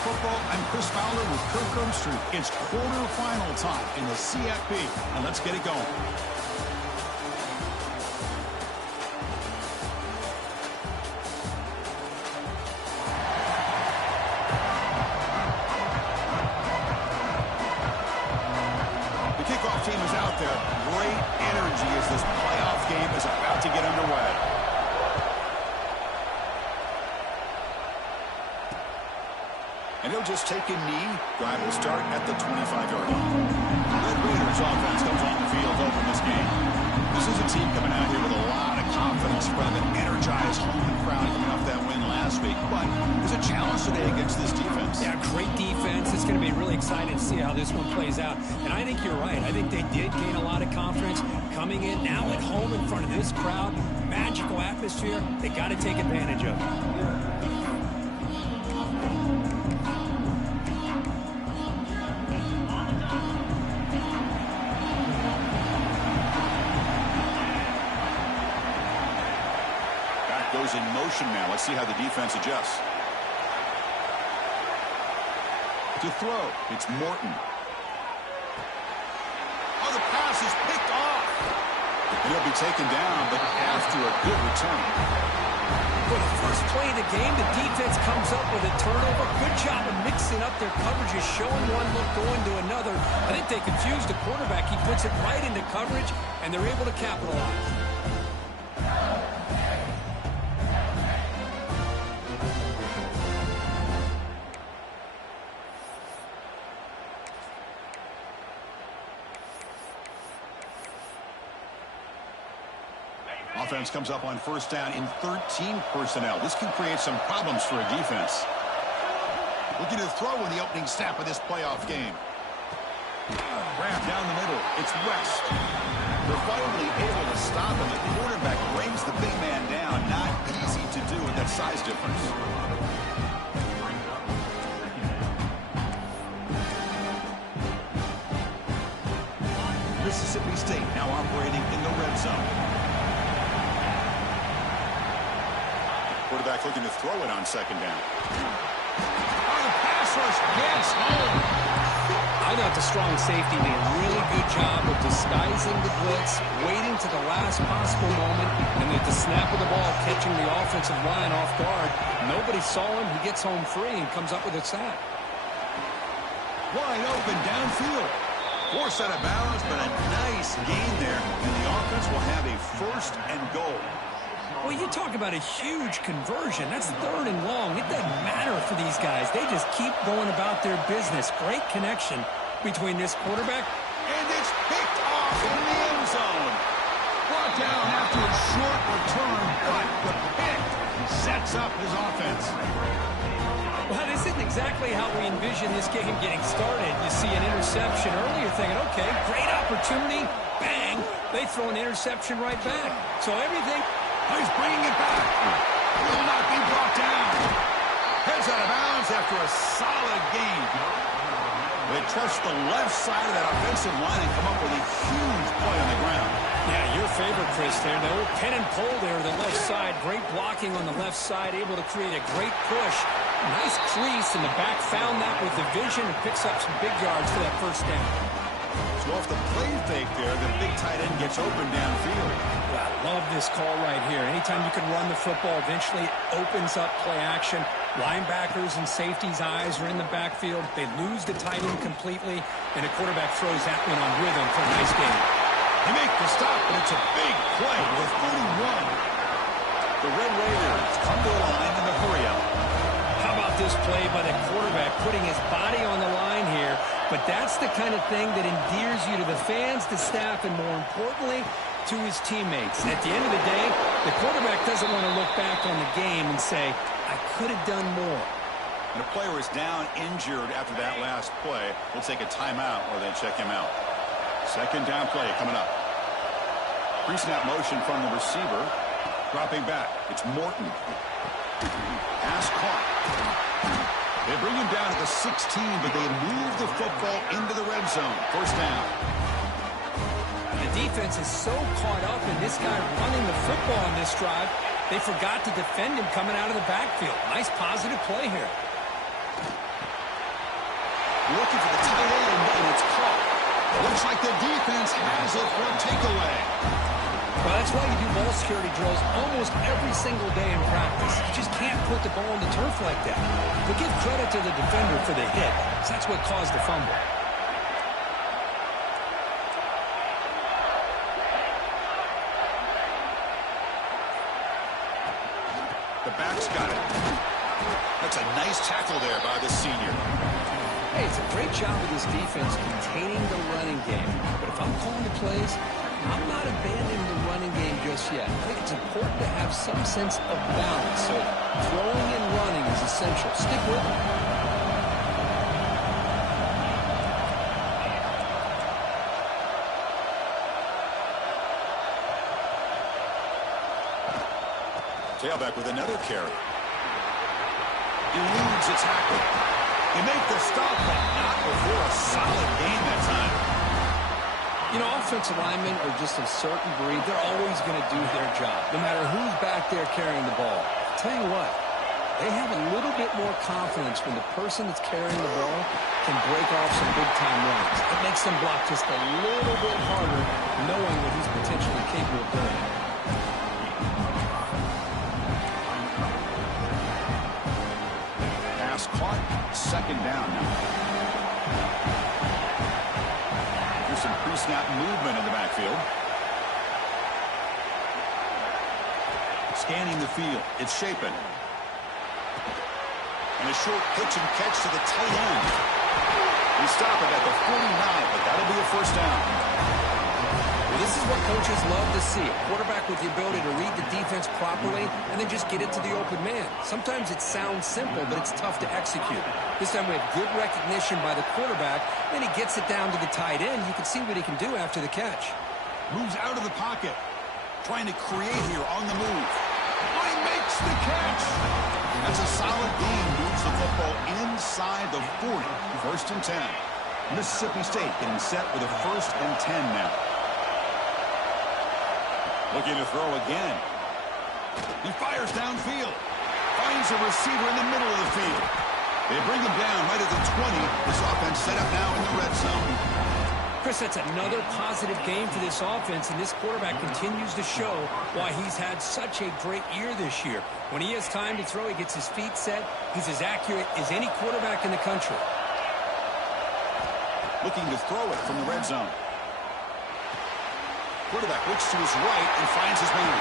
Football. I'm Chris Fowler with Kirk Herbstreit. It's quarterfinal time in the CFP, and let's get it going. The kickoff team is out there. Great energy as this playoff game is about to get underway. And he'll just take a knee. Drive will start at the 25-yard line. Red Raiders offense comes on the field to open this game. This is a team coming out here with a lot of confidence from an energized home crowd coming off that win last week. But there's a challenge today against this defense. Yeah, great defense. It's going to be really exciting to see how this one plays out. And I think you're right. I think they did gain a lot of confidence coming in now at home in front of this crowd. Magical atmosphere. They got to take advantage of it. Goes in motion now. Let's see how the defense adjusts. To throw, it's Morton. Oh, the pass is picked off. And he'll be taken down, but after a good return. For the first play of the game, the defense comes up with a turnover. Good job of mixing up their coverages, showing one look, going to another. I think they confused the quarterback. He puts it right into coverage, and they're able to capitalize. Offense comes up on first down in 13 personnel. This can create some problems for a defense. Looking to throw in the opening snap of this playoff game. Grab down the middle. It's West. They're finally able to stop him. The quarterback brings the big man down. Not easy to do with that size difference. Mississippi State now operating in the red zone. Quarterback looking to throw it on second down. Oh, the pass rush gets home. I thought the strong safety did a really good job of disguising the blitz, waiting to the last possible moment, and at the snap of the ball, catching the offensive line off guard. Nobody saw him. He gets home free and comes up with a sack. Wide open downfield. Forced out of bounds, but a nice gain there, and the offense will have a first and goal. Well, you talk about a huge conversion. That's third and long. It doesn't matter for these guys. They just keep going about their business. Great connection between this quarterback. And it's picked off in the end zone. Brought down after a short return, but the pick sets up his offense. Well, this isn't exactly how we envision this game getting started. You see an interception early, you're thinking, okay, great opportunity. Bang. They throw an interception right back. So everything... He's bringing it back. Will not be brought down. Heads out of bounds after a solid gain. They trust the left side of that offensive line and come up with a huge play on the ground. Yeah, your favorite, Chris, there. No pin and pull there to the left side. Great blocking on the left side, able to create a great push. Nice crease, and the back found that with the vision and picks up some big yards for that first down. So off the play fake there, the big tight end gets open downfield. Well, I love this call right here. Anytime you can run the football, eventually it opens up play action. Linebackers and safeties' eyes are in the backfield. They lose the tight end completely, and the quarterback throws that one on rhythm for a nice game. They make the stop, but it's a big play with 31. The Red Raiders come to the line in the hurry up. How about this play by the quarterback, putting his body on the line here? But that's the kind of thing that endears you to the fans, the staff, and more importantly, to his teammates. At the end of the day, the quarterback doesn't want to look back on the game and say, I could have done more. And a player is down injured after that last play. We'll take a timeout or they check him out. Second down play coming up. Pre-snap motion from the receiver. Dropping back. It's Morton. Pass caught. They bring him down at the 16, but they move the football into the red zone. First down. The defense is so caught up in this guy running the football on this drive, they forgot to defend him coming out of the backfield. Nice positive play here. looking for the tight end, and it's caught. Looks like the defense has it for a takeaway. Well, that's why you do ball security drills almost every single day in practice. You just can't put the ball on the turf like that. But give credit to the defender for the hit, so that's what caused the fumble. The back's got it. That's a nice tackle there by the senior. Hey, it's a great job of this defense containing the running game. But if I'm calling the plays, I'm not abandoning the running game just yet. I think it's important to have some sense of balance. So throwing and running is essential. Stick with it. Tailback with another carry. Eludes a tackle. They make the stop, but not before a solid gain that time. You know, offensive linemen are just a certain breed. They're always going to do their job, no matter who's back there carrying the ball. I'll tell you what, they have a little bit more confidence when the person that's carrying the ball can break off some big-time runs. It makes them block just a little bit harder, knowing what he's potentially capable of doing. Pass caught, second down now. Some pre-snap movement in the backfield. Scanning the field. It's Shapen. And a short pitch and catch to the tight end. We stop it at the 49, but that'll be a first down. Well, this is what coaches love to see. A quarterback with the ability to read the defense properly and then just get it to the open man. Sometimes it sounds simple, but it's tough to execute. This time we have good recognition by the quarterback. Then he gets it down to the tight end. You can see what he can do after the catch. Moves out of the pocket. Trying to create here on the move. Oh, he makes the catch. That's a solid gain. Moves the football inside the 40. First and 10. Mississippi State getting set with a first and 10 now. Looking to throw again. He fires downfield. Finds a receiver in the middle of the field. They bring him down right at the 20. This offense set up now in the red zone. Chris, that's another positive game for this offense, and this quarterback continues to show why he's had such a great year this year. When he has time to throw, he gets his feet set. He's as accurate as any quarterback in the country. Looking to throw it from the red zone. Quarterback looks to his right and finds his man.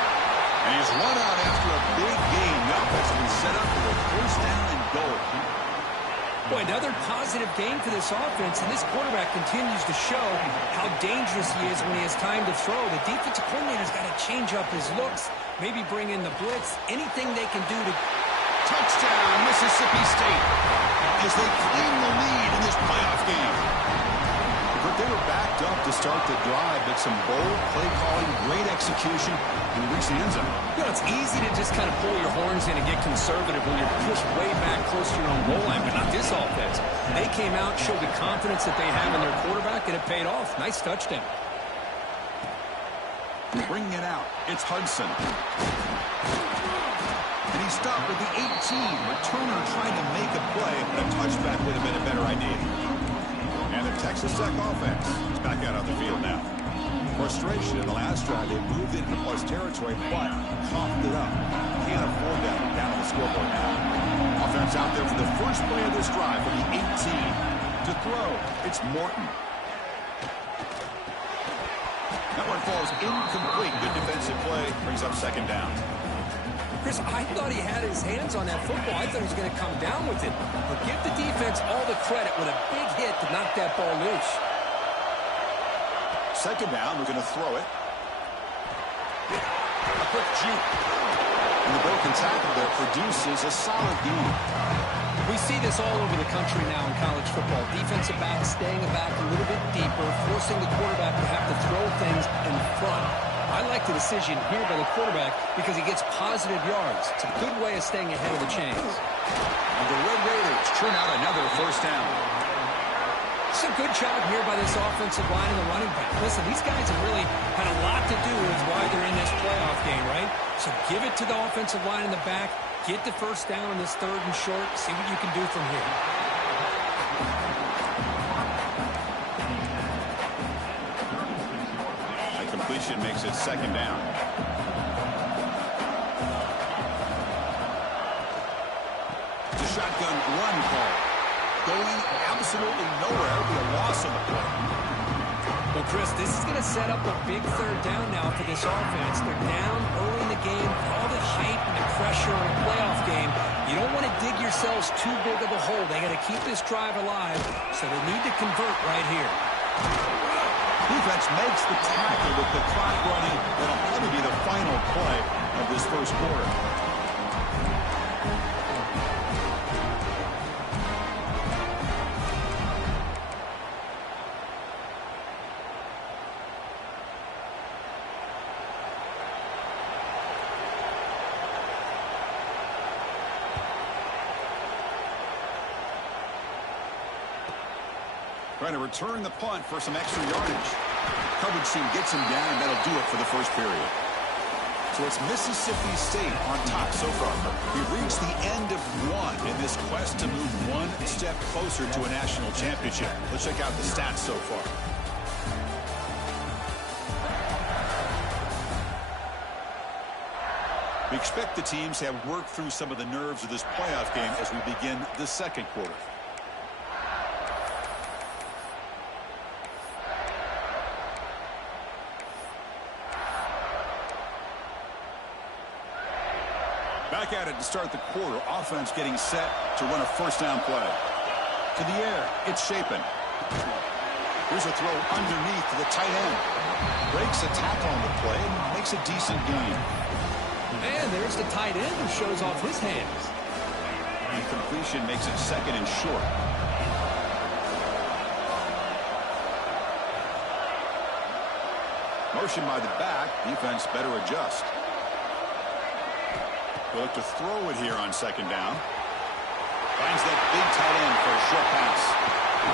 And he's run out after a big gain. The offense has been set up for the first down and goal. Boy, another positive game for this offense, and this quarterback continues to show how dangerous he is when he has time to throw. The defensive coordinator's got to change up his looks, maybe bring in the blitz, anything they can do to... Touchdown, Mississippi State, as they claim the lead in this playoff game. But they were backed up to start the drive, but some bold play calling, great execution, and reach the end zone. You know, it's easy to just kind of pull your horns in and get conservative when you're pushed way back close to your own goal line, but not this offense. They came out, showed the confidence that they have in their quarterback, and it paid off. Nice touchdown. Bringing it out, it's Hudson. And he stopped at the 18. Returner trying to make a play, but a touchback would have been a better idea. And the Texas Tech offense is back out on the field now. Frustration in the last drive. They moved into plus territory, but coughed it up. Can't afford that down on the scoreboard now. Offense out there for the first play of this drive from the 18. To throw, it's Morton. That one falls incomplete. Good defensive play. Brings up second down. Chris, I thought he had his hands on that football. I thought he was going to come down with it. But give the defense all the credit with a big hit to knock that ball loose. Second down, we're going to throw it. A quick juke. And the broken tackle there produces a solid gain. We see this all over the country now in college football. Defensive backs staying back a little bit deeper, forcing the quarterback to have to throw things in front. I like the decision here by the quarterback because he gets positive yards. It's a good way of staying ahead of the chains. And the Red Raiders turn out another first down. It's a good job here by this offensive line and the running back. Listen, these guys have really had a lot to do with why they're in this playoff game, right? So give it to the offensive line in the back. Get the first down on this third and short. See what you can do from here. incompletion makes it second down. It's a shotgun run call. Going absolutely nowhere. It'll be a loss on the play. Well, Chris, this is going to set up a big third down now for this offense. They're down early in the game. All the hype and the pressure on a playoff game. You don't want to dig yourselves too big of a hole. They got to keep this drive alive, so they need to convert right here. Defense makes the tackle with the clock running. That'll probably be the final play of this first quarter. Trying to return the punt for some extra yardage. Coverage team gets him down, and that'll do it for the first period. So it's Mississippi State on top so far. We've reached the end of one in this quest to move one step closer to a national championship. Let's check out the stats so far. We expect the teams to have worked through some of the nerves of this playoff game as we begin the second quarter. Back at it to start the quarter. Offense getting set to run a first down play. To the air. It's Shapen. Here's a throw underneath to the tight end. Breaks a tackle on the play and makes a decent gain. And there's the tight end who shows off his hands. And completion makes it second and short. Motion by the back. Defense better adjust. They'll look to throw it here on second down. Finds that big tight end for a short pass.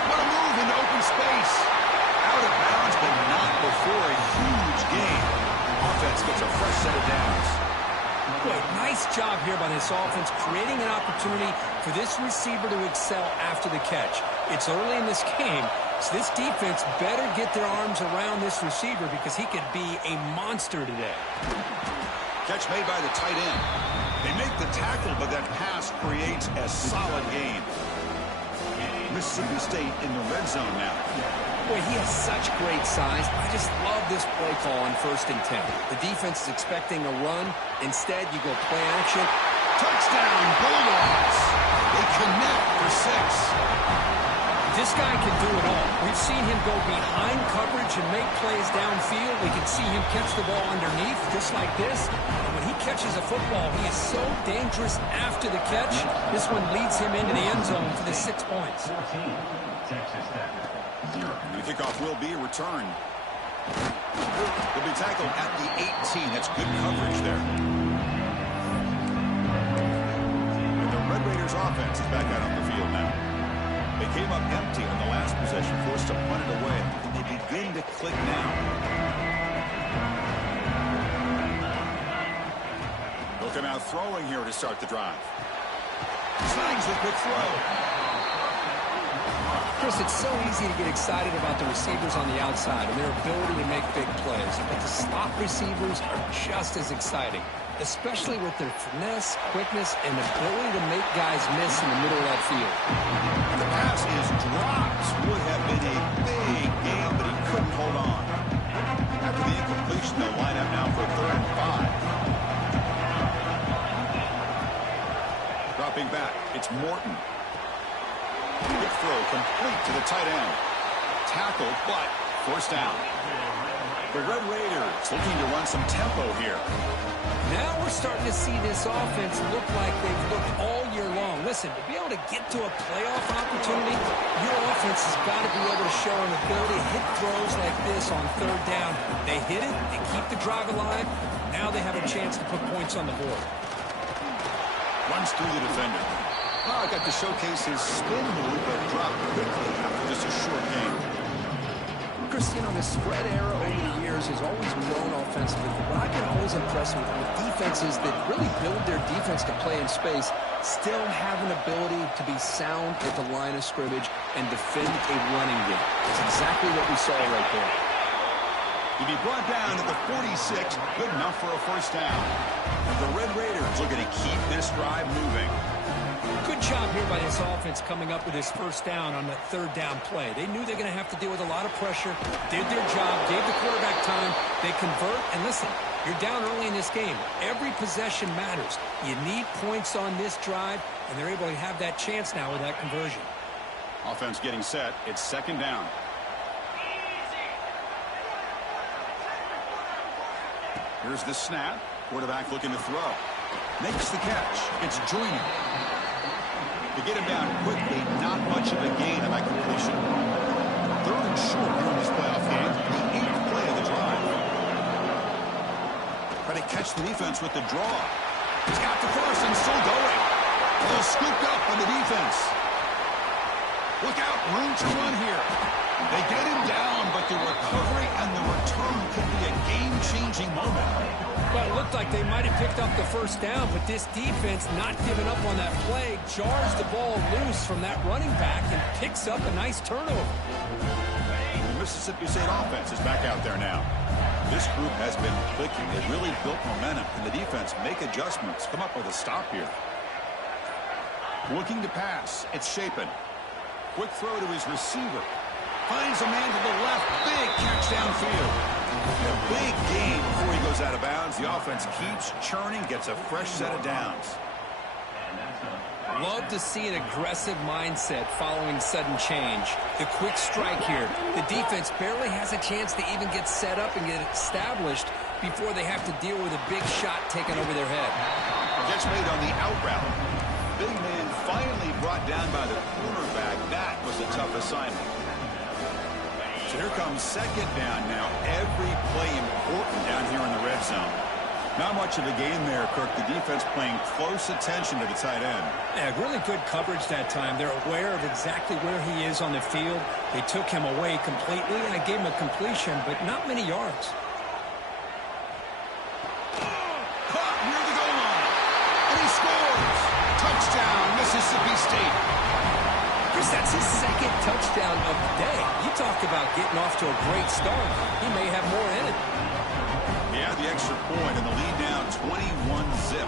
What a move into open space. Out of bounds, but not before a huge gain. Offense gets a fresh set of downs. Boy, nice job here by this offense, creating an opportunity for this receiver to excel after the catch. It's early in this game, so this defense better get their arms around this receiver because he could be a monster today. Catch made by the tight end. They make the tackle, but that pass creates a solid gain. Mississippi State in the red zone now. Boy, he has such great size. I just love this play call on 1st and 10. The defense is expecting a run. Instead, you go play action. Touchdown, Bulldogs. They connect for 6. This guy can do it all. We've seen him go behind coverage and make plays downfield. We can see him catch the ball underneath, just like this. And when he catches a football, he is so dangerous after the catch. This one leads him into the end zone for the 6 points. The kickoff will be a return. He'll be tackled at the 18. That's good coverage there. And the Red Raiders offense is back out on the field now. They came up empty on the last possession, forced to punt it away, and they begin to click now. They'll come out throwing here to start the drive. Snags the quick throw. Chris, it's so easy to get excited about the receivers on the outside and their ability to make big plays, but the slot receivers are just as exciting, especially with their finesse, quickness, and ability to make guys miss in the middle of that field. And the pass is dropped. Would have been a big gain, but he couldn't hold on. After the incompletion, they'll line up now for 3rd and 5. Dropping back, it's Morton. Quick throw complete to the tight end. Tackled, but forced down. The Red Raiders looking to run some tempo here. Now we're starting to see this offense look like they've looked all year long. Listen, to be able to get to a playoff opportunity, your offense has got to be able to show an ability to hit throws like this on 3rd down. They hit it, they keep the drive alive. Now they have a chance to put points on the board. Runs through the defender. Oh, got to showcase his spin move, but dropped quickly after just a short game. Chris, you know, the spread era over the years has always grown offensively. But I've been always impressed with defenses that really build their defense to play in space, still have an ability to be sound at the line of scrimmage and defend a running game. That's exactly what we saw right there. He'll be brought down to the 46. Good enough for a first down. And the Red Raiders looking to keep this drive moving. Good job here by this offense coming up with this first down on that third down play. They knew they're going to have to deal with a lot of pressure, did their job, gave the quarterback time. They convert, and listen, you're down early in this game. Every possession matters. You need points on this drive, and they're able to have that chance now with that conversion. Offense getting set. It's second down. Here's the snap. Quarterback looking to throw. Makes the catch. It's Joyner. To get him down quickly, not much of a gain on that completion. Third and short here in this playoff game. The 8th play of the drive. Try to catch the defense with the draw. He's got the first and still going. Well, scooped up on the defense. Look out, room to run here. They get him down, but the recovery and the return could be a game-changing moment. Well, it looked like they might have picked up the first down, but this defense not giving up on that play, jars the ball loose from that running back and picks up a nice turnover. The Mississippi State offense is back out there now. This group has been clicking. They really built momentum, and the defense make adjustments. Come up with a stop here. Looking to pass. It's Shapen. Quick throw to his receiver. Finds a man to the left. Big catch downfield. A big gain before he goes out of bounds. The offense keeps churning, gets a fresh set of downs. Love to see an aggressive mindset following sudden change. The quick strike here. The defense barely has a chance to even get set up and get established before they have to deal with a big shot taken over their head. Catch made on the out route. Big man finally brought down by the cornerback. That was a tough assignment. So here comes second down now. Every play important down here in the red zone. Not much of a game there, Kirk. The defense paying close attention to the tight end. Yeah, really good coverage that time. They're aware of exactly where he is on the field. They took him away completely. I gave him a completion, but not many yards. Caught near the goal line. And he scores. Touchdown, Mississippi State. Chris, that's his second touchdown of the day. You talk about getting off to a great start. He may have more in it. Yeah, the extra point and the lead down 21-zip.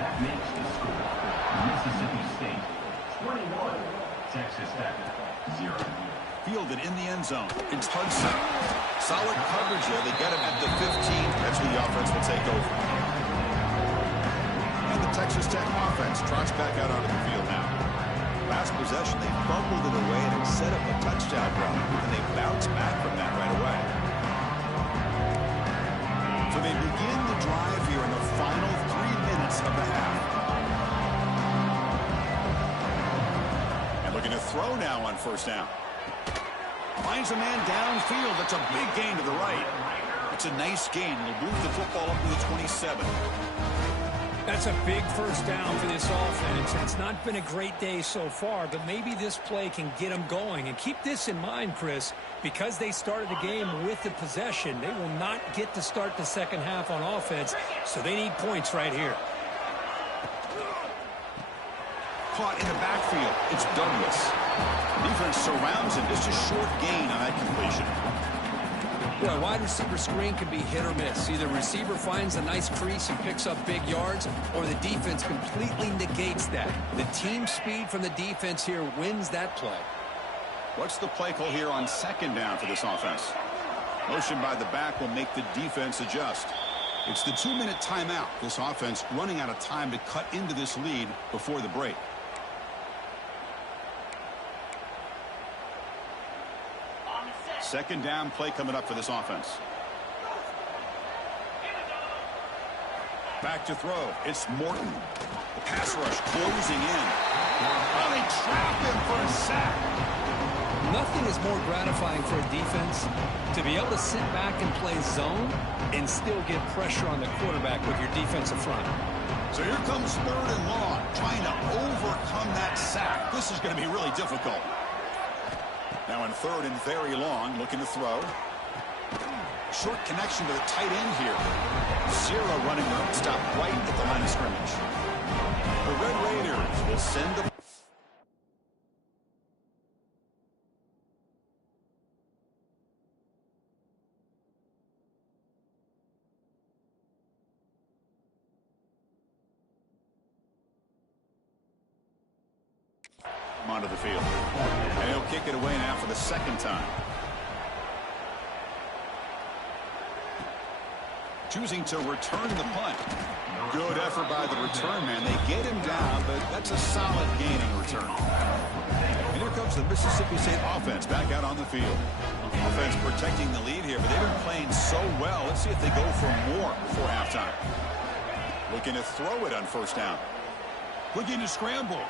That makes the score. Mississippi State 21, Texas Tech 0. Fielded in the end zone. It's Hudson. Solid coverage there. They get him at the 15. That's where the offense will take over. And the Texas Tech offense trots back out onto the field now. Last possession, they fumbled it away and set up a touchdown run. And they bounce back from that right away. So they begin the drive here in the final 3 minutes of the half. And looking to throw now on first down. Finds a man downfield. That's a big gain to the right. It's a nice gain. It'll move the football up to the 27. That's a big first down for this offense. It's not been a great day so far, but maybe this play can get them going. And keep this in mind, Chris, because they started the game with the possession, they will not get to start the second half on offense, so they need points right here. Caught in the backfield. It's Douglas. Defense surrounds him. Just a short gain on that completion. Well, a wide receiver screen can be hit or miss. Either receiver finds a nice crease and picks up big yards, or the defense completely negates that. The team speed from the defense here wins that play. What's the play call here on second down for this offense? Motion by the back will make the defense adjust. It's the 2-minute timeout. This offense running out of time to cut into this lead before the break. Second down play coming up for this offense. Back to throw. It's Morton. The pass rush closing in. Oh, they trap him for a sack. Nothing is more gratifying for a defense to be able to sit back and play zone and still get pressure on the quarterback with your defensive front. So here comes third and long, trying to overcome that sack. This is going to be really difficult. Now in third and very long, looking to throw. Short connection to the tight end here. Zero running room, stop right at the line of scrimmage. The Red Raiders will send the onto the field. And he'll kick it away now for the second time. Choosing to return the punt. Good effort by the return man. They get him down, but that's a solid gain in return. And here comes the Mississippi State offense back out on the field. Offense protecting the lead here, but they've been playing so well. Let's see if they go for more before halftime. Looking to throw it on first down. Looking to scramble.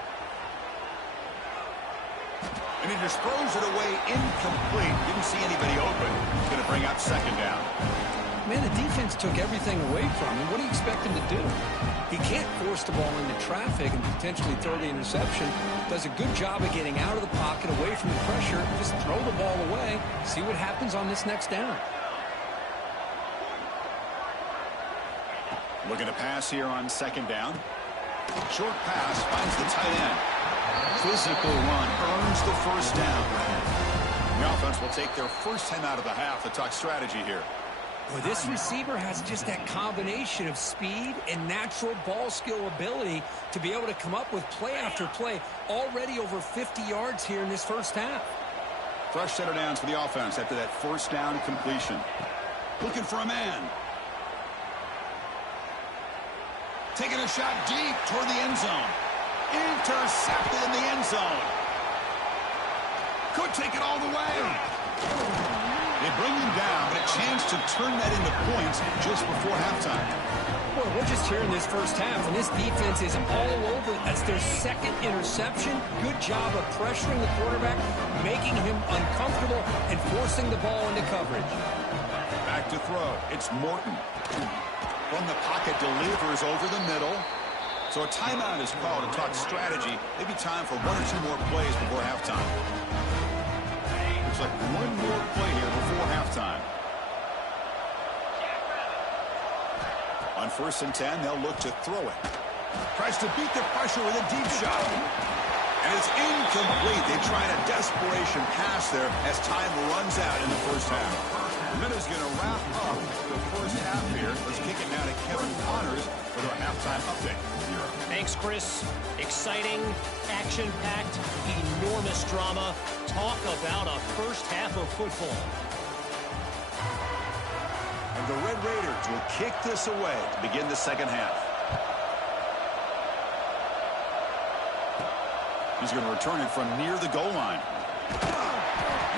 And he just throws it away incomplete. Didn't see anybody open. He's going to bring up second down. Man, the defense took everything away from him. What do you expect him to do? He can't force the ball into traffic and potentially throw the interception. Does a good job of getting out of the pocket, away from the pressure. Just throw the ball away. See what happens on this next down. Looking to pass here on second down. Short pass finds the tight end. Physical run earns the first down. The offense will take their first time out of the half to talk strategy here. Well, this receiver has just that combination of speed and natural ball skill ability to be able to come up with play after play. Already over 50 yards here in this first half. Fresh set of downs for the offense after that first down completion. Looking for a man. Taking a shot deep toward the end zone. Intercepted in the end zone. Could take it all the way. They bring him down, but a chance to turn that into points just before halftime. Boy, we're just here in this first half, and this defense is all over. That's their second interception. Good job of pressuring the quarterback, making him uncomfortable, and forcing the ball into coverage. Back to throw. It's Morton. From the pocket, delivers over the middle. So a timeout is called to talk strategy. Maybe time for one or two more plays before halftime. Looks like one more play here before halftime. On 1st and 10, they'll look to throw it. Tries to beat the pressure with a deep shot. And it's incomplete. They try a desperation pass there as time runs out in the first half. The minute's going to wrap up the first half here. Let's kick it now to Kevin Connors with our halftime update. Thanks, Chris. Exciting, action-packed, enormous drama. Talk about a first half of football. And the Red Raiders will kick this away to begin the second half. He's going to return it from near the goal line.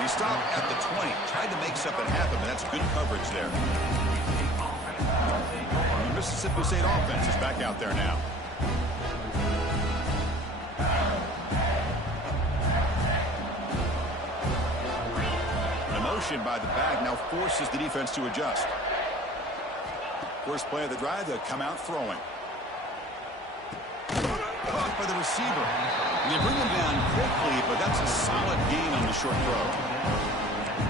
He stopped at the 20. Tried to make something happen, but that's good coverage there. The Mississippi State offense is back out there now. The motion by the back now forces the defense to adjust. First play of the drive, they'll come out throwing. Caught by the receiver. And they bring him down quickly, but that's a solid gain on the short throw.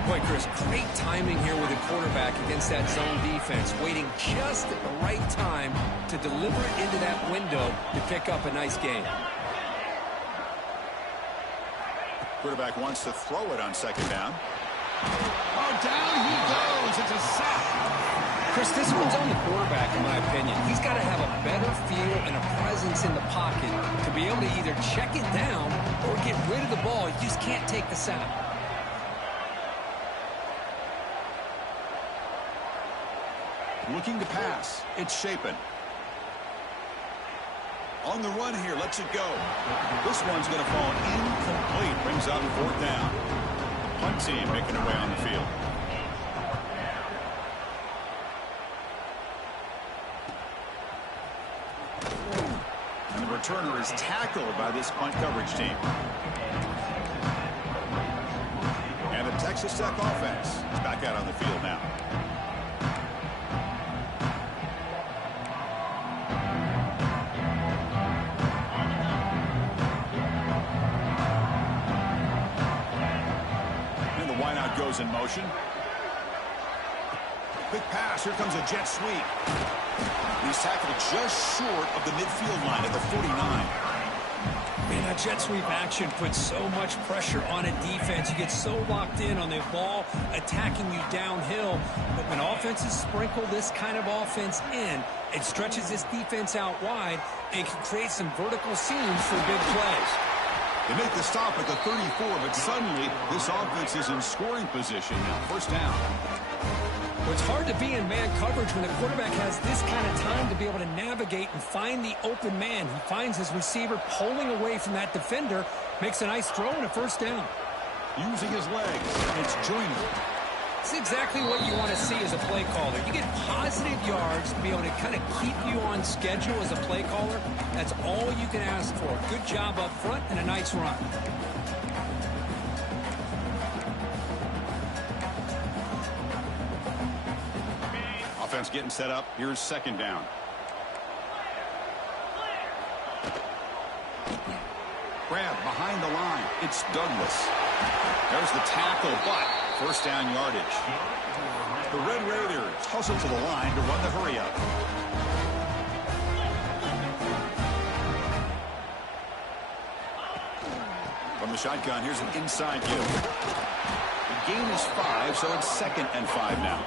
Boy, Chris, great timing here with the quarterback against that zone defense, waiting just at the right time to deliver it into that window to pick up a nice gain. Quarterback wants to throw it on second down. Oh, down he goes. It's a sack. Chris, this one's on the quarterback, in my opinion. He's got to have a better feel and a presence in the pocket to be able to either check it down or get rid of the ball. You just can't take the sack. Looking to pass. It's Shapen. On the run here. Lets it go. This one's going to fall incomplete. Brings up fourth down. Punt team making their way on the field. And the returner is tackled by this punt coverage team. And the Texas Tech offense is back out on the field now. And the wideout goes in motion. Quick pass. Here comes a jet sweep. He's tackled just short of the midfield line at the 49. Man, that jet sweep action puts so much pressure on a defense. You get so locked in on the ball attacking you downhill. But when offenses sprinkle this kind of offense in, it stretches this defense out wide and can create some vertical seams for big plays. They make the stop at the 34, but suddenly this offense is in scoring position. Now, first down. Well, it's hard to be in man coverage when the quarterback has this kind of time to be able to navigate and find the open man. He finds his receiver pulling away from that defender, makes a nice throw and a first down. Using his legs, it's Joyner. It's exactly what you want to see as a play caller. You get positive yards to be able to kind of keep you on schedule as a play caller. That's all you can ask for. Good job up front and a nice run. Offense getting set up. Here's second down. Grab behind the line. It's Douglas. There's the tackle, but first down yardage. The Red Raiders hustle to the line to run the hurry up. From the shotgun, here's an inside give. The gain is 5, so it's 2nd and 5 now.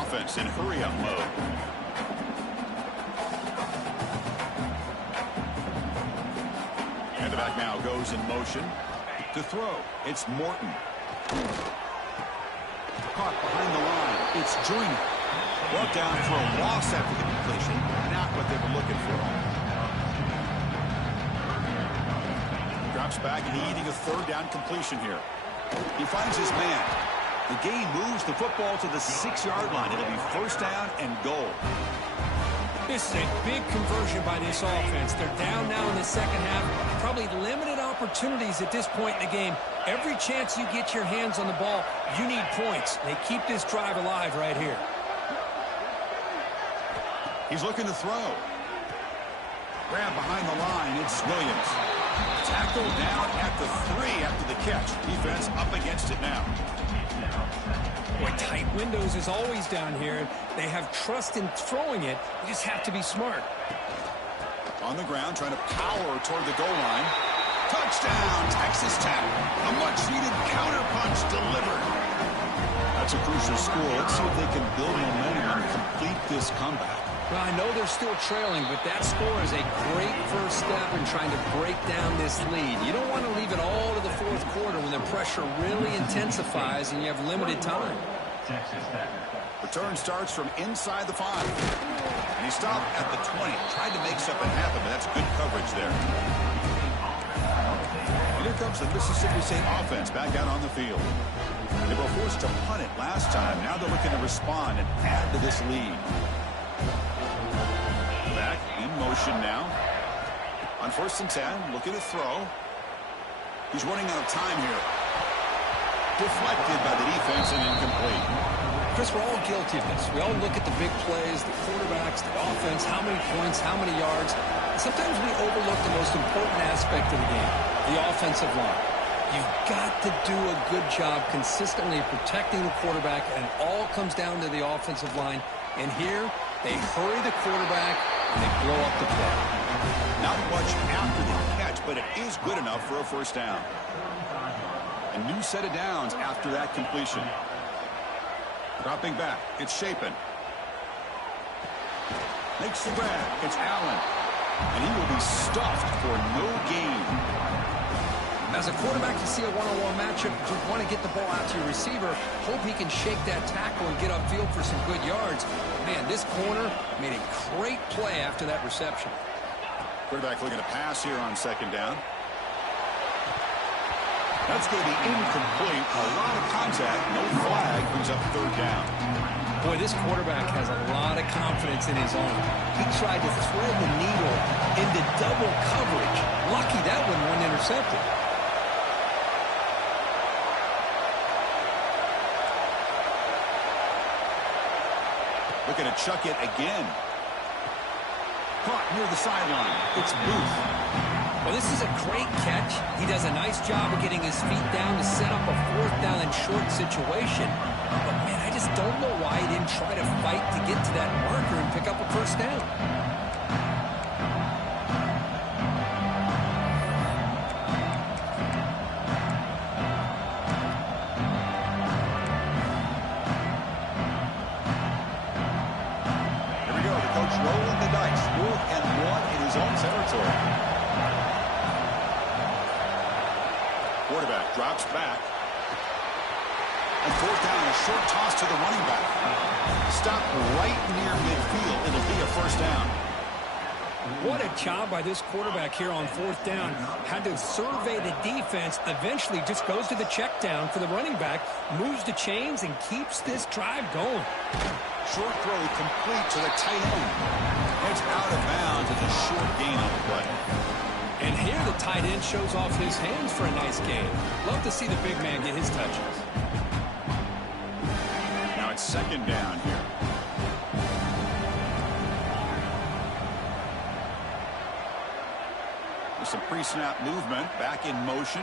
Offense in hurry-up mode. And the back now goes in motion. To throw, it's Morton. Caught behind the line, it's Joyner. Brought down for a loss after the completion. Not what they were looking for. Drops back, needing a third down completion here. He finds his man. The gain moves the football to the 6-yard line. It'll be first down and goal. This is a big conversion by this offense. They're down now in the second half. Probably limited opportunities at this point in the game. Every chance you get your hands on the ball, you need points. They keep this drive alive right here. He's looking to throw. Grab behind the line. It's Williams. Tackle down at the 3 after the catch. Defense up against it now. Boy, tight windows is always down here. They have trust in throwing it. You just have to be smart. On the ground, trying to power toward the goal line. Touchdown, Texas Tech. A much-needed counter-punch delivered. That's a crucial score. Let's see if they can build momentum and complete this comeback. Well, I know they're still trailing, but that score is a great first step in trying to break down this lead. You don't want to leave it all to the fourth quarter when the pressure really intensifies and you have limited time. Return starts from inside the 5. And he stopped at the 20. Tried to make something happen, but that's good coverage there. And here comes the Mississippi State offense back out on the field. They were forced to punt it last time. Now they're looking to respond and add to this lead. Back in motion now. On 1st and 10, looking to throw. He's running out of time here. Deflected by the defense and incomplete. Chris, we're all guilty of this. We all look at the big plays, the quarterbacks, the offense, how many points, how many yards. Sometimes we overlook the most important aspect of the game, the offensive line. You've got to do a good job consistently protecting the quarterback, and it all comes down to the offensive line. And here, they hurry the quarterback, and they blow up the play. Not much after the catch, but it is good enough for a first down. A new set of downs after that completion. Dropping back, it's Shapen. Makes the grab, it's Allen. And he will be stuffed for no gain. As a quarterback, you see a one-on-one matchup, you want to get the ball out to your receiver, hope he can shake that tackle and get upfield for some good yards. Man, this corner made a great play after that reception. Quarterback looking to pass here on second down. That's going to be incomplete. A lot of contact, no flag, brings up third down. Boy, this quarterback has a lot of confidence in his arm. He tried to thread the needle into double coverage. Lucky that one wasn't intercepted. Looking to chuck it again. Caught near the sideline. It's Booth. Well, this is a great catch. He does a nice job of getting his feet down to set up a fourth down and short situation. But, man, I just don't know why he didn't try to fight to get to that marker and pick up a first down. Here we go. The coach rolling the dice. 4th and 1 in his own territory. Quarterback drops back. And fourth down, a short toss to the running back. Stop right near midfield. It'll be a first down. What a job by this quarterback here on fourth down. Had to survey the defense. Eventually just goes to the check down for the running back. Moves the chains and keeps this drive going. Short throw complete to the tight end. It's out of bounds. It's a short gain on the play. And here the tight end shows off his hands for a nice gain. Love to see the big man get his touches. Now it's second down here. With some pre-snap movement, back in motion.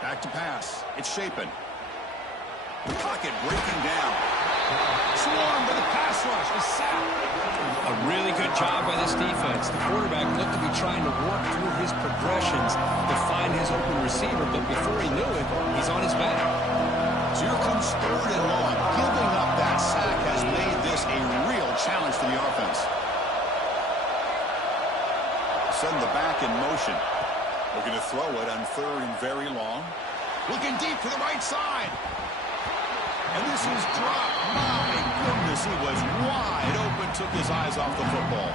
Back to pass. It's Shapen. The pocket breaking down. Swarmed by the pass rush. A sack. A really good job by this defense. The quarterback looked to be trying to work through his progressions to find his open receiver, but before he knew it, he's on his back. So here comes third and long. Giving up that sack has made this a real challenge for the offense. Send the back in motion. Looking to throw it on third and very long. Looking deep to the right side. And this is dropped. My goodness, he was wide open, took his eyes off the football.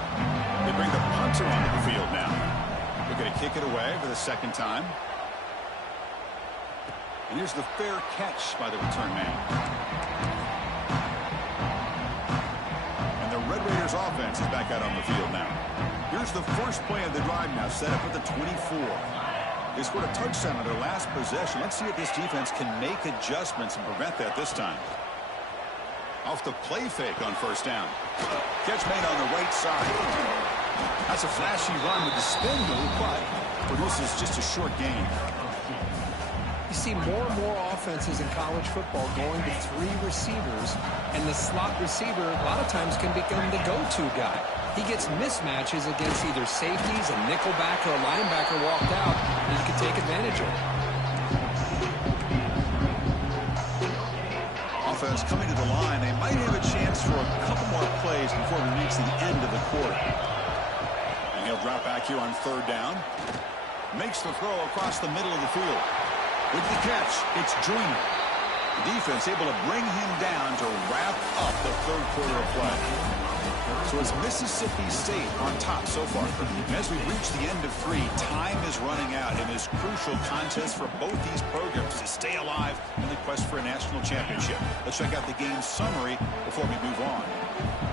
They bring the punter onto the field now. They're going to kick it away for the second time. And here's the fair catch by the return man. And the Red Raiders offense is back out on the field now. Here's the first play of the drive now, set up at the 24. They scored a touchdown on their last possession. Let's see if this defense can make adjustments and prevent that this time. Off the play fake on first down. Catch made on the right side. That's a flashy run with the spin move, but produces just a short gain. You see more and more offenses in college football going to three receivers, and the slot receiver a lot of times can become the go-to guy. He gets mismatches against either safeties, a nickelback, or a linebacker walked out, and he can take advantage of it. Offense coming to the line. They might have a chance for a couple more plays before we reach the end of the quarter. And he'll drop back here on third down. Makes the throw across the middle of the field. With the catch, it's Joyner. The defense able to bring him down to wrap up the third quarter of play. So it's Mississippi State on top so far. And as we reach the end of three, time is running out in this crucial contest for both these programs to stay alive in the quest for a national championship. Let's check out the game summary before we move on.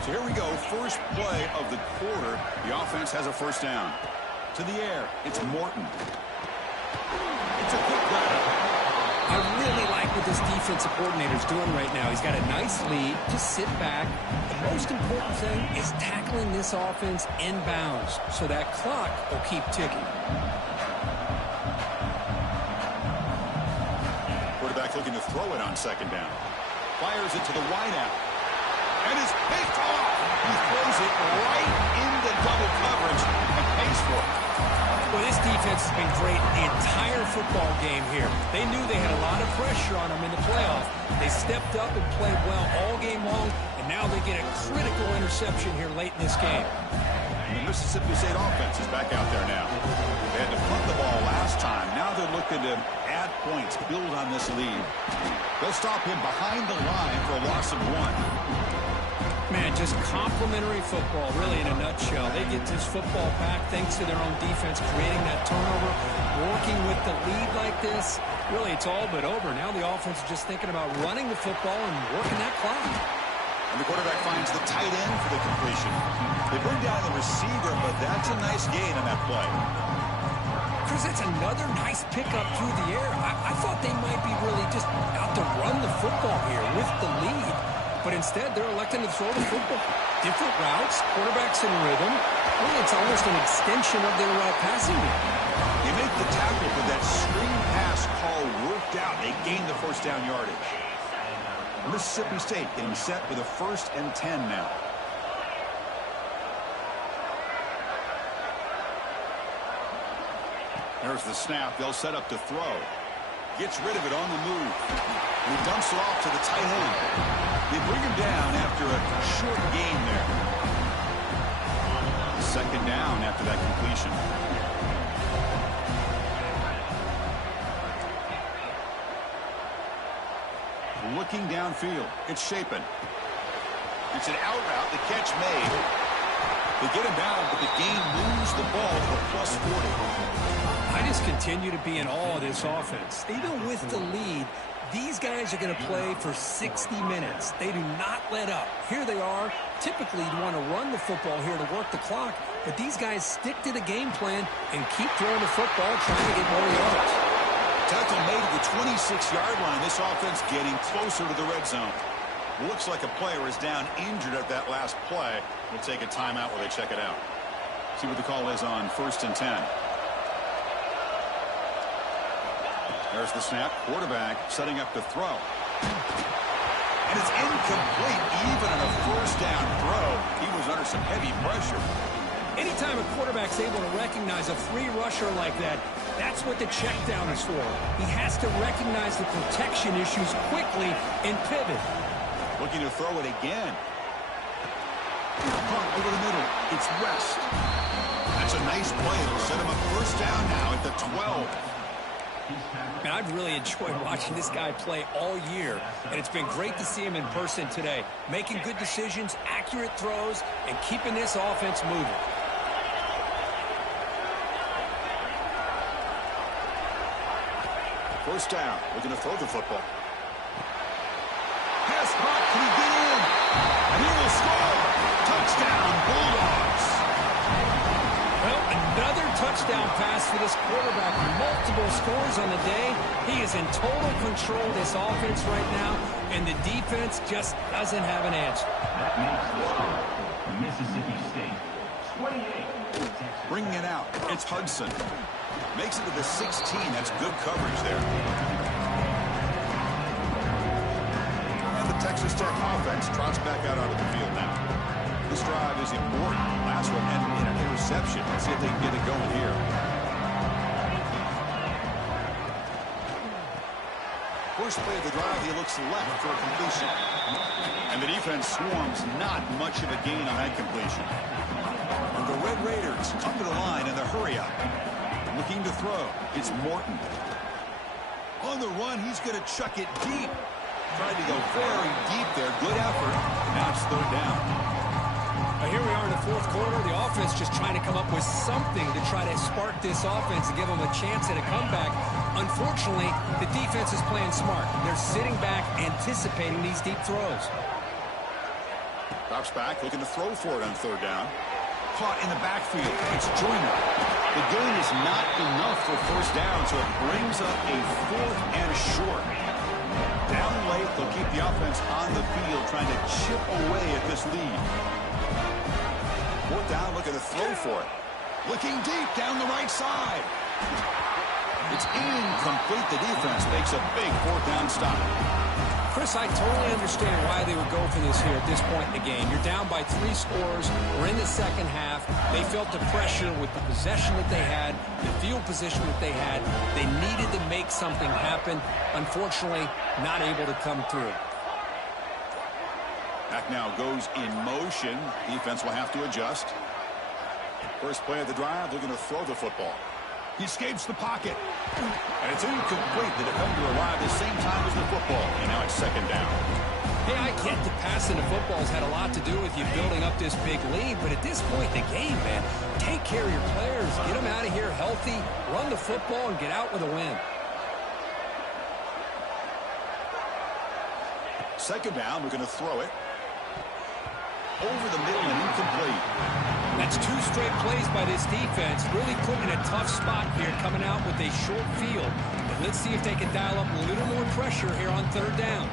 So here we go. First play of the quarter. The offense has a first down. To the air, it's Morton. It's a quick grab. I really like what this defensive coordinator is doing right now. He's got a nice lead. Just sit back. The most important thing is tackling this offense inbounds so that clock will keep ticking. Quarterback looking to throw it on second down. Fires it to the wideout. And is picked off. He throws it right into double coverage and pays for it. Well, this defense has been great the entire football game here. They knew they had a lot of pressure on them in the playoff. They stepped up and played well all game long, and now they get a critical interception here late in this game. And the Mississippi State offense is back out there now. They had to punt the ball last time. Now they're looking to add points, build on this lead. They'll stop him behind the line for a loss of 1. Man, just complimentary football, really, in a nutshell. They get this football back thanks to their own defense, creating that turnover, working with the lead like this. Really, it's all but over. Now the offense is just thinking about running the football and working that clock. And the quarterback finds the tight end for the completion. They bring down the receiver, but that's a nice gain on that play. Chris, that's another nice pickup through the air. I thought they might be really just out to run the football here with the lead. But instead, they're electing to throw the football. Different routes, quarterbacks in rhythm. Really, it's almost an extension of their passing game. They make the tackle, but that screen pass call worked out. They gained the first down yardage. Mississippi State getting set with a 1st and 10 now. There's the snap. They'll set up to throw. Gets rid of it on the move. And he dumps it off to the tight end. They bring him down after a short gain there. Second down after that completion. looking downfield. It's Shapen. It's an out route. The catch made. They get him down, but the game moves the ball to a +40. I just continue to be in awe of this offense. Even with the lead, these guys are going to play for 60 minutes. They do not let up. Here they are. Typically, you'd want to run the football here to work the clock, but these guys stick to the game plan and keep throwing the football, trying to get more yards. Tackle made at the 26-yard line. This offense getting closer to the red zone. Looks like a player is down injured at that last play. We'll take a timeout while they check it out. See what the call is on 1st and 10. There's the snap. Quarterback setting up the throw. And it's incomplete even on a first down throw. He was under some heavy pressure. Anytime a quarterback's able to recognize a free rusher like that, that's what the check down is for. He has to recognize the protection issues quickly and pivot. Looking to throw it again. Punt over the middle. It's West. That's a nice play. It'll set him up first down now at the 12. Man, I've really enjoyed watching this guy play all year, and it's been great to see him in person today, making good decisions, accurate throws, and keeping this offense moving. First down. We're going to throw the football. Pass caught. Can he get in? And he will score. Touchdown, Bulldogs. Well, another touchdown pass for this quarterback. Multiple scores on the day. He is in total control of this offense right now, and the defense just doesn't have an answer. That makes the score. Mississippi State 28. Texas. Bringing it out. It's Hudson. Makes it to the 16. That's good coverage there. And the Texas Tech offense trots back out onto the field now. This drive is important. Last one ended in an interception. Let's see if they can get it going here. First play of the drive, he looks left for a completion. And the defense swarms not much of a gain on that completion. And the Red Raiders come to the line in the hurry up. Looking to throw. It's Morton. On the run, he's going to chuck it deep. Tried to go very deep there. Good effort. Now it's third down. Here we are in the fourth quarter. The offense just trying to come up with something to try to spark this offense and give them a chance at a comeback. Unfortunately, the defense is playing smart. They're sitting back, anticipating these deep throws. Drops back, looking to throw for it on third down. Caught in the backfield. It's Joyner. The gain is not enough for first down, so it brings up a 4th and short. Down late, they'll keep the offense on the field, trying to chip away at this lead. 4th down, looking to throw for it. Looking deep down the right side. It's incomplete. The defense makes a big 4th down stop. Chris, I totally understand why they would go for this here at this point in the game. You're down by 3 scores. We're in the second half. They felt the pressure with the possession that they had, the field position that they had. They needed to make something happen. Unfortunately, not able to come through. Back now goes in motion. Defense will have to adjust. First play of the drive, they're going to throw the football. He escapes the pocket. And it's incomplete. The defender arrived at the same time as the football. And now it's second down. Hey, I get the passing the football's had a lot to do with you building up this big lead, but at this point in the game, man, take care of your players. Get them out of here healthy, run the football, and get out with a win. Second down, we're going to throw it. Over the middle and incomplete. That's 2 straight plays by this defense, really putting in a tough spot here, coming out with a short field. But let's see if they can dial up a little more pressure here on third down.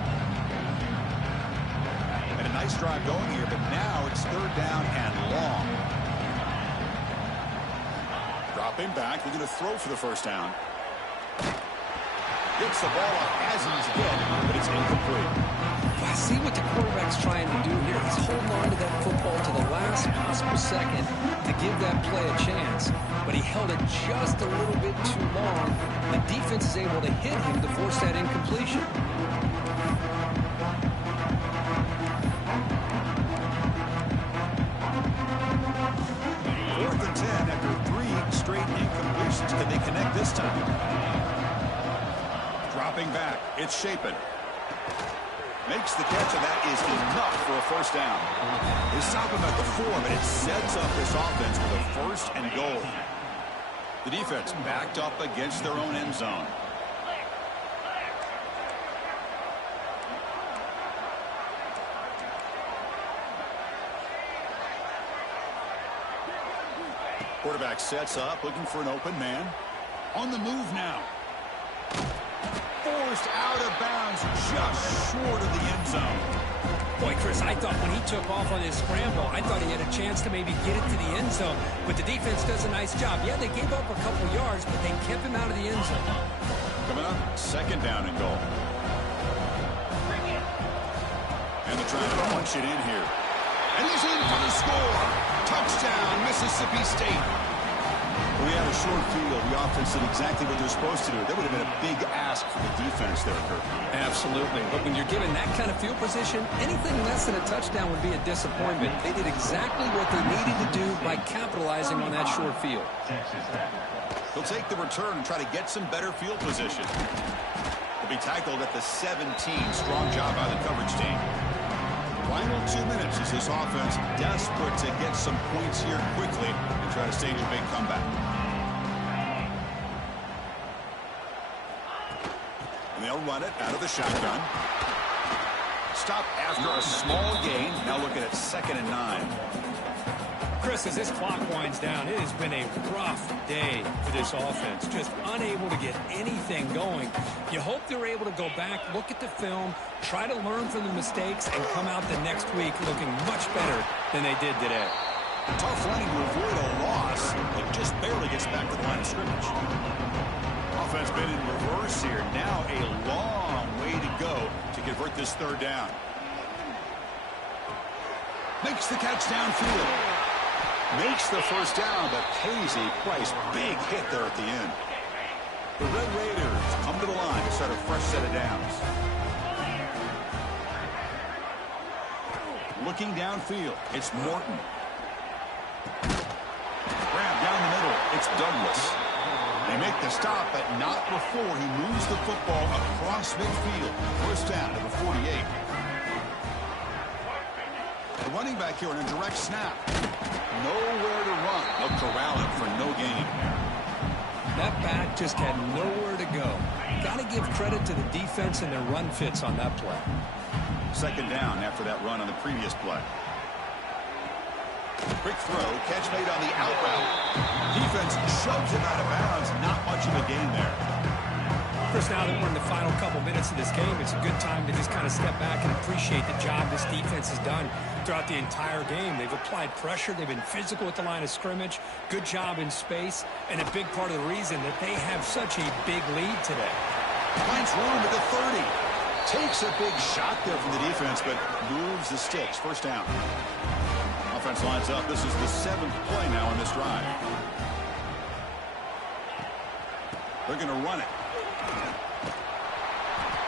And a nice drive going here, but now it's third down and long. Dropping back, we're going to throw for the first down. Gets the ball off as he's hit, but it's incomplete. I see what the quarterback's trying to do here. He's holding on to that football to the last possible second to give that play a chance. But he held it just a little bit too long. The defense is able to hit him to force that incompletion. Fourth and 10 after 3 straight incompletions. Can they connect this time? Dropping back. It's Shapen. Makes the catch, and that is enough for a first down. They stop him at the 4, but it sets up this offense with a first and goal. The defense backed up against their own end zone. Quarterback sets up, looking for an open man. On the move now. Forced out of bounds, just short of the end zone. Boy, Chris, I thought when he took off on his scramble, I thought he had a chance to maybe get it to the end zone. But the defense does a nice job. Yeah, they gave up a couple yards, but they kept him out of the end zone. Coming up, second down and goal. And they're trying to punch it in here. And he's in for the score. Touchdown, Mississippi State. We had a short field. The offense did exactly what they're supposed to do. That would have been a big ask for the defense there, Kirk. Absolutely. But when you're given that kind of field position, anything less than a touchdown would be a disappointment. They did exactly what they needed to do by capitalizing on that short field. They'll take the return and try to get some better field position. They'll be tackled at the 17. Strong job by the coverage team. Final 2 minutes as this offense desperate to get some points here quickly and try to stage a big comeback. And they'll run it out of the shotgun. Stop after a small gain. Now looking at 2nd and 9. Chris, as this clock winds down, it has been a rough day for this offense. Just unable to get anything going. You hope they're able to go back, look at the film, try to learn from the mistakes, and come out the next week looking much better than they did today. Tough running to avoid a loss, but just barely gets back to the line of scrimmage. Offense been in reverse here. Now a long way to go to convert this third down. Makes the catch downfield. Makes the first down, but pays a price. Big hit there at the end. The Red Raiders come to the line to start a fresh set of downs. Looking downfield, it's Morton. Grab down the middle, it's Douglas. They make the stop, but not before he moves the football across midfield. First down to the 48. The running back here in a direct snap. Nowhere to run. They'll corral him for no gain. That back just had nowhere to go. Got to give credit to the defense and their run fits on that play. Second down after that run on the previous play. Quick throw, catch made on the out route. Defense shoves him out of bounds. Not much of a gain there. Chris, now that we're in the final couple minutes of this game, it's a good time to just kind of step back and appreciate the job this defense has done throughout the entire game. They've applied pressure. They've been physical at the line of scrimmage. Good job in space. And a big part of the reason that they have such a big lead today. Finds room at the 30. Takes a big shot there from the defense, but moves the sticks. First down. Offense lines up. This is the 7th play now on this drive. They're going to run it.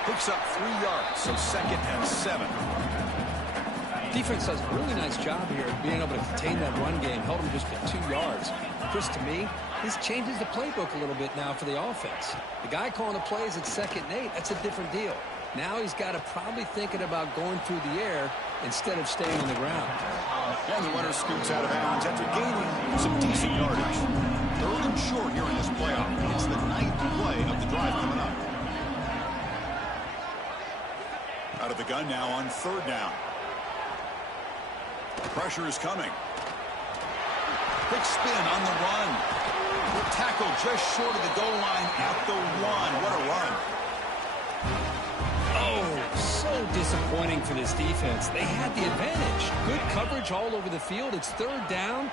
Picks up 3 yards, so 2nd and 7. Defense does a really nice job here of being able to contain that run game, held them just at 2 yards. Chris, to me, this changes the playbook a little bit now for the offense. The guy calling the plays at 2nd and 8, that's a different deal. Now he's got to probably thinking about going through the air instead of staying on the ground. And the runner scoots out of bounds after gaining some decent yardage. 3rd and short here in this playoff. It's the 9th play of the drive coming up. Out of the gun now on 3rd down. Pressure is coming. Quick spin on the run. Tackle just short of the goal line at the 1. What a run. Oh, so disappointing for this defense. They had the advantage. Good coverage all over the field. It's 3rd down,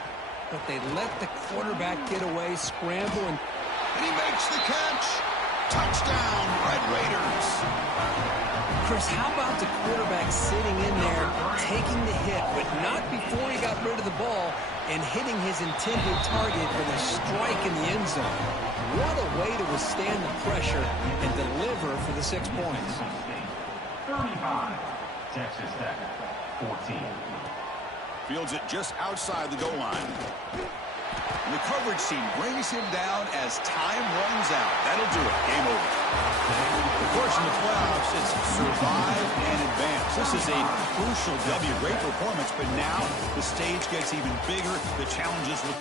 but they let the quarterback get away, scramble, and he makes the catch. Touchdown, Red Raiders. Chris, how about the quarterback sitting in there, taking the hit, but not before he got rid of the ball and hitting his intended target with a strike in the end zone. What a way to withstand the pressure and deliver for the 6 points. 35, Texas Tech, 14. Fields it just outside the goal line. And the coverage team brings him down as time runs out. That'll do it. Game over. Of course, in the playoffs, it's survive and advance. This is a crucial W. Great performance, but now the stage gets even bigger. The challenges look...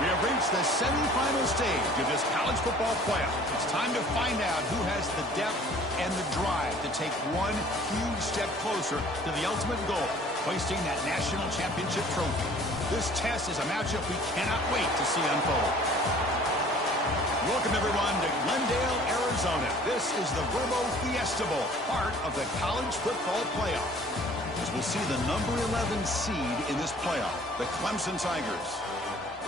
We have reached the semifinal stage of this college football playoff. It's time to find out who has the depth and the drive to take one huge step closer to the ultimate goal, hoisting that national championship trophy. This test is a matchup we cannot wait to see unfold. Welcome, everyone, to Glendale, Arizona. This is the Verbo Fiesta Bowl, part of the college football playoff. As we'll see the number 11 seed in this playoff, the Clemson Tigers,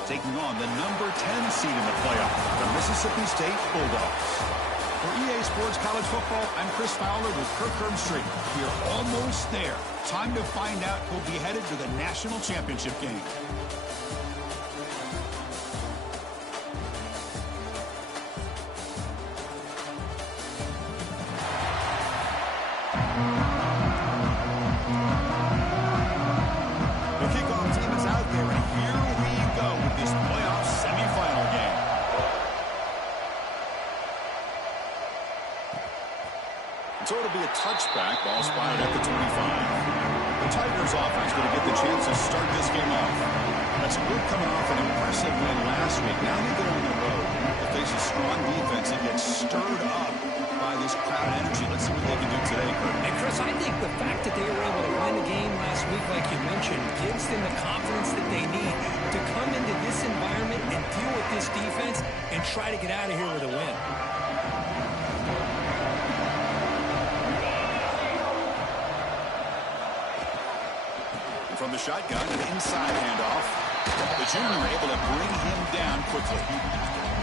taking on the number 10 seed in the playoff, the Mississippi State Bulldogs. For EA Sports College Football, I'm Chris Fowler with Kirk Herbstreit. We are almost there. Time to find out who'll be headed to the national championship game. The kickoff team is out there, and here we go with this playoff semifinal game. So it'll be a touchback, ball spotted at the 25. The Tigers offense going to get the chance to start this game off. That's a group coming off an impressive win last week. Now they go on the road to face a strong defense that gets stirred up by this crowd energy. Let's see what they can do today, Kurt. And Chris, I think the fact that they were able to win the game last week, like you mentioned, gives them the confidence that they need to come into this environment and deal with this defense and try to get out of here with a win. From the shotgun, an inside handoff. The junior able to bring him down quickly.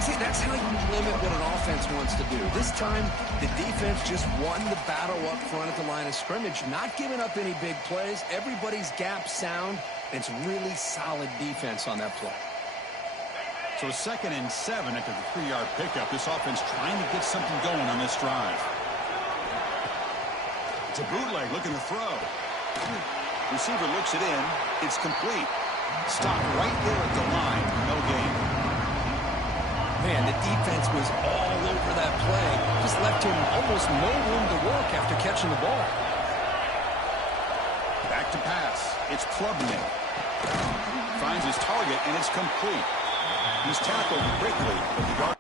See, that's how you limit what an offense wants to do. This time, the defense just won the battle up front at the line of scrimmage, not giving up any big plays. Everybody's gap sound. It's really solid defense on that play. So 2nd and 7 after the 3-yard pickup. This offense trying to get something going on this drive. It's a bootleg looking to throw. Receiver looks it in. It's complete. Stopped right there at the line. No gain. Man, the defense was all over that play. Just left him almost no room to work after catching the ball. Back to pass. It's Klubnik. Finds his target, and it's complete. He's tackled quickly, but the guard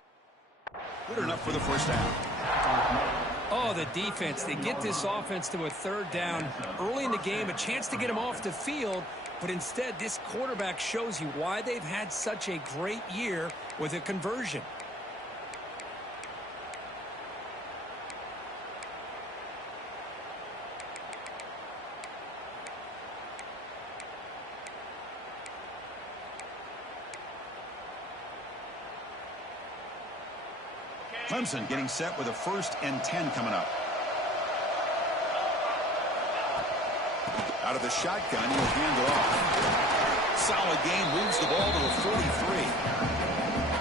good enough for the first down. Oh, the defense. They get this offense to a 3rd down early in the game, a chance to get him off the field, but instead this quarterback shows you why they've had such a great year with a conversion. Clemson getting set with a 1st and 10 coming up. Out of the shotgun, he'll hand it off. Solid game, moves the ball to the 43.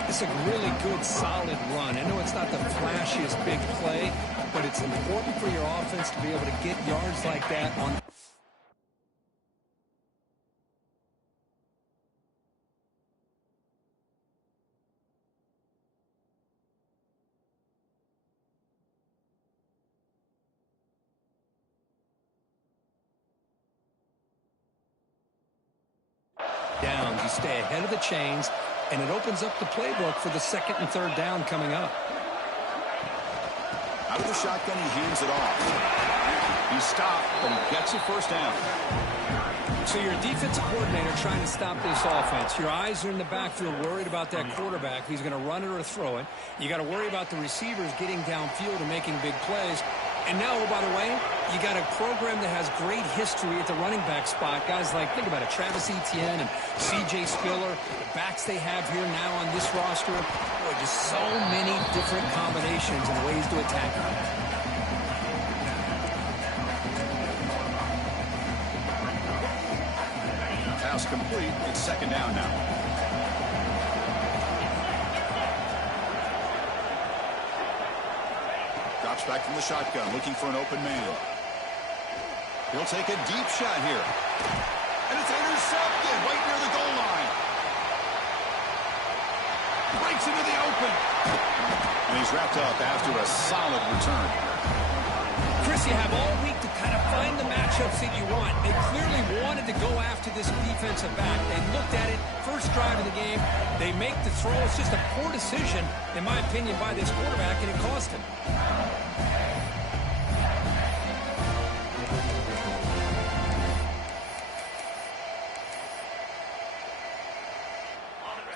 It's a really good, solid run. I know it's not the flashiest big play, but it's important for your offense to be able to get yards like that on. Downs, you stay ahead of the chains, and it opens up the playbook for the 2nd and 3rd down coming up. Out of the shotgun, he hands it off. He stopped, but he gets a 1st down. So you're a defensive coordinator trying to stop this offense. Your eyes are in the backfield worried about that quarterback who's going to run it or throw it. You got to worry about the receivers getting downfield and making big plays. And now, oh, by the way, you got a program that has great history at the running back spot. Guys like, think about it, Travis Etienne and C.J. Spiller, the backs they have here now on this roster. Boy, just so many different combinations and ways to attack them. Pass complete. It's 2nd down now. Drops back from the shotgun, looking for an open man. He'll take a deep shot here. And it's intercepted right near the goal line. Breaks into the open. And he's wrapped up after a solid return. Chris, you have all week to kind of find the matchups that you want. They clearly wanted to go after this defensive back. They looked at it, first drive of the game. They make the throw. It's just a poor decision, in my opinion, by this quarterback, and it cost him.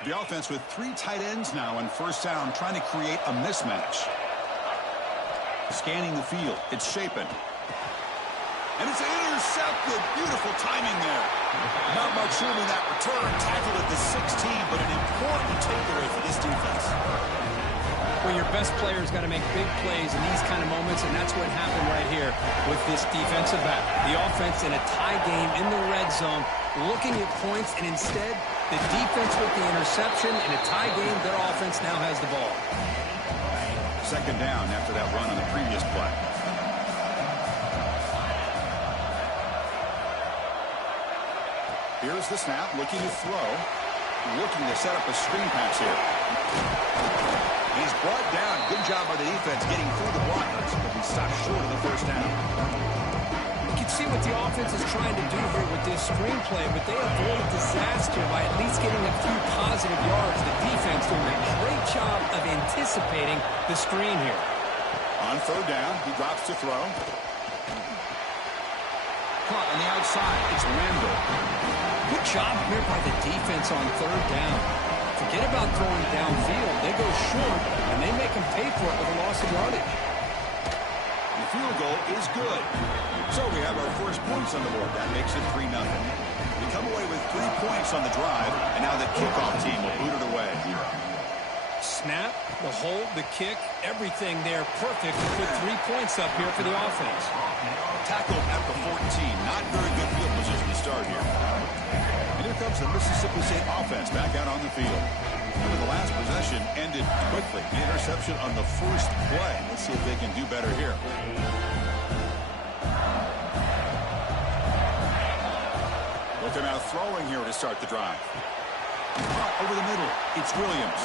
The offense with 3 tight ends now on first down, trying to create a mismatch. Scanning the field. It's Shapen. And it's intercepted. Beautiful timing there. Not much room in that return. Tackled at the 16, but an important takeaway for this defense. Well, your best player's got to make big plays in these kind of moments, and that's what happened right here with this defensive back. The offense in a tie game in the red zone, looking at points, and instead, the defense with the interception. In a tie game, their offense now has the ball. Second down after that run on the previous play. Here's the snap, looking to throw. Looking to set up a screen pass here. He's brought down. Good job by the defense getting through the blockers, but he stopped short of the first down. You can see what the offense is trying to do here with this screenplay, but they avoided disaster by at least getting a few positive yards. The defense doing a great job of anticipating the screen here. On third down, he drops to throw. Caught on the outside. It's Randall. Good job here by the defense on third down. Forget about throwing downfield. They go short, and they make them pay for it with a loss of yardage. The field goal is good. So we have our first points on the board. That makes it 3-0. We come away with 3 points on the drive, and now the kickoff team will boot it away. Snap, the hold, the kick, everything there perfect to put 3 points up here for the offense. Tackled at the 14. Not very good field position to start here. And here comes the Mississippi State offense back out on the field. And the last possession ended quickly. The interception on the first play. Let's see if they can do better here. Looking out throwing here to start the drive. Over the middle, it's Williams.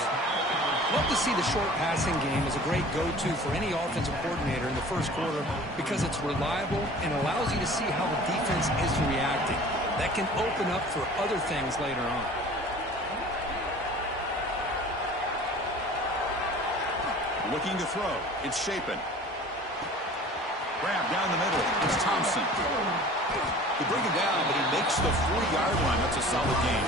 Love to see the short passing game as a great go-to for any offensive coordinator in the first quarter because it's reliable and allows you to see how the defense is reacting. That can open up for other things later on. Looking to throw. It's Shapen. Grab down the middle. It's Thompson. They bring him down, but he makes the 40-yard line. That's a solid game.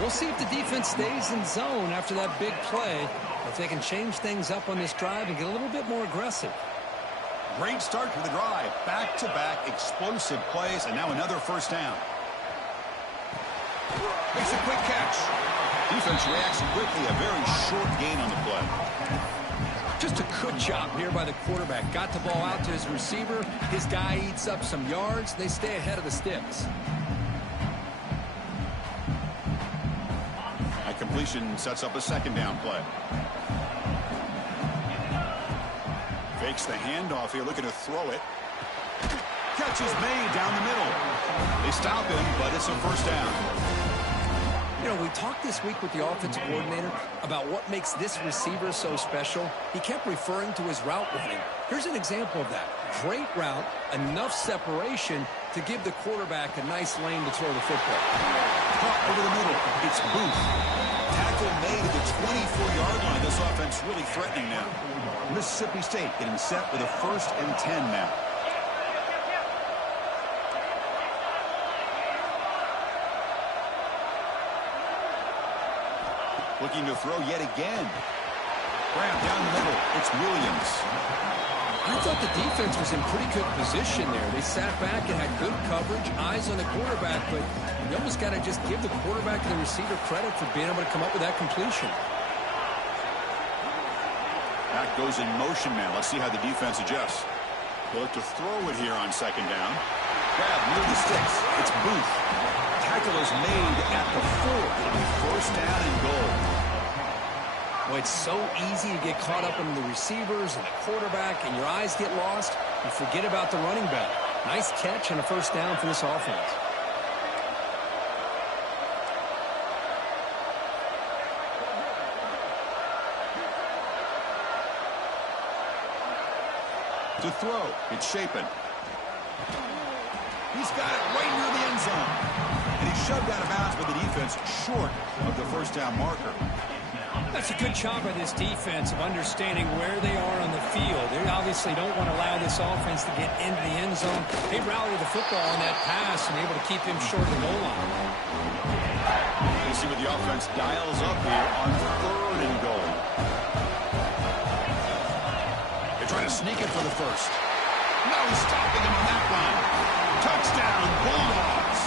We'll see if the defense stays in zone after that big play, if they can change things up on this drive and get a little bit more aggressive. Great start to the drive. Back-to-back explosive plays, and now another first down. Makes a quick catch. Defense reacts quickly. A very short gain on the play. Just a good job here by the quarterback. Got the ball out to his receiver. His guy eats up some yards. They stay ahead of the sticks. That completion sets up a second down play. Fakes the handoff here, looking to throw it. Catch is made down the middle. They stop him, but it's a first down. You know, we talked this week with the offensive coordinator about what makes this receiver so special. He kept referring to his route running. Here's an example of that. Great route, enough separation to give the quarterback a nice lane to throw the football. Caught over the middle. It's Booth. Tackle made at the 24-yard line. This offense really threatening now. Mississippi State getting set with a 1st and 10 now. Looking to throw yet again. Grab down the middle. It's Williams. I thought the defense was in pretty good position there. They sat back and had good coverage, eyes on the quarterback, but you almost got to just give the quarterback and the receiver credit for being able to come up with that completion. Back goes in motion now. Let's see how the defense adjusts. They'll look to throw it here on second down. Grab near the sticks. It's Booth. Tackle is made at the 4. First down and goal. Well, it's so easy to get caught up in the receivers and the quarterback, and your eyes get lost. You forget about the running back. Nice catch and a first down for this offense. To throw. It's Shapen. He's got it right near the end zone. And he's shoved out of bounds by the defense short of the first down marker. That's a good job by this defense of understanding where they are on the field. They obviously don't want to allow this offense to get into the end zone. They rallied the football on that pass and able to keep him short of the goal line. You see what the offense dials up here on 3rd and goal. They're trying to sneak it for the first. No stopping him on that one. Touchdown, Bulldogs.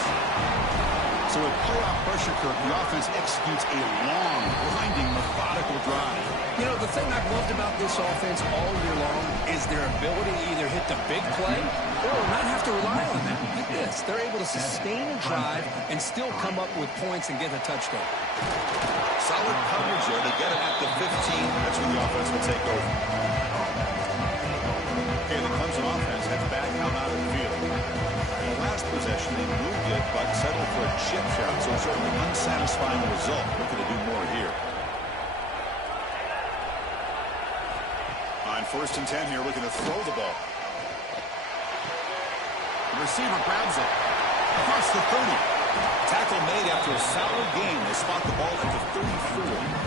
So with playoff pressure curve, the offense executes a long, grinding, methodical drive. You know, the thing I've loved about this offense all year long is their ability to either hit the big play or not have to rely on that. Like this. They're able to sustain a drive and still come up with points and get a touchdown. Solid coverage there to get it at the 15. That's when the offense will take over. Okay, the Clemson offense heads back out of the field. In the last possession, they moved it, but settled for a chip shot, so it's certainly an unsatisfying result. Looking to do more here. On 1st and 10 here, looking to throw the ball. The receiver grabs it across the 30. Tackle made after a solid gain. They spot the ball at the 34.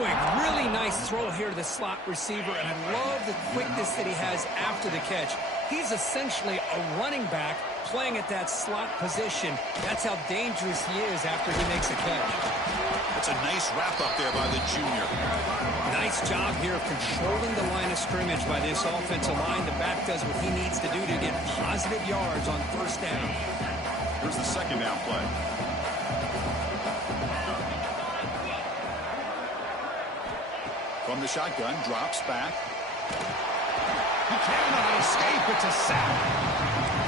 Boy, really nice throw here to the slot receiver, and I love the quickness that he has after the catch. He's essentially a running back playing at that slot position. That's how dangerous he is after he makes a catch. It's a nice wrap-up there by the junior. Nice job here of controlling the line of scrimmage by this offensive line. The back does what he needs to do to get positive yards on 1st down. Here's the 2nd down play. From the shotgun, drops back. He cannot escape. It's a sack.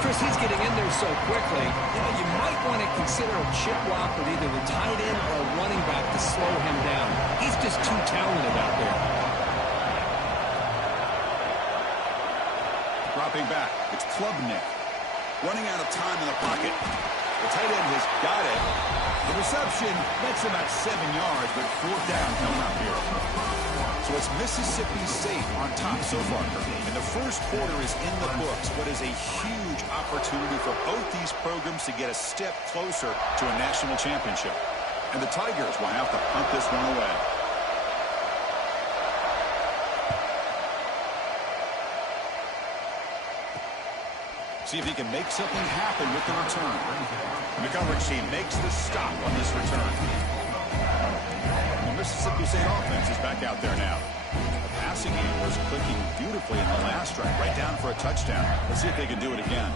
Chris, he's getting in there so quickly. You might want to consider a chip block with either the tight end or a running back to slow him down. He's just too talented out there. Dropping back. It's Klubnik. Running out of time in the pocket. The tight end has got it. The reception makes about 7 yards, but 4th down coming up here. So it's Mississippi State on top so far. And the first quarter is in the books. What is a huge opportunity for both these programs to get a step closer to a national championship. And the Tigers will have to punt this one away. See if he can make something happen with the return. And the coverage team makes the stop on this return. The Mississippi State offense is back out there now. The passing game was clicking beautifully in the last drive, right down for a touchdown. Let's see if they can do it again.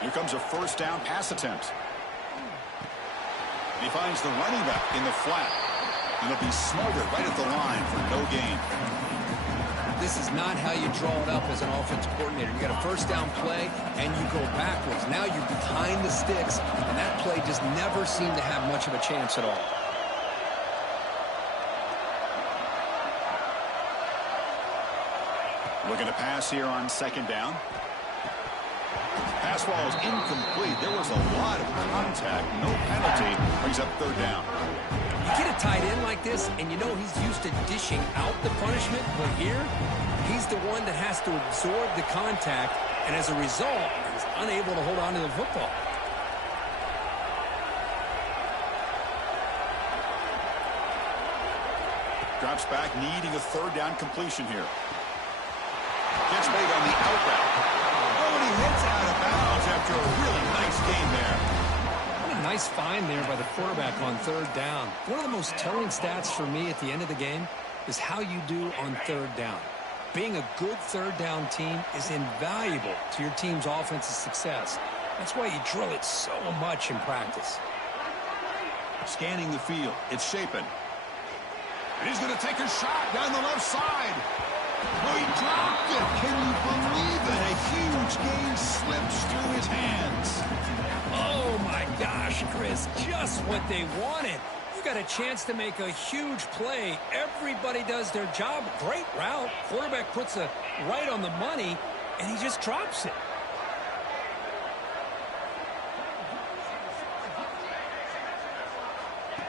Here comes a 1st down pass attempt. He finds the running back in the flat. And it'll be smothered right at the line for no gain. This is not how you draw it up as an offensive coordinator. You got a 1st down play, and you go backwards. Now you're behind the sticks, and that play just never seemed to have much of a chance at all. Looking to pass here on 2nd down. Pass ball is incomplete. There was a lot of contact. No penalty. Brings up 3rd down. You get a tight end like this, and you know he's used to dishing out the punishment, but here, he's the one that has to absorb the contact, and as a result, he's unable to hold on to the football. Drops back, needing a 3rd down completion here. Catch made on the out route. Oh, and he hits out of bounds after a really nice game there. Nice find there by the quarterback on 3rd down. One of the most telling stats for me at the end of the game is how you do on 3rd down. Being a good 3rd down team is invaluable to your team's offensive success. That's why you drill it so much in practice. Scanning the field. It's Shapen. And he's going to take a shot down the left side. Oh, he dropped it. Can you believe it? A huge gain slips through his hands. Oh, my gosh, Chris, just what they wanted. You got a chance to make a huge play. Everybody does their job. Great route. Quarterback puts it right on the money, and he just drops it.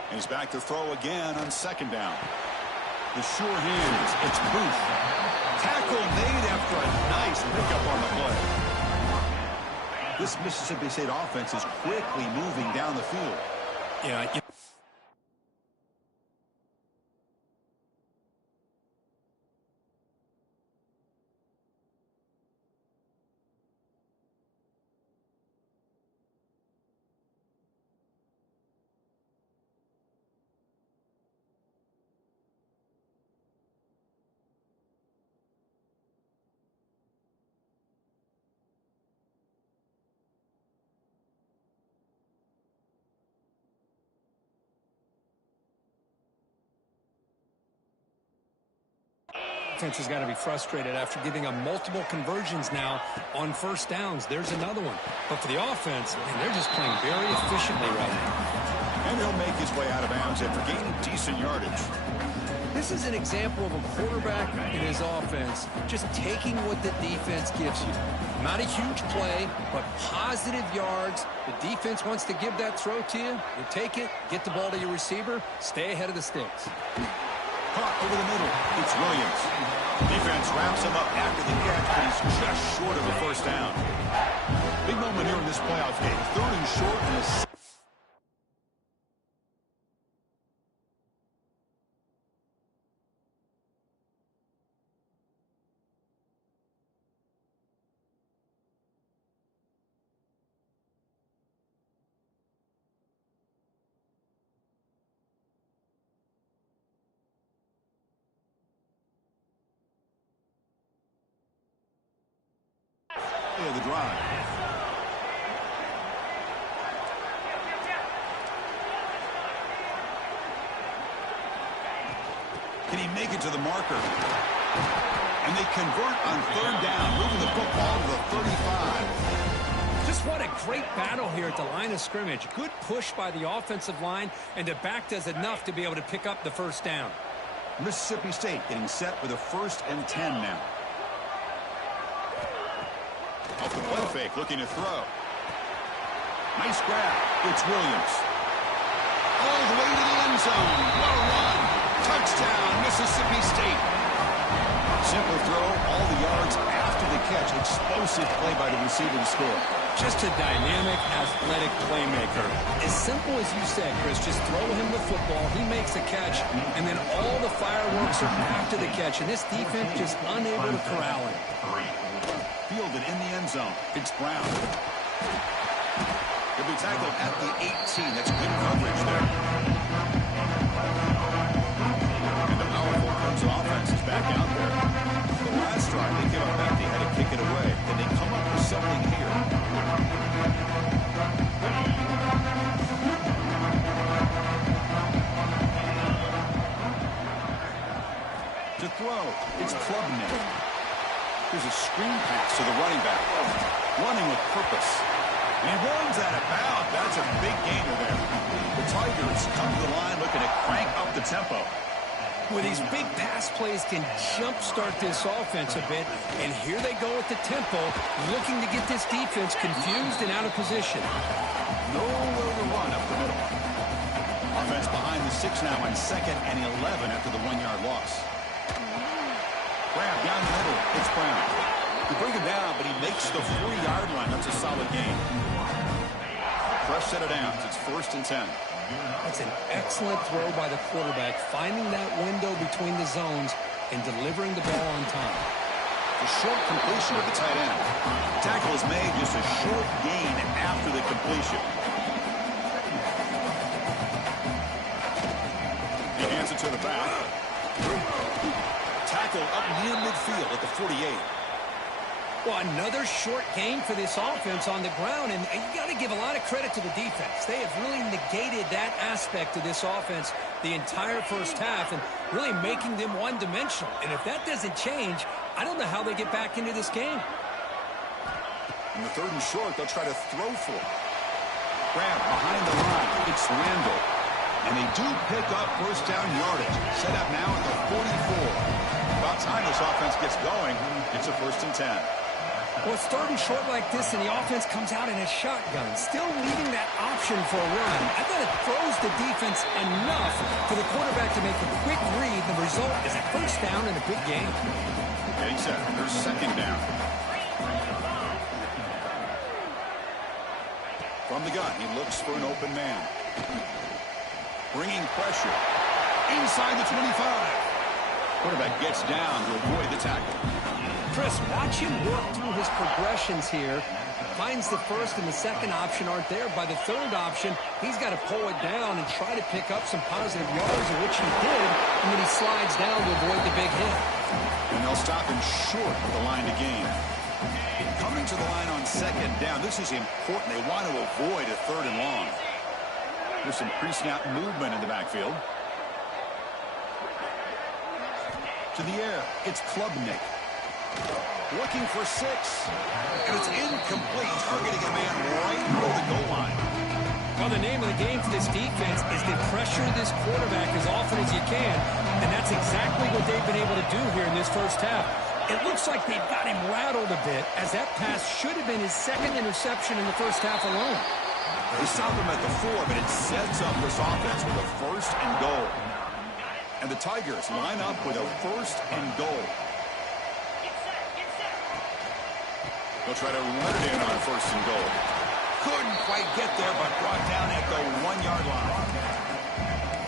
And he's back to throw again on second down. The sure hands. It's Booth. Tackle made after a nice pickup on the play. This Mississippi State offense is quickly moving down the field. Yeah, defense has got to be frustrated after giving up multiple conversions now on first downs. There's another one. But for the offense, man, they're just playing very efficiently right now. And he'll make his way out of bounds after gaining decent yardage. This is an example of a quarterback in his offense just taking what the defense gives you. Not a huge play, but positive yards. The defense wants to give that throw to you. You take it, get the ball to your receiver, stay ahead of the sticks. Caught over the middle. It's Williams. Defense wraps him up after the catch, but he's just short of a first down. Big moment here in this playoff game. 3rd and short and a... of the drive. Can he make it to the marker? And they convert on 3rd down, moving the football to the 35. Just what a great battle here at the line of scrimmage. Good push by the offensive line, and the back does enough to be able to pick up the first down. Mississippi State getting set for the 1st and 10 now. Off the play fake, looking to throw. Nice grab. It's Williams. All the way to the end zone. What a run. Touchdown, Mississippi State. Simple throw, all the yards after the catch. Explosive play by the receiver to score. Just a dynamic, athletic playmaker. As simple as you said, Chris, just throw him the football, he makes a catch, and then all the fireworks are after the catch, and this defense just unable to corral him. Fielded in the end zone. It's Brown. He'll be tackled at the 18. That's good coverage there. And the powerful Clemson offense is back out there. The last drive, they give up back. They had to kick it away. Then they come up with something here. To throw, it's Klubnik. Here's a screen pass to the running back. Running with purpose. And he runs out of bounds. That's a big gainer there. The Tigers come to the line looking to crank up the tempo. Well, these big pass plays can jumpstart this offense a bit, and here they go with the tempo, looking to get this defense confused and out of position. Nowhere to run up the middle. Offense behind the 6 now on 2nd and 11 after the 1-yard loss. Grab down the middle. It's Brown. They bring him down, but he makes the 40-yard line. That's a solid gain. Fresh set of downs. It's 1st and 10. That's an excellent throw by the quarterback, finding that window between the zones and delivering the ball on time. A short completion of the tight end. Tackle is made, just a short gain after the completion. He hands it to the back. Tackle up near midfield at the 48. Well, another short gain for this offense on the ground, and you got to give a lot of credit to the defense. They have really negated that aspect of this offense the entire first half and really making them one-dimensional. And if that doesn't change, I don't know how they get back into this game. In the 3rd and short, they'll try to throw for it. Grab behind the line. It's Randall. And they do pick up first down yardage. Set up now at the 44. About time this offense gets going. It's a 1st and 10. Well, it's third and short like this, and the offense comes out in a shotgun, still leaving that option for a run. I thought it throws the defense enough for the quarterback to make a quick read. The result is a first down in a big game. Getting set. There's second down. From the gun, he looks for an open man. Bringing pressure. Inside the 25. Quarterback gets down to avoid the tackle. Chris, watch him work through his progressions here. Finds the first and the second option aren't there. By the third option, he's got to pull it down and try to pick up some positive yards, which he did, and then he slides down to avoid the big hit. And they'll stop him short of the line to gain. Coming to the line on second down. This is important. They want to avoid a third and long. There's some pre-snap movement in the backfield. To the air, it's Klubnik. Looking for 6. And it's incomplete, targeting a man right near the goal line. Well, the name of the game for this defense is to pressure this quarterback as often as you can, and that's exactly what they've been able to do here in this first half. It looks like they've got him rattled a bit, as that pass should have been his second interception in the first half alone. They stop him at the 4, but it sets up this offense with a first and goal. And the Tigers line up with a first and goal. They'll try to run it in on first and goal. Couldn't quite get there, but brought down at the 1-yard line.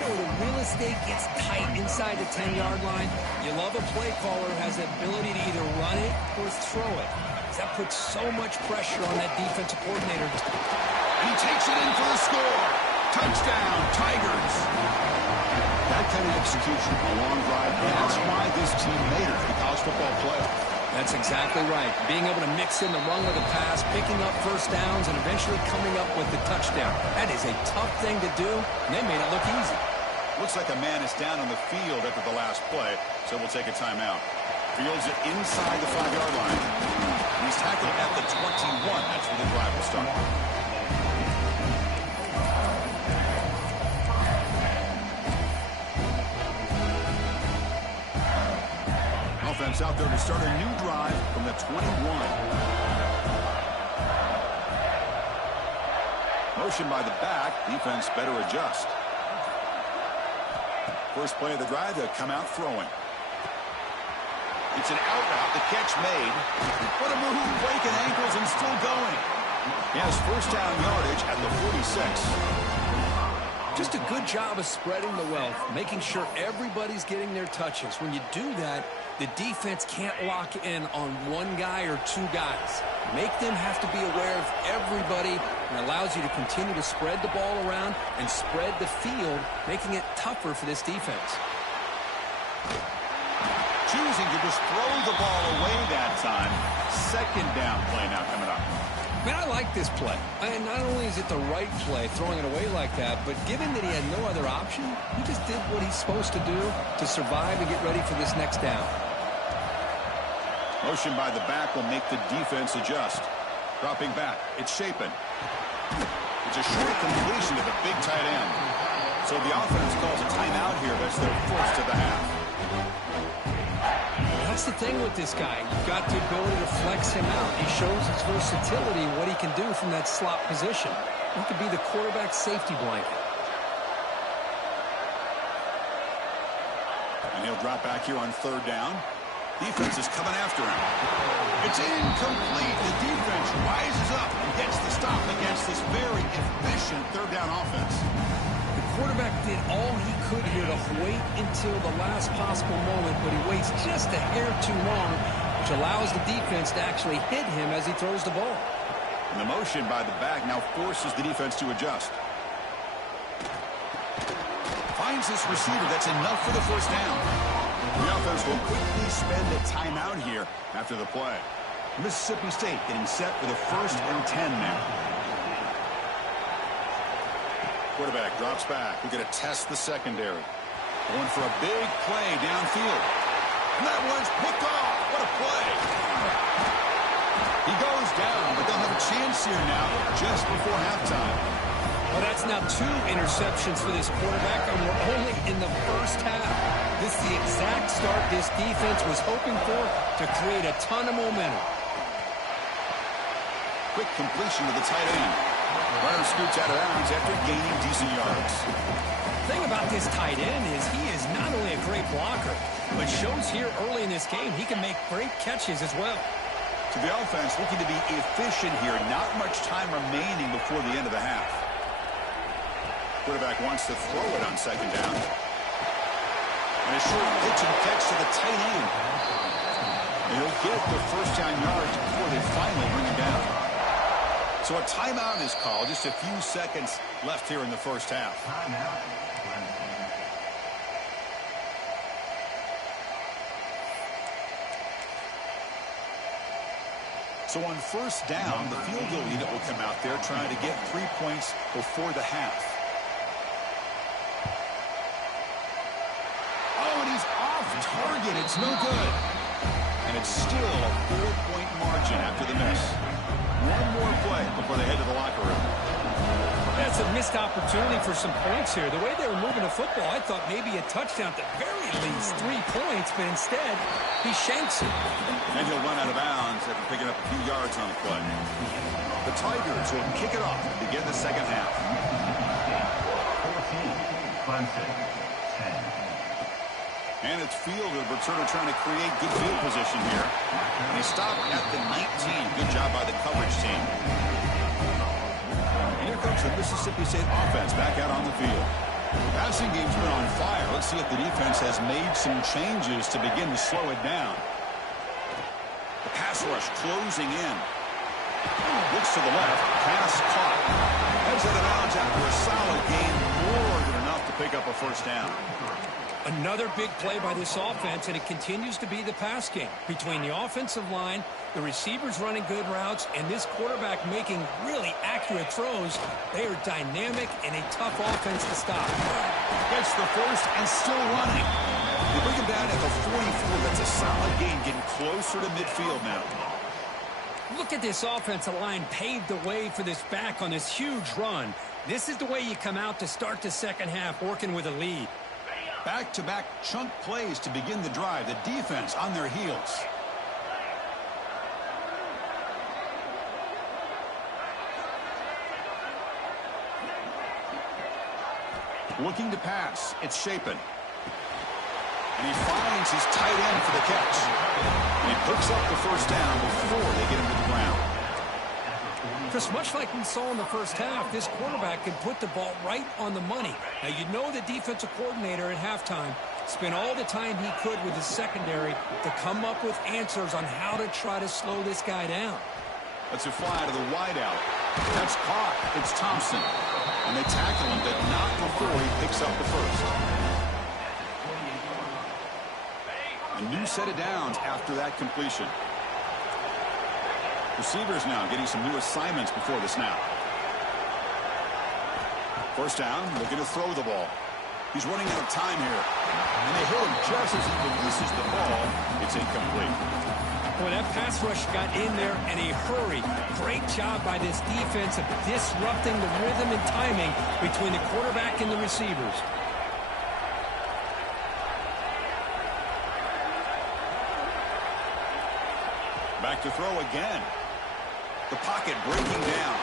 The real estate gets tight inside the 10-yard line. You love a play caller who has the ability to either run it or throw it. That puts so much pressure on that defensive coordinator. And he takes it in for the score. Touchdown, Tigers. That kind of execution on a long drive, that's why this team made it to the college football playoff. That's exactly right. Being able to mix in the run with the pass, picking up first downs, and eventually coming up with the touchdown. That is a tough thing to do, and they made it look easy. Looks like a man is down on the field after the last play, so we'll take a timeout. Fields it inside the 5-yard line. He's tackled at the 21. That's where the drive will start. Offense out there to start a new drive from the 21. Motion by the back. Defense better adjust. First play of the drive, they'll come out throwing. It's an out route. The catch made. What a move, breaking ankles and still going. He has first down yardage at the 46. Just a good job of spreading the wealth, making sure everybody's getting their touches. When you do that, the defense can't lock in on one guy or two guys. Make them have to be aware of everybody, and allows you to continue to spread the ball around and spread the field, making it tougher for this defense. Choosing to just throw the ball away that time. Second down play now coming up. Man, I like this play. And not only is it the right play, throwing it away like that, but given that he had no other option, he just did what he's supposed to do to survive and get ready for this next down. Motion by the back will make the defense adjust. Dropping back, it's Shapen. It's a short completion to the big tight end. So the offense calls a timeout here. That's their first of the half. That's the thing with this guy. You've got the ability to flex him out. He shows his versatility and what he can do from that slot position. He could be the quarterback safety blanket. And he'll drop back here on third down. Defense is coming after him. It's incomplete. The defense rises up and gets the stop against this very efficient third down offense. The quarterback did all he could here to wait until the last possible moment, but he waits just a hair too long, which allows the defense to actually hit him as he throws the ball. And the motion by the back now forces the defense to adjust. Finds this receiver. That's enough for the first down. The offense will quickly spend a timeout here after the play. Mississippi State getting set for the 1st and 10 now. Quarterback drops back. We're going to test the secondary. Going for a big play downfield. And that one's picked off. What a play. He goes down, but they'll have a chance here now just before halftime. Well, that's now 2 interceptions for this quarterback, and we're only in the first half. This is the exact start this defense was hoping for to create a ton of momentum. quick completion to the tight end. Runner scoots out of bounds after gaining decent yards. The thing about this tight end is he is not only a great blocker, but shows here early in this game he can make great catches as well. To the offense, looking to be efficient here. Not much time remaining before the end of the half. Quarterback wants to throw it on second down. And a short pitch and catch to the tight end. And he'll get the first down yards before they finally bring him down. So a timeout is called. Just a few seconds left here in the first half. So on first down, the field goal unit will come out there trying to get 3 points before the half. Oh, and he's off target. It's no good. And it's still a 4-point margin after the miss. One more play before they head to the locker room. That's a missed opportunity for some points here. The way they were moving the football, I thought maybe a touchdown at the very least, 3 points, but instead he shanks it. And he'll run out of bounds after picking up a few yards on the play. The Tigers will kick it off to begin the second half. 14, Clemson, 10. And it's fielded. Returner trying to create good field position here. And he stopped at the 19. Good job by the coverage team. And here comes the Mississippi State offense back out on the field. Passing game's been on fire. Let's see if the defense has made some changes to begin to slow it down. The pass rush closing in. Looks to the left. Pass caught. Heads out of bounds after a solid gain. More than enough to pick up a first down. Another big play by this offense, and it continues to be the pass game. Between the offensive line, the receivers running good routes, and this quarterback making really accurate throws, they are dynamic and a tough offense to stop. Gets the first and still running. They bring him down at the 44. That's a solid gain, getting closer to midfield now. Look at this offensive line paved the way for this back on this huge run. This is the way you come out to start the second half, working with a lead. Back-to-back chunk plays to begin the drive. The defense on their heels. Looking to pass. It's Shapen. And he finds his tight end for the catch. And he picks up the first down before they get him to the ground. Chris, much like we saw in the first half, this quarterback can put the ball right on the money. Now, you know the defensive coordinator at halftime spent all the time he could with his secondary to come up with answers on how to try to slow this guy down. That's a fly to the wideout. That's caught. It's Thompson. And they tackle him, but not before he picks up the first. A new set of downs after that completion. Receivers now getting some new assignments before the snap. First down, looking to throw the ball. He's running out of time here. And they hit him just as he releases the ball. It's incomplete. Boy, that pass rush got in there in a hurry. Great job by this defense of disrupting the rhythm and timing between the quarterback and the receivers. Back to throw again. The pocket breaking down.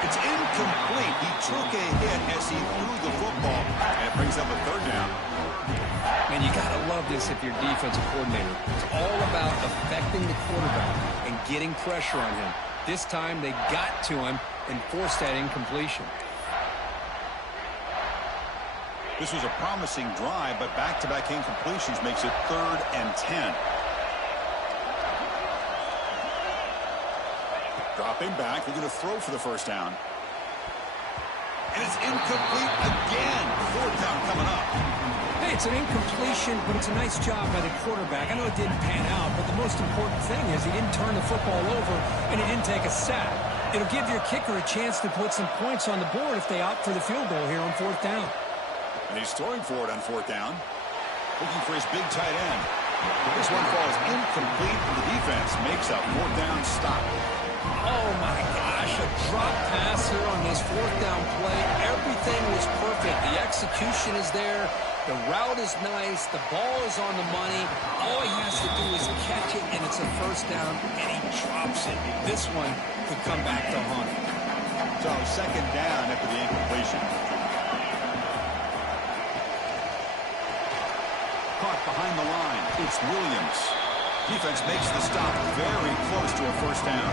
It's incomplete. He took a hit as he threw the football. And it brings up a third down. Man, you got to love this if you're defensive coordinator. It's all about affecting the quarterback and getting pressure on him. This time they got to him and forced that incompletion. This was a promising drive, but back-to-back incompletions makes it 3rd and 10. Dropping back, looking to throw for the first down. And it's incomplete again. 4th down coming up. Hey, it's an incompletion, but it's a nice job by the quarterback. I know it didn't pan out, but the most important thing is he didn't turn the football over and he didn't take a sack. It'll give your kicker a chance to put some points on the board if they opt for the field goal here on 4th down. And he's throwing for it on 4th down. Looking for his big tight end. But this one falls incomplete, and the defense makes a 4th down stop. Oh, my gosh, a drop pass here on this 4th down play. Everything was perfect. The execution is there. The route is nice. The ball is on the money. All he has to do is catch it, and it's a first down, and he drops it. This one could come back to haunt him. So second down after the incompletion. Caught behind the line. It's Williams. Defense makes the stop very close to a first down.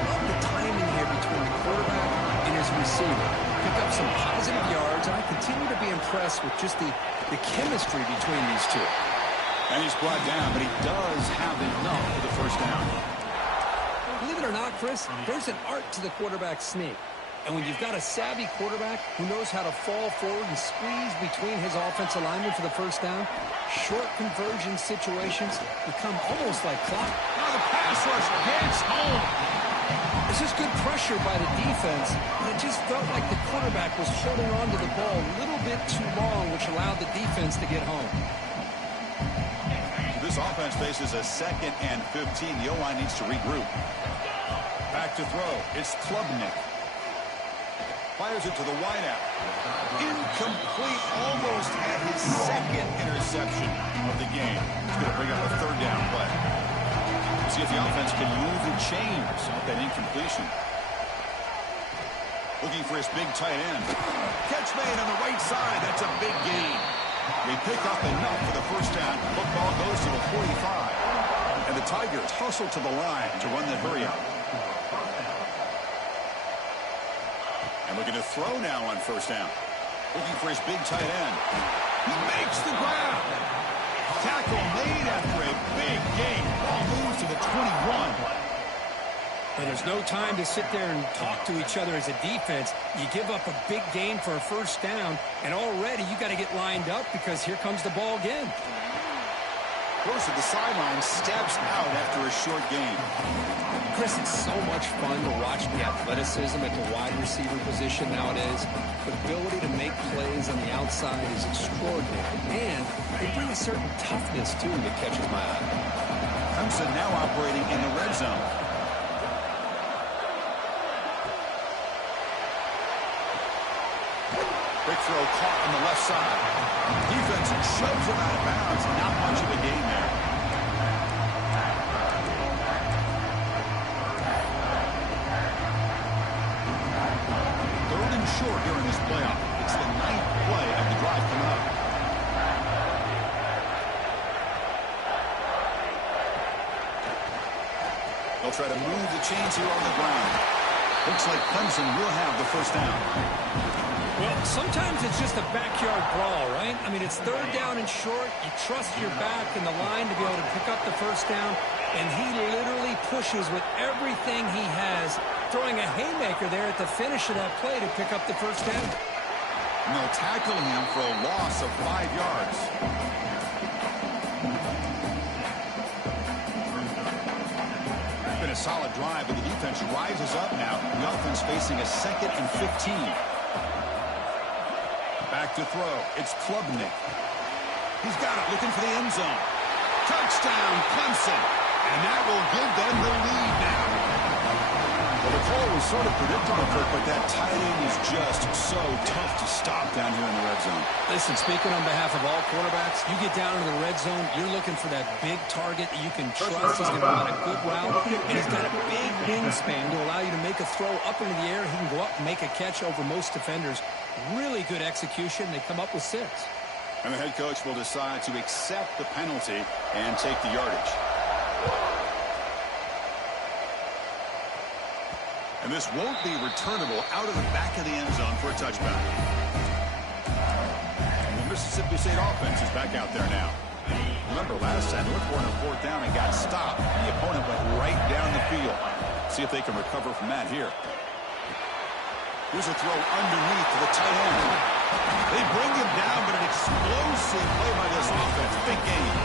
Love the timing here between the quarterback and his receiver. Pick up some positive yards, and I continue to be impressed with just the chemistry between these two. And he's brought down, but he does have enough for the first down. Believe it or not, Chris, there's an art to the quarterback sneak. And when you've got a savvy quarterback who knows how to fall forward and squeeze between his offensive linemen for the first down, short conversion situations become almost like clock. Now the pass rush gets home. This is good pressure by the defense, but it just felt like the quarterback was holding on to the ball a little bit too long, which allowed the defense to get home. This offense faces a 2nd and 15. The O-line needs to regroup. Back to throw. It's Klubnik. Fires it to the wideout. Incomplete, almost at his 2nd interception of the game. He's going to bring up a 3rd down play. See if the offense can move the chains off that incompletion. Looking for his big tight end. Catch made on the right side. That's a big gain. They pick up enough for the first down. Football goes to the 45. And the Tigers hustle to the line to run the hurry up. And looking to throw now on first down. Looking for his big tight end. He makes the grab. Tackle made after a big gain. Ball moves to the 21. And there's no time to sit there and talk to each other as a defense. You give up a big gain for a first down, and already you got to get lined up because here comes the ball again. Goes to the sideline, steps out after a short gain. Chris, it's so much fun to watch the athleticism at the wide receiver position nowadays. The ability to make plays on the outside is extraordinary, and they bring a certain toughness, too, that catches my eye. Clemson now operating in the red zone. Quick throw caught on the left side. Defense shoves him out of bounds. Not much of a gain there. Short here in this playoff. It's the 9th play of the drive coming up. They'll try to move the chains here on the ground. Looks like Clemson will have the first down. Well, sometimes it's just a backyard brawl, right? I mean, it's 3rd down and short. You trust your back and the line to be able to pick up the first down, and he literally pushes with everything he has, throwing a haymaker there at the finish of that play to pick up the first down. And they'll tackle him for a loss of 5 yards. It's been a solid drive, but the defense rises up now. The offense facing a 2nd and 15. Back to throw. It's Klubnik. He's got it, looking for the end zone. Touchdown, Clemson. And that will give them the lead now. Well, the call was sort of predictable, Kirk, but that tight end is just so tough to stop down here in the red zone. Listen, speaking on behalf of all quarterbacks, you get down into the red zone, you're looking for that big target that you can trust is going to run a good route, and he's got a big wingspan to allow you to make a throw up into the air. He can go up and make a catch over most defenders. Really good execution. They come up with 6. And the head coach will decide to accept the penalty and take the yardage. And this won't be returnable out of the back of the end zone for a touchback. And the Mississippi State offense is back out there now. Remember last time, North Point on 4th down and got stopped. The opponent went right down the field. See if they can recover from that here. Here's a throw underneath to the tight end. They bring him down, but an explosive play by this offense. Big game.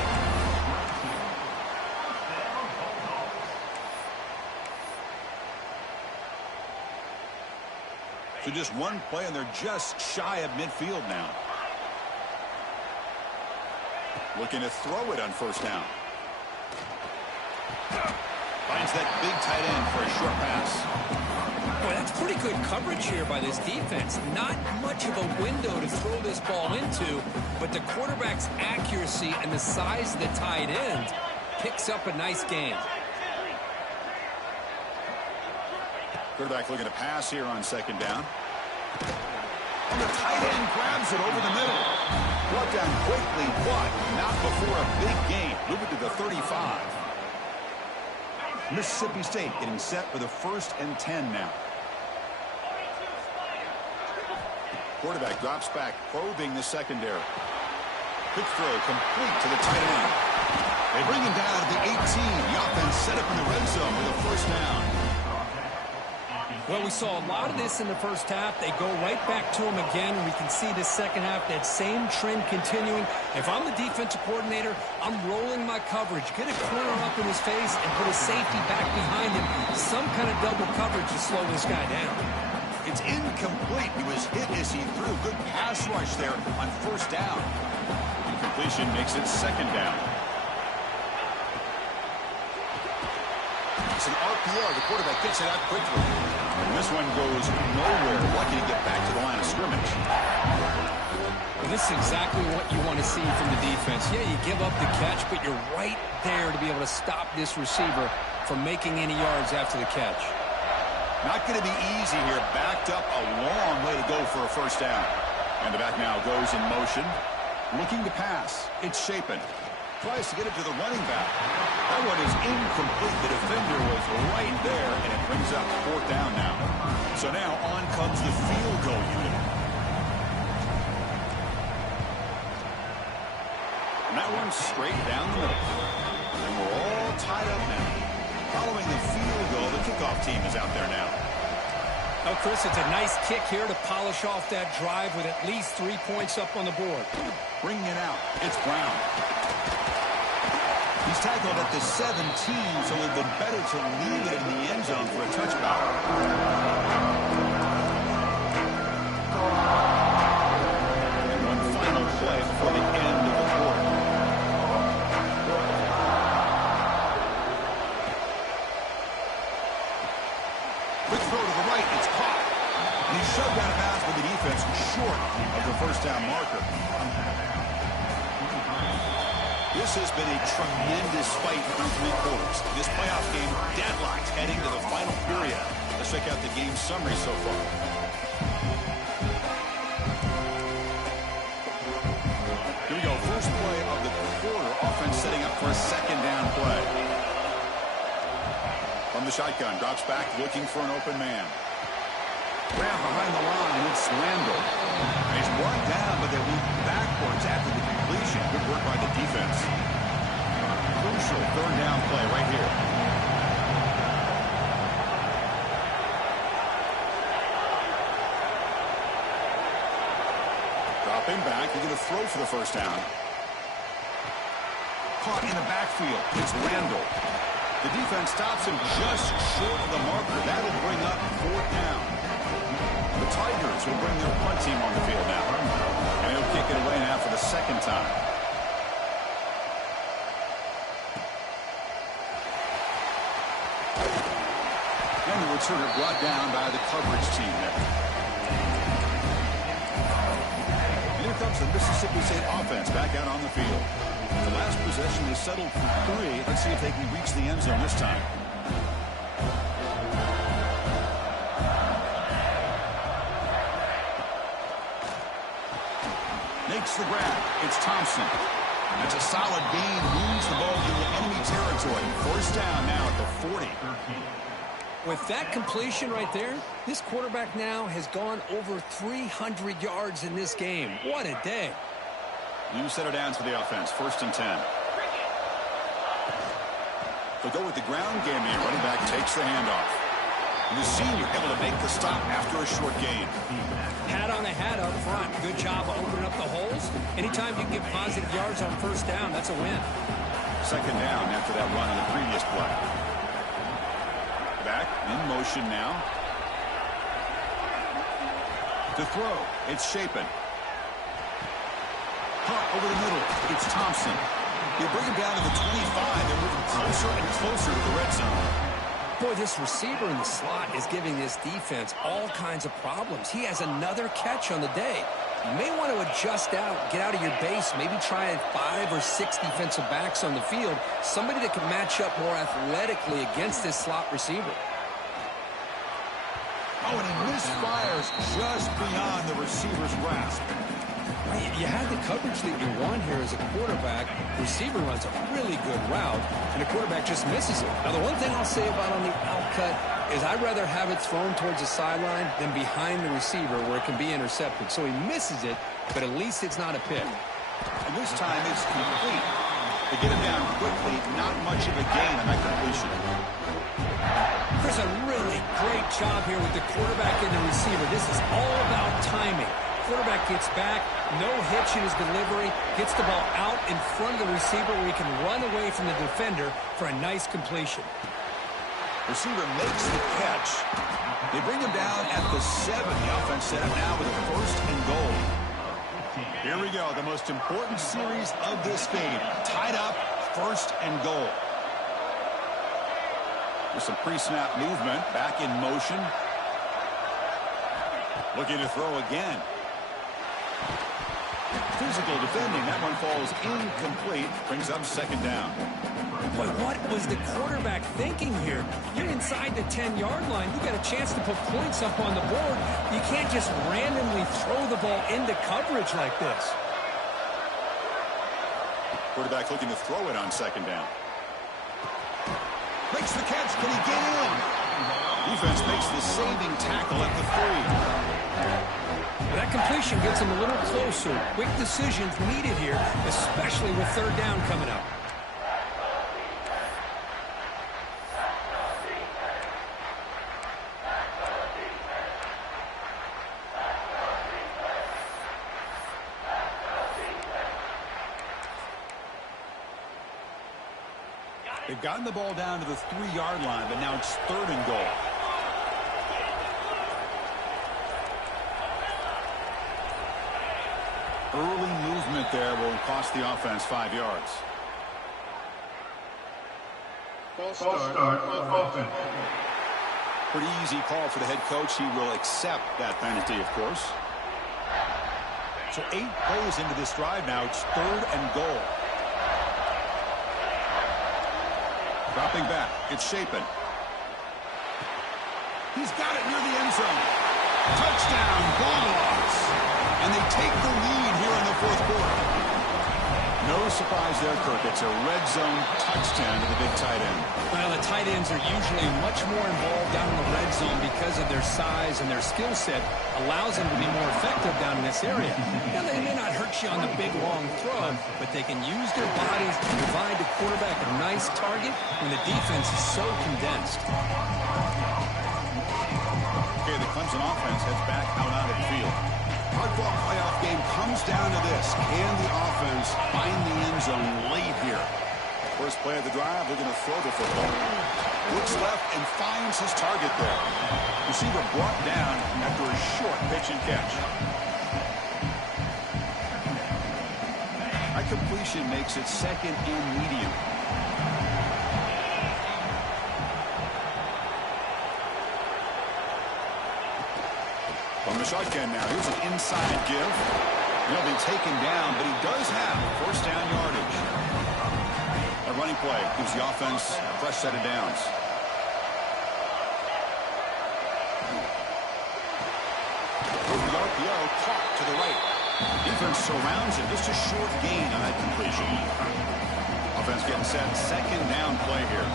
So just one play, and they're just shy of midfield now. Looking to throw it on first down. Finds that big tight end for a short pass. Boy, that's pretty good coverage here by this defense. Not much of a window to throw this ball into, but the quarterback's accuracy and the size of the tight end picks up a nice game. Quarterback looking to pass here on second down. And the tight end grabs it over the middle. Brought down quickly, but not before a big gain. Moving to the 35. Mississippi State getting set for the 1st and 10 now. Quarterback drops back, probing the secondary. Quick throw complete to the tight end. They bring him down at the 18. The offense set up in the red zone for the 1st down. Well, we saw a lot of this in the first half. They go right back to him again, and we can see the second half, that same trend continuing. If I'm the defensive coordinator, I'm rolling my coverage. Get a corner up in his face and put a safety back behind him. Some kind of double coverage to slow this guy down. It's incomplete. He was hit as he threw. Good pass rush there on 1st down. Incompletion makes it 2nd down. It's an RPO. The quarterback gets it out quickly. And this one goes nowhere. Lucky to get back to the line of scrimmage. Well, this is exactly what you want to see from the defense. Yeah, you give up the catch, but you're right there to be able to stop this receiver from making any yards after the catch. Not going to be easy here. Backed up a long way to go for a 1st down. And the back now goes in motion. Looking to pass. It's Shapen. Tries to get it to the running back. That one is incomplete. The defender was right there, and it brings up 4th down now. So now on comes the field goal unit. And that one's straight down the middle. And we're all tied up now. Following the field goal, the kickoff team is out there now. Oh, Chris, it's a nice kick here to polish off that drive with at least 3 points up on the board. Bringing it out, it's Brown. He's tackled at the 17, so it would have been better to leave it in the end zone for a touchback. And one final play before the end of the quarter. Quick throw to the right, it's caught. And he's shoved out of bounds by the defense, short of the 1st down marker. This has been a tremendous fight through 3 quarters. This playoff game deadlocked heading to the final period. Let's check out the game summary so far. Here we go. First play of the quarter. Offense setting up for a 2nd down play. From the shotgun, drops back, looking for an open man. Grab behind the line, it's Randall. And he's brought down, but they went backwards after the completion. Good work by the defense. Crucial 3rd down play right here. Dropping back, they're going to throw for the 1st down. Caught in the backfield, it's Randall. The defense stops him just short of the marker. That'll bring up 4th down. The Tigers will bring their punt team on the field now. And he'll kick it away now for the 2nd time. And the returner brought down by the coverage team there. And here comes the Mississippi State offense back out on the field. The last possession is settled for 3. Let's see if they can reach the end zone this time. Makes the grab. It's Thompson. That's a solid gain. Moves the ball into enemy territory. 1st down now at the 40. With that completion right there, this quarterback now has gone over 300 yards in this game. What a day. New setter downs for the offense. 1st and 10. They'll go with the ground game here. Running back takes the handoff. And the senior able to make the stop after a short gain. Hat on a hat up front. Good job of opening up the holes. Anytime you can get positive yards on 1st down, that's a win. 2nd down after that run on the previous play. Back in motion now. To throw, it's Shapen. Caught over the middle, it's Thompson. They bring him down to the 25. They're moving closer and closer to the red zone. Boy, this receiver in the slot is giving this defense all kinds of problems. He has another catch on the day. You may want to adjust out, get out of your base, maybe try 5 or 6 defensive backs on the field, somebody that can match up more athletically against this slot receiver. Oh, and he misfires just beyond the receiver's grasp. You had the coverage that you want here as a quarterback. The receiver runs a really good route, and the quarterback just misses it. Now, the one thing I'll say about on the out cut is I'd rather have it thrown towards the sideline than behind the receiver where it can be intercepted. So he misses it, but at least it's not a pick. And this time it's complete. They get him down quickly, not much of a gain on that completion. Chris, a really great job here with the quarterback and the receiver. This is all about timing. Quarterback gets back, no hitch in his delivery, gets the ball out in front of the receiver where he can run away from the defender for a nice completion. Receiver makes the catch. They bring him down at the 7. The offense set up now with a 1st and goal. Here we go, the most important series of this game. Tied up, 1st and goal. With some pre-snap movement, back in motion. Looking to throw again. Physical defending. That one falls incomplete. Brings up 2nd down. Boy, what was the quarterback thinking here? You're inside the 10-yard line. You got a chance to put points up on the board. You can't just randomly throw the ball into coverage like this. Quarterback looking to throw it on 2nd down. Makes the catch. Can he get in? Defense makes the saving tackle at the 3. That completion gets him a little closer. Quick decisions needed here, especially with 3rd down coming up. They've gotten the ball down to the 3-yard line, but now it's 3rd and goal. Early movement there will cost the offense 5 yards. False start, offense. Pretty easy call for the head coach. He will accept that penalty, of course. So 8 plays into this drive now. It's 3rd and goal. Dropping back. It's Shapen. He's got it near the end zone. Touchdown, Bulldogs. And they take the lead here in the 4th quarter. No surprise there, Kirk. It's a red zone touchdown to the big tight end. Well, the tight ends are usually much more involved down in the red zone because of their size and their skill set allows them to be more effective down in this area. Now, they may not hurt you on the big, long throw, but they can use their bodies to provide the quarterback a nice target when the defense is so condensed. Okay, the Clemson offense heads back out onto the field. Hardball playoff game comes down to this. Can the offense find the end zone late here? First play of the drive, looking to throw the football. Looks left and finds his target there. Receiver brought down after a short pitch and catch. That completion makes it 2nd and medium. On the shotgun now, here's an inside give. He'll be taken down, but he does have 1st down yardage. A running play gives the offense a fresh set of downs. The RPO caught to the right. Defense surrounds him. Just a short gain on that completion. Offense getting set. 2nd down play here.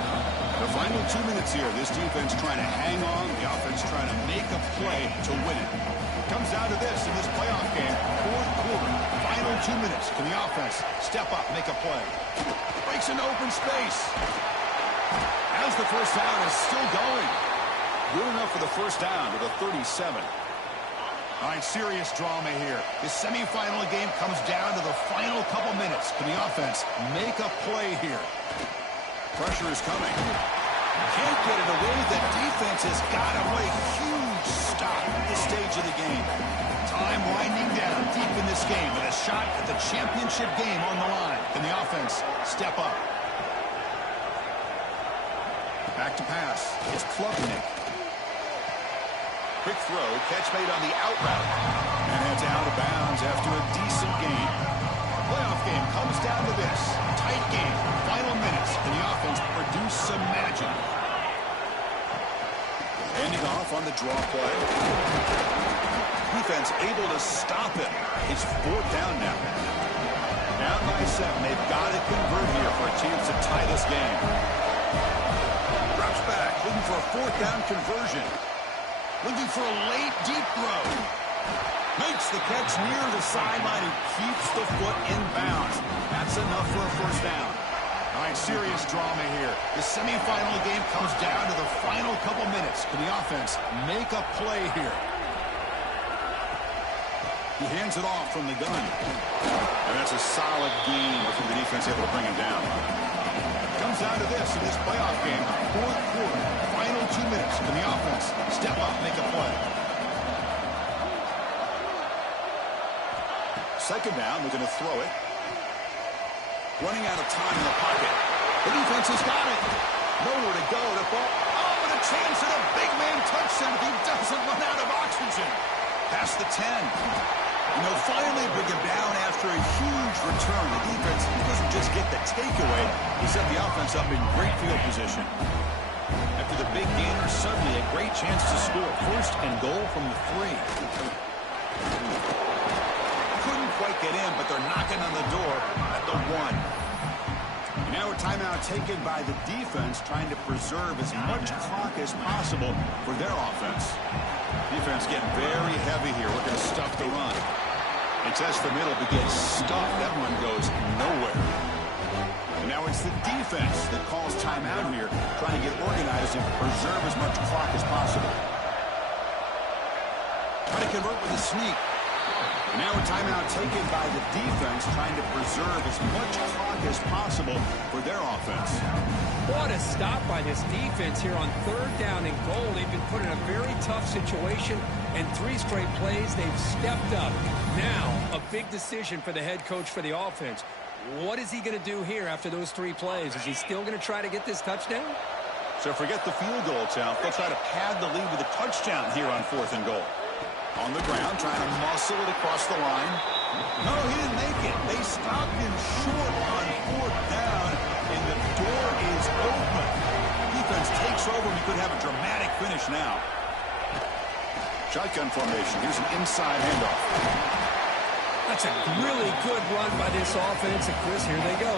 The final 2 minutes here. This defense trying to hang on. The offense trying to make a play to win it. It comes down to this in this playoff game. 4th quarter. Final 2 minutes. Can the offense step up, make a play? Breaks into open space. As the 1st down is still going. Good enough for the 1st down to the 37. All right, serious drama here. The semifinal game comes down to the final couple minutes. Can the offense make a play here? Pressure is coming. Can't get it away. The defense has got to make a huge stop at this stage of the game. Time winding down deep in this game with a shot at the championship game on the line. Can the offense step up? Back to pass. It's Klubnik. Quick throw. Catch made on the out route. And heads out of bounds after a decent game. Playoff game comes down to this. Tight game. Final minutes. Can the offense produce some magic? Ending off on the draw play. Defense able to stop it. It's 4th down now. Down by 7. They've got to convert here for a chance to tie this game. Drops back. Looking for a 4th down conversion. Looking for a late deep throw. Makes the catch near the sideline and keeps the foot in bounds. That's enough for a 1st down. All right, serious drama here. The semifinal game comes down to the final couple minutes. Can the offense make a play here? He hands it off from the gun. And that's a solid gain before the defense able to bring him down. Comes down to this in this playoff game. 4th quarter, final 2 minutes. Can the offense step up, make a play? 2nd down, they're going to throw it. Running out of time in the pocket. The defense has got it. Nowhere to go to ball. Oh, and a chance at a big man touchdown if he doesn't run out of oxygen. Past the 10. You know, finally bring him down after a huge return. The defense doesn't just get the takeaway. He set the offense up in great field position. After the big gainer, suddenly a great chance to score. 1st and goal from the 3. Couldn't quite get in, but they're knocking on the door at the 1. Now a timeout taken by the defense, trying to preserve as much clock as possible for their offense. Defense getting very heavy here. We're going to stuff the run. They test the middle, but gets stuffed. That one goes nowhere. And now it's the defense that calls timeout here, trying to get organized and preserve as much clock as possible. Trying to convert with a sneak. And now a timeout taken by the defense, trying to preserve as much clock as possible for their offense. What a stop by this defense here on 3rd down and goal. They've been put in a very tough situation, and 3 straight plays, they've stepped up. Now, a big decision for the head coach for the offense. What is he going to do here after those 3 plays? Is he still going to try to get this touchdown? So forget the field goal attempt. They'll try to pad the lead with a touchdown here on 4th and goal. On the ground, trying to muscle it across the line. No, he didn't make it. They stopped him short on 4th down, and the door is open. Defense takes over, and he could have a dramatic finish now. Shotgun formation. Here's an inside handoff. That's a really good run by this offense. And Chris, here they go.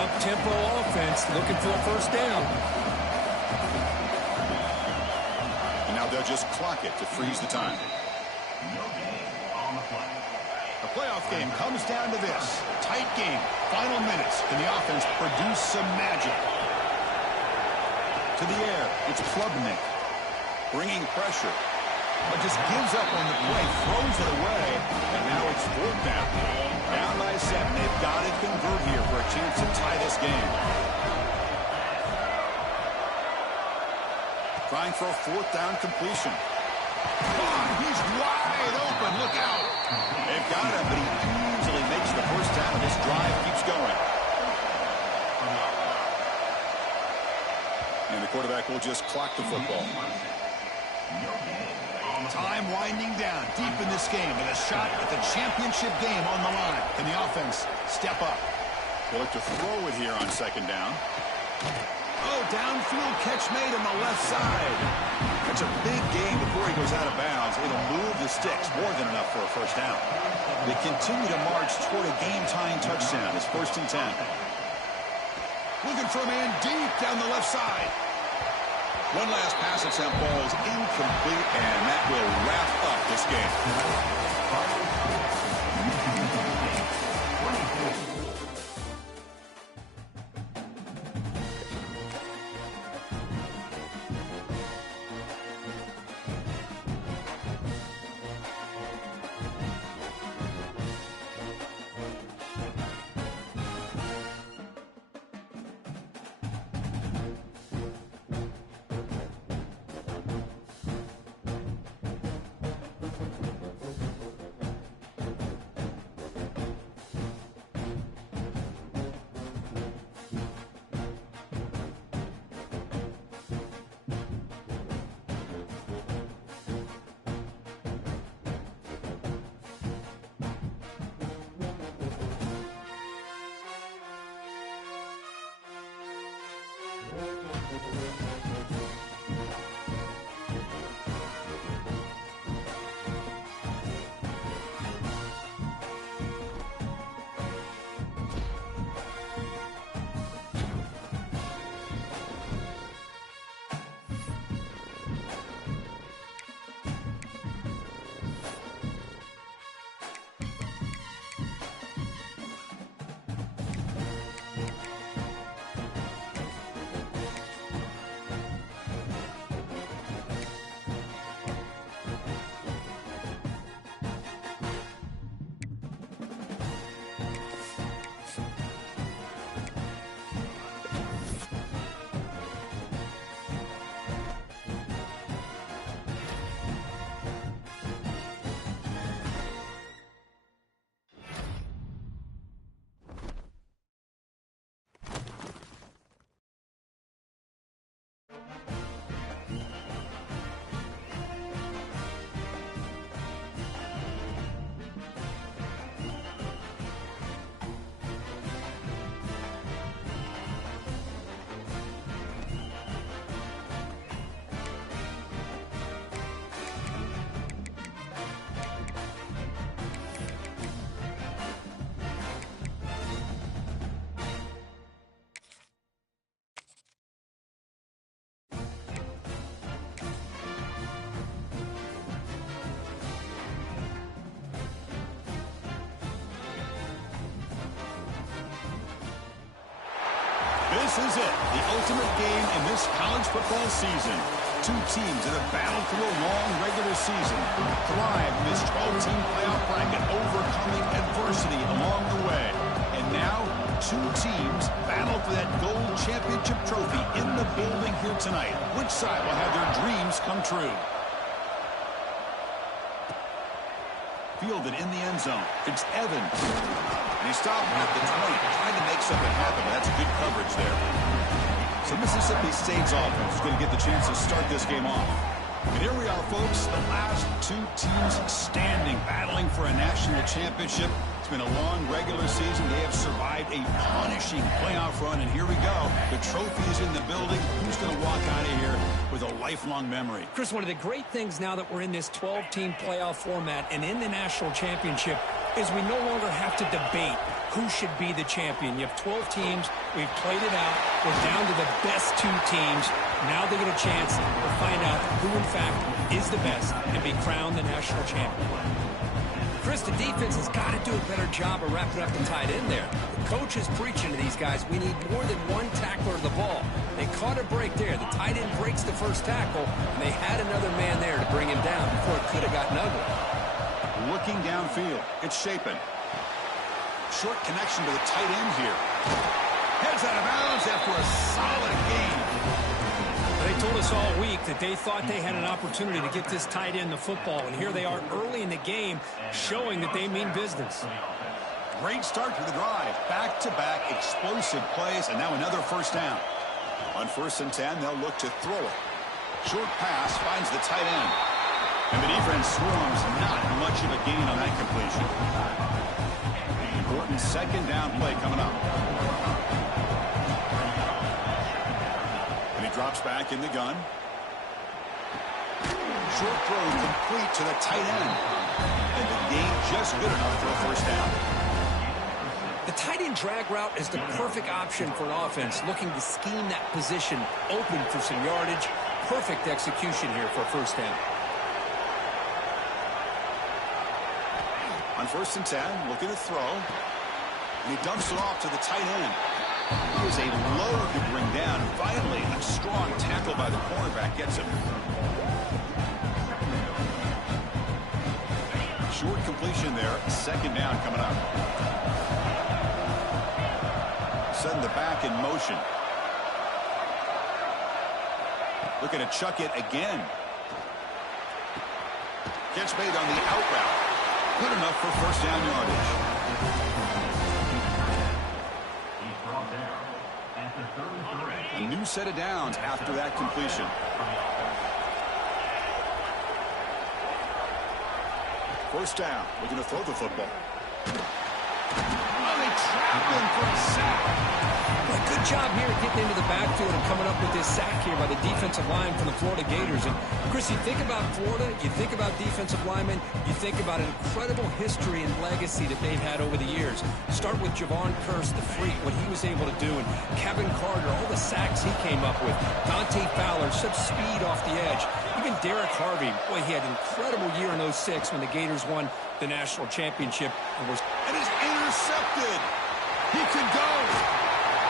Up-tempo offense, looking for a 1st down. And now they'll just clock it to freeze the time. The playoff game comes down to this. Tight game. Final minutes. Can the offense produce some magic? To the air. It's Klubnik. Bringing pressure. But just gives up on the play. Throws it away. And now it's 4th down. Down by 7. They've got to convert here for a chance to tie this game. Trying for a 4th down completion. Oh, he's wide open. Look out. They've got him, but he easily makes the 1st down, and this drive keeps going. And the quarterback will just clock the football. Time winding down deep in this game with a shot at the championship game on the line. Can the offense step up? They'll look to throw it here on 2nd down. Oh, downfield catch made on the left side. That's a big game before he goes out of bounds. It'll move the sticks, more than enough for a 1st down. They continue to march toward a game-tying touchdown. It's 1st and 10. Looking for a man deep down the left side. One last pass at St. Paul is incomplete, and that will wrap up this game. This is it, the ultimate game in this college football season. Two teams that have battled through a long regular season, thrived in this 12-team playoff bracket, overcoming adversity along the way. And now, two teams battle for that gold championship trophy in the building here tonight. Which side will have their dreams come true? Fielded in the end zone. It's Evans. And he stopped at the 20, trying to make something happen, but that's good coverage there. So Mississippi State's offense is going to get the chance to start this game off. And here we are, folks, the last two teams standing, battling for a national championship. It's been a long regular season. They have survived a punishing playoff run, and here we go. The trophy is in the building. Who's going to walk out of here with a lifelong memory? Chris, one of the great things now that we're in this 12-team playoff format and in the national championship is we no longer have to debate who should be the champion. You have 12 teams. We've played it out. We're down to the best two teams. Now they get a chance to find out who, in fact, is the best and be crowned the national champion. Chris, the defense has got to do a better job of wrapping up the tight end there. The coach is preaching to these guys, we need more than one tackler of the ball. They caught a break there. The tight end breaks the first tackle, and they had another man there to bring him down before it could have gotten ugly. Looking downfield, it's Shapen. Short connection to the tight end here. Heads out of bounds after a solid game. They told us all week that they thought they had an opportunity to get this tight end the football, and here they are early in the game showing that they mean business. Great start to the drive. Back-to-back explosive plays, and now another first down. On 1st and 10, they'll look to throw it. Short pass finds the tight end. And the defense swarms, not much of a gain on that completion. Important second down play coming up. And he drops back in the gun. Short throw complete to the tight end. And the gain just good enough for a first down. The tight end drag route is the perfect option for an offense looking to scheme that position open for some yardage. Perfect execution here for a first down. On 1st and 10, looking to throw. And he dumps it off to the tight end. It was a load to bring down. Finally, a strong tackle by the cornerback gets him. Short completion there. Second down coming up. Setting the back in motion. Looking to chuck it again. Catch made on the out route. Good enough for first down yardage. He's brought down at the 33. A new set of downs after that completion. First down. Looking to throw the football. Oh, they traveling for a sack. Well, good job here getting into the backfield and coming up with this sack here by the defensive line from the Florida Gators. And, Chris, you think about Florida, you think about defensive linemen, you think about an incredible history and legacy that they've had over the years. Start with Javon Kearse, the freak, what he was able to do, and Kevin Carter, all the sacks he came up with. Dante Fowler, such speed off the edge. Even Derek Harvey, boy, he had an incredible year in '06 when the Gators won the national championship. And is intercepted. He could go.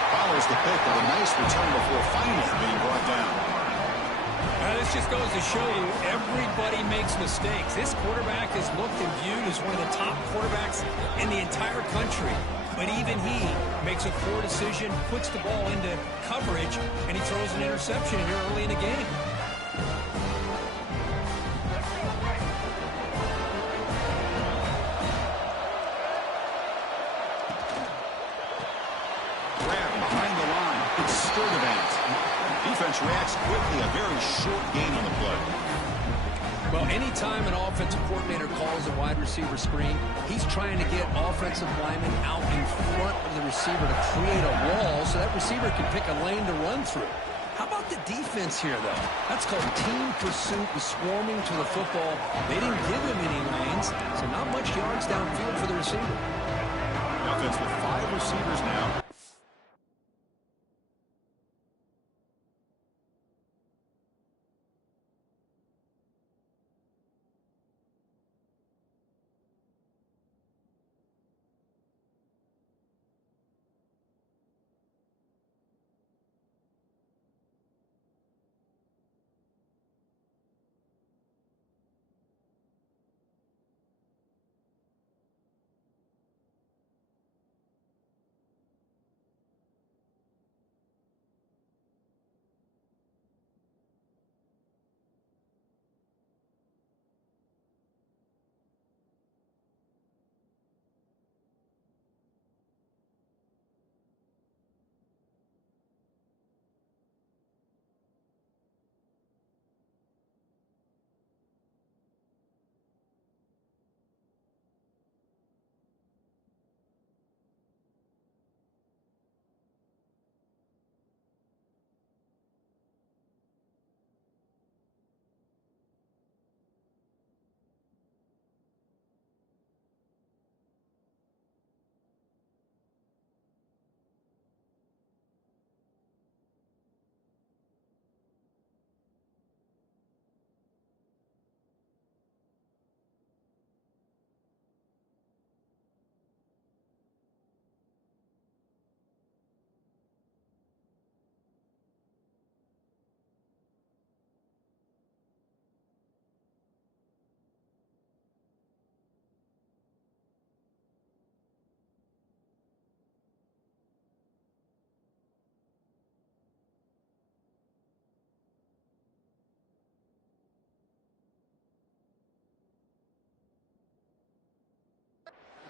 Follows the pick with a nice return before finally being brought down. This just goes to show you everybody makes mistakes. This quarterback is looked and viewed as one of the top quarterbacks in the entire country. But even he makes a poor decision, puts the ball into coverage, and he throws an interception here early in the game. Defense reacts quickly, a very short gain on the play. Well, anytime an offensive coordinator calls a wide receiver screen, he's trying to get offensive linemen out in front of the receiver to create a wall so that receiver can pick a lane to run through. How about the defense here, though? That's called team pursuit and swarming to the football. They didn't give him any lanes, so not much yards downfield for the receiver. The offense with 5 receivers now.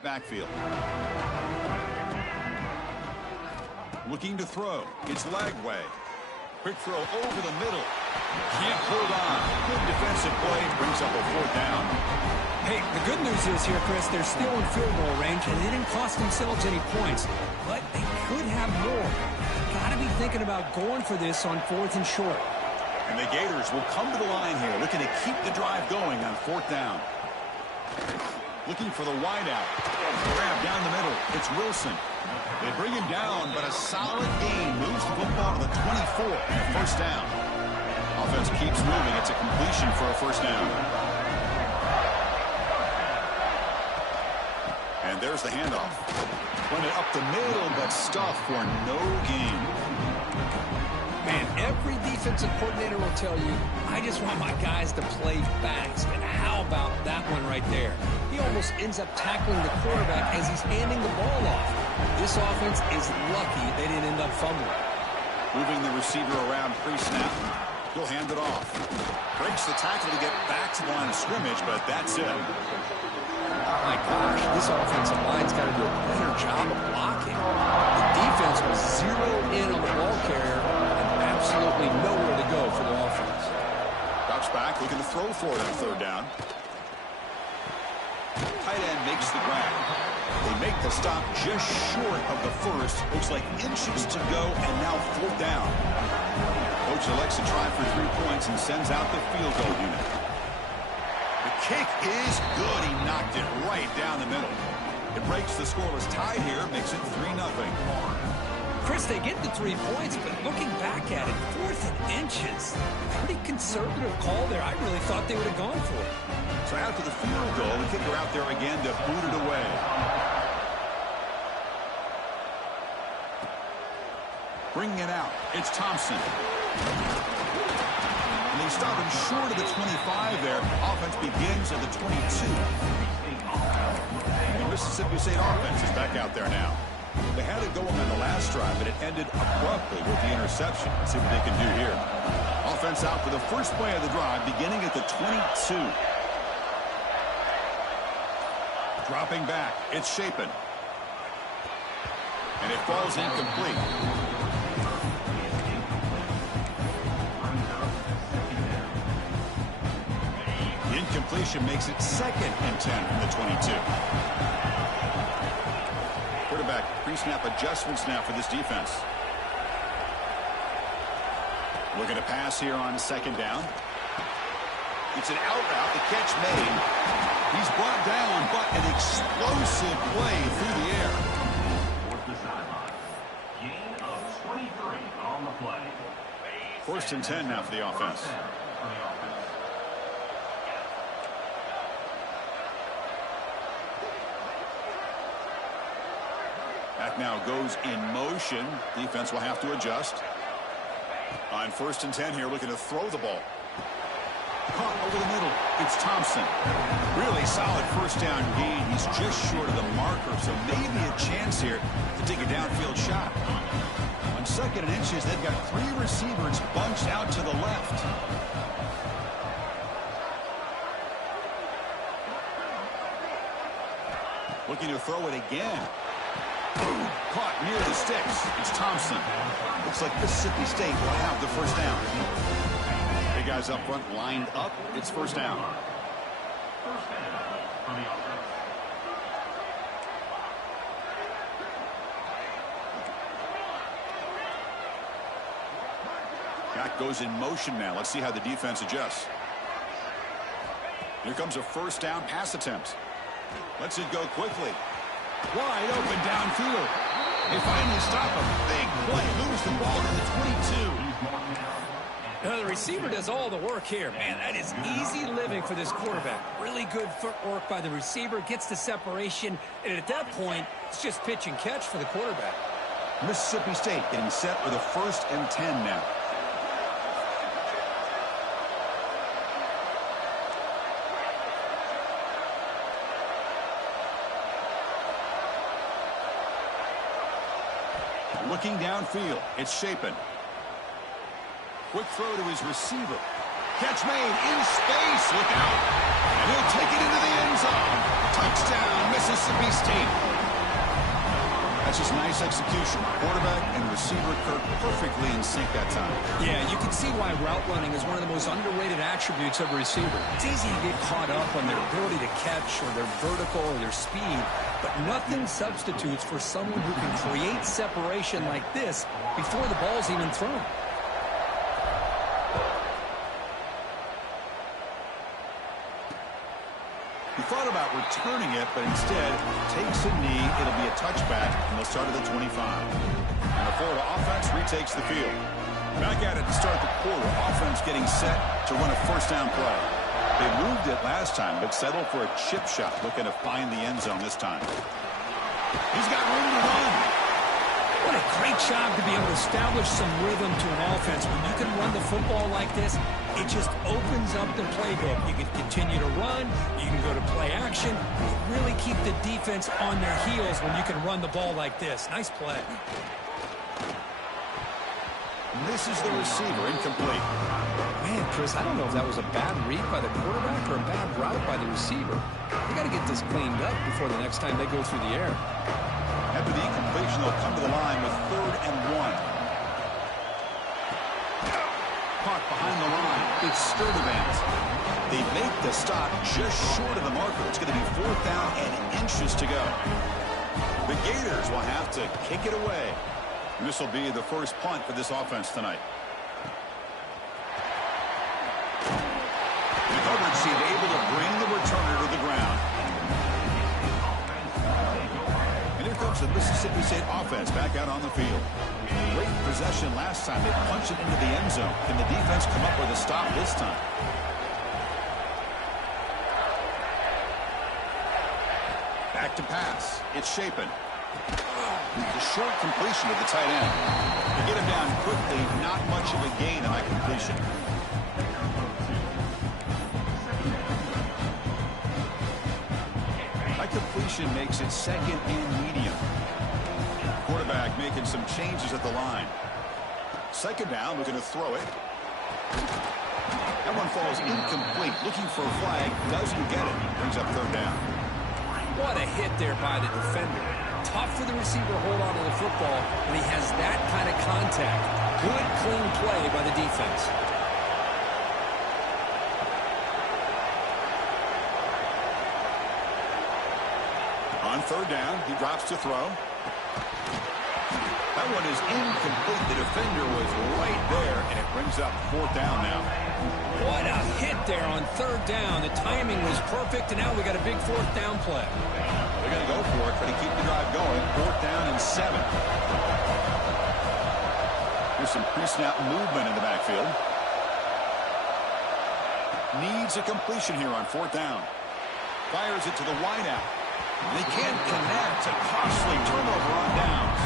Backfield. Looking to throw. It's Lagway. Quick throw over the middle. Can't hold on. Good defensive play. Brings up a 4th down. Hey, the good news is here, Chris, they're still in field goal range, and they didn't cost themselves any points. But they could have more. Got to be thinking about going for this on 4th and short. And the Gators will come to the line here, looking to keep the drive going on 4th down. Looking for the wideout. Grab down the middle. It's Wilson. They bring him down, but a solid gain moves the football to the 24 and a 1st down. Offense keeps moving. It's a completion for a 1st down. And there's the handoff. Run it up the middle, but stuffed for no gain. Man, every defensive coordinator will tell you, I just want my guys to play fast. And how about that one right there? He almost ends up tackling the quarterback as he's handing the ball off. This offense is lucky they didn't end up fumbling. Moving the receiver around pre-snap. He'll hand it off. Breaks the tackle to get back to the line of scrimmage, but that's it. My gosh, this offensive line's got to do a better job of blocking. The defense was zeroed in on the ball carrier and absolutely nowhere to go for the offense. Drops back, looking to throw for it on 3rd down. Tight end makes the grab. They make the stop just short of the first. Looks like inches to go, and now 4th down. Coach elects to try for 3 points and sends out the field goal unit. The kick is good. He knocked it right down the middle. It breaks the scoreless tie here, makes it 3-0. Chris, they get the 3 points, but looking back at it, 4th and inches. Pretty conservative call there. I really thought they would have gone for it. So after the field goal, the kicker out there again to boot it away. Bringing it out, it's Thompson. And they stop him short of the 25 there. Offense begins at the 22. The Mississippi State offense is back out there now. They had it going on the last drive, but it ended abruptly with the interception. Let's see what they can do here. Offense out for the first play of the drive, beginning at the 22. Dropping back, it's Shapen. And it falls incomplete. The incompletion makes it 2nd and 10 from the 22. Quarterback pre-snap adjustments now for this defense. Looking to pass here on 2nd down. It's an out route. The catch made. He's brought down, but an explosive play through the air. Towards the sideline. Gain of 23 on the play. 1st and 10 now for the offense. Back now goes in motion. Defense will have to adjust. On 1st and 10 here, looking to throw the ball. Caught over the middle. It's Thompson. Really solid 1st down gain. He's just short of the marker, so maybe a chance here to take a downfield shot. On 2nd and inches, they've got 3 receivers bunched out to the left. Looking to throw it again. Caught near the sticks. It's Thompson. Looks like Mississippi State will have the 1st down. Big guys up front lined up. It's 1st down. Back goes in motion now. Let's see how the defense adjusts. Here comes a 1st down pass attempt. Lets it go quickly. Wide open downfield. They finally stop a big play. Moves the ball to the 22. The receiver does all the work here. Man, that is easy living for this quarterback. Really good footwork by the receiver. Gets the separation. And at that point, it's just pitch and catch for the quarterback. Mississippi State getting set with a 1st and 10 now. Looking downfield, it's Shapen. Quick throw to his receiver. Catch made in space. Look out. And he'll take it into the end zone. Touchdown, Mississippi State. That's just nice execution. Quarterback and receiver Kirk perfectly in sync that time. Yeah, you can see why route running is one of the most underrated attributes of a receiver. It's easy to get caught up on their ability to catch or their vertical or their speed, but nothing substitutes for someone who can create separation like this before the ball's even thrown. He thought about returning it, but instead takes a knee. It'll be a touchback, and they'll start at the 25. And the Florida offense retakes the field. Back at it to start the quarter. Offense getting set to run a 1st down play. They moved it last time, but settled for a chip shot, looking to find the end zone this time. He's got room to run. What a great job to be able to establish some rhythm to an offense. When you can run the football like this, it just opens up the playbook. You can continue to run. You can go to play action. You really keep the defense on their heels when you can run the ball like this. Nice play. Misses the receiver, incomplete. Man, Chris, I don't know if that was a bad read by the quarterback or a bad route by the receiver. They got to get this cleaned up before the next time they go through the air. After the incompletion, they'll come to the line with 3rd and 1. Caught behind the line. It's Sturdivant. They make the stop just short of the marker. It's going to be 4th down and inches to go. The Gators will have to kick it away. This will be the first punt for this offense tonight. The coverage team able to bring the returner to the ground. And here comes the Mississippi State offense back out on the field. Great possession last time. They punched it into the end zone. Can the defense come up with a stop this time? Back to pass. It's Shapen. The short completion of the tight end. To get him down quickly, not much of a gain on that completion. That completion makes it 2nd and medium. Quarterback making some changes at the line. 2nd down, looking to throw it. That one falls incomplete. Looking for a flag, doesn't get it. Brings up 3rd down. What a hit there by the defender. Tough for the receiver to hold on to the football when he has that kind of contact. Good, clean play by the defense. On 3rd down, he drops to throw. That one is incomplete. The defender was right there, and it brings up 4th down now. What a hit there on 3rd down. The timing was perfect, and now we got a big 4th down play. They're going to go for it, but he keep the drive going. 4th down and 7. There's some pre-snap movement in the backfield. Needs a completion here on 4th down. Fires it to the wideout. They can't connect. A costly turnover on downs.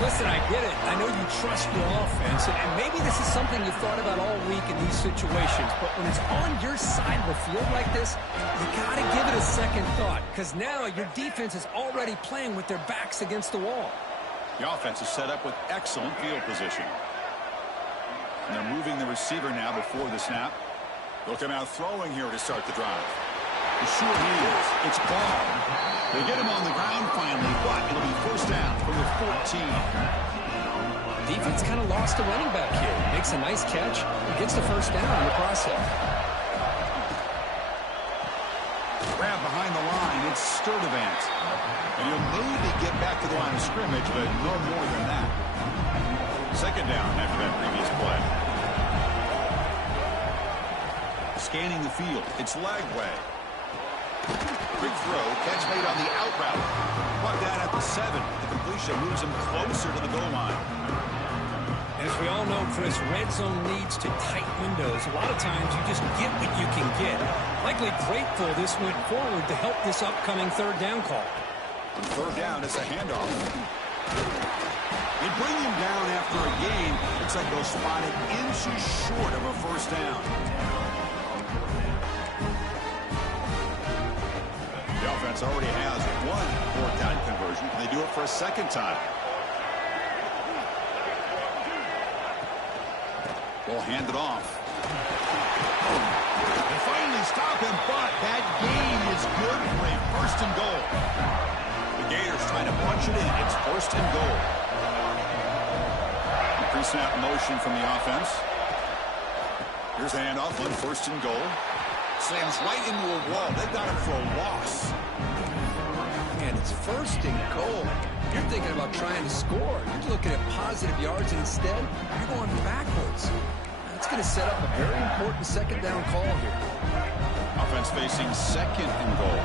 Listen, I get it. I know you trust your offense, and maybe this is something you thought about all week in these situations, but when it's on your side of the field like this, you got to give it a second thought, because now your defense is already playing with their backs against the wall. The offense is set up with excellent field position. And they're moving the receiver now before the snap. They'll come out throwing here to start the drive. Sure he is. It's Ball. They get him on the ground finally, but it'll be 1st down from the 14. Defense kind of lost a running back here. Makes a nice catch and gets the 1st down in the process. Grab behind the line. It's Sturdivant. And he'll maybe get back to the line of scrimmage, but no more than that. 2nd down after that previous play. Scanning the field. It's Lagway. Quick throw, catch made on the out route. Brought down at the 7. The completion moves him closer to the goal line. As we all know, Chris, red zone leads to tight windows. A lot of times you just get what you can get. Likely grateful this went forward to help this upcoming 3rd down call. On 3rd down, it's a handoff. They bring him down after a gain. Looks like they'll spot it inches short of a 1st down. The offense already has one 4th down conversion. Can they do it for a 2nd time? They'll hand it off. They finally stop him, but that gain is good for a 1st and goal. The Gators trying to punch it in. It's 1st and goal. The pre-snap motion from the offense. Here's the handoff on 1st and goal. Slams right into a wall. They got him for a loss. And it's 1st and goal. You're thinking about trying to score. You're looking at positive yards, and instead, you're going backwards. That's going to set up a very important 2nd down call here. Offense facing 2nd and goal.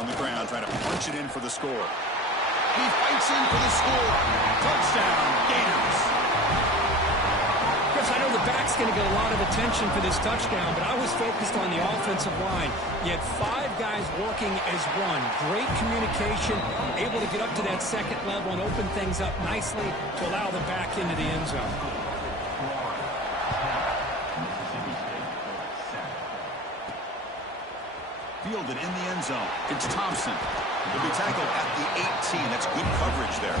On the ground, trying to punch it in for the score. He fights in for the score. Touchdown, Gators. Chris, I know the back's going to get a lot of attention for this touchdown, but I was focused on the offensive line. You had 5 guys working as one. Great communication, able to get up to that 2nd level and open things up nicely to allow the back into the end zone. Fielded in the end zone. It's Thompson. He'll be tackled at the 18. That's good coverage there.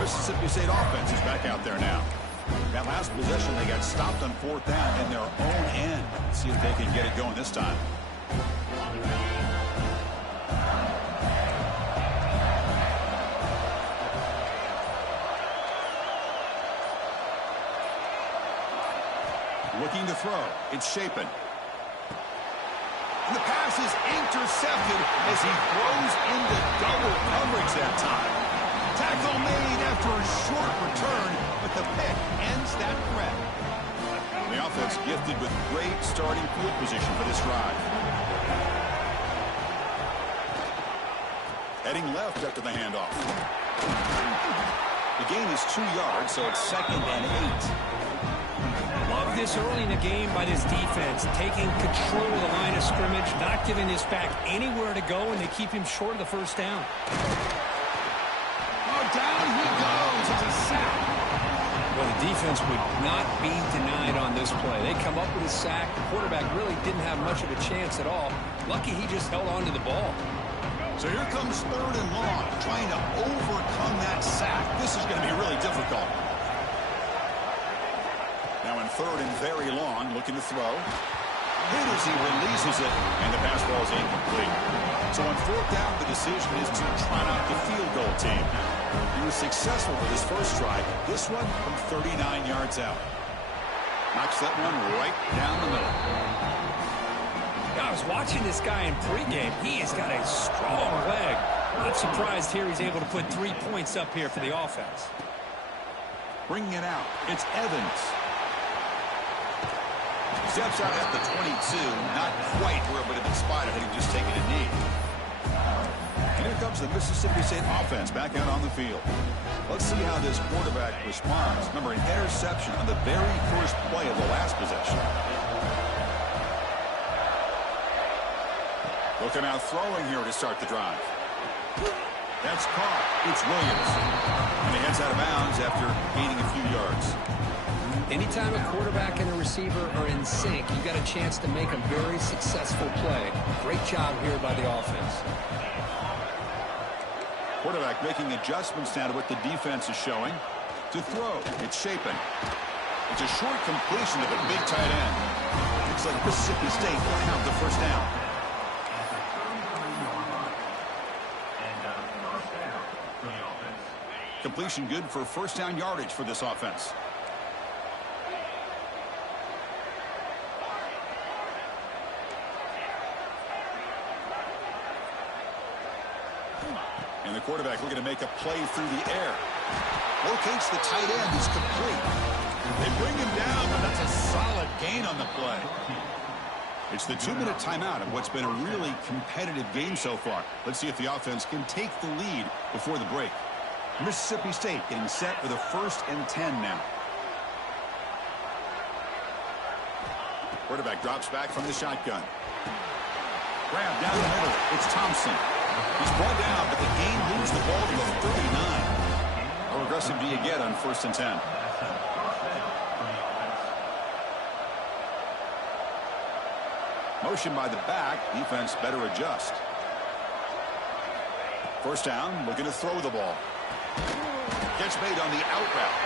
Mississippi State offense is back out there now. That last possession, they got stopped on 4th down in their own end. Let's see if they can get it going this time. Looking to throw. It's Shapen. And the pass is intercepted as he throws into double coverage that time. Tackle made after a short return, but the pick ends that threat. The offense gifted with great starting field position for this drive. Heading left after the handoff. The gain is 2 yards, so it's 2nd and 8. Love this early in the game by this defense, taking control of the line of scrimmage, not giving this back anywhere to go, and they keep him short of the first down. Oh, down he goes. It's a sack. Well, the defense would not be denied on this play. They come up with a sack. The quarterback really didn't have much of a chance at all. Lucky he just held on to the ball. So here comes 3rd and long, trying to overcome that sack. This is going to be really difficult. Now in 3rd and very long, looking to throw. Hit as he releases it, and the pass ball is incomplete. So on 4th down, the decision is to try out the field goal team. He was successful with his first try. This one from 39 yards out. Knocks that one right down the middle. I was watching this guy in pregame. He has got a strong leg. Not surprised here he's able to put 3 points up here for the offense. Bringing it out. It's Evans. Steps out at the 22. Not quite where it would have been spotted had he just taken a knee. And here comes the Mississippi State offense back out on the field. Let's see how this quarterback responds. Remember, an interception on the very first play of the last possession. Looking out throwing here to start the drive. That's caught. It's Williams. And he heads out of bounds after gaining a few yards. Anytime a quarterback and a receiver are in sync, you got a chance to make a very successful play. Great job here by the offense. Quarterback making adjustments now to what the defense is showing. To throw, it's Shapen. It's a short completion of a big tight end. Looks like Mississippi State will have the first down. Completion good for first down yardage for this offense. And the quarterback looking to make a play through the air. Locates the tight end, who's complete. They bring him down, but that's a solid gain on the play. It's the 2-minute timeout of what's been a really competitive game so far. Let's see if the offense can take the lead before the break. Mississippi State getting set for the 1st and 10 now. Quarterback drops back from the shotgun. Grab down the middle. It's Thompson. He's brought down, but the game moves the ball to the 39. How aggressive do you get on 1st and 10? Motion by the back. Defense better adjust. First down, looking to throw the ball. Catch made on the out route.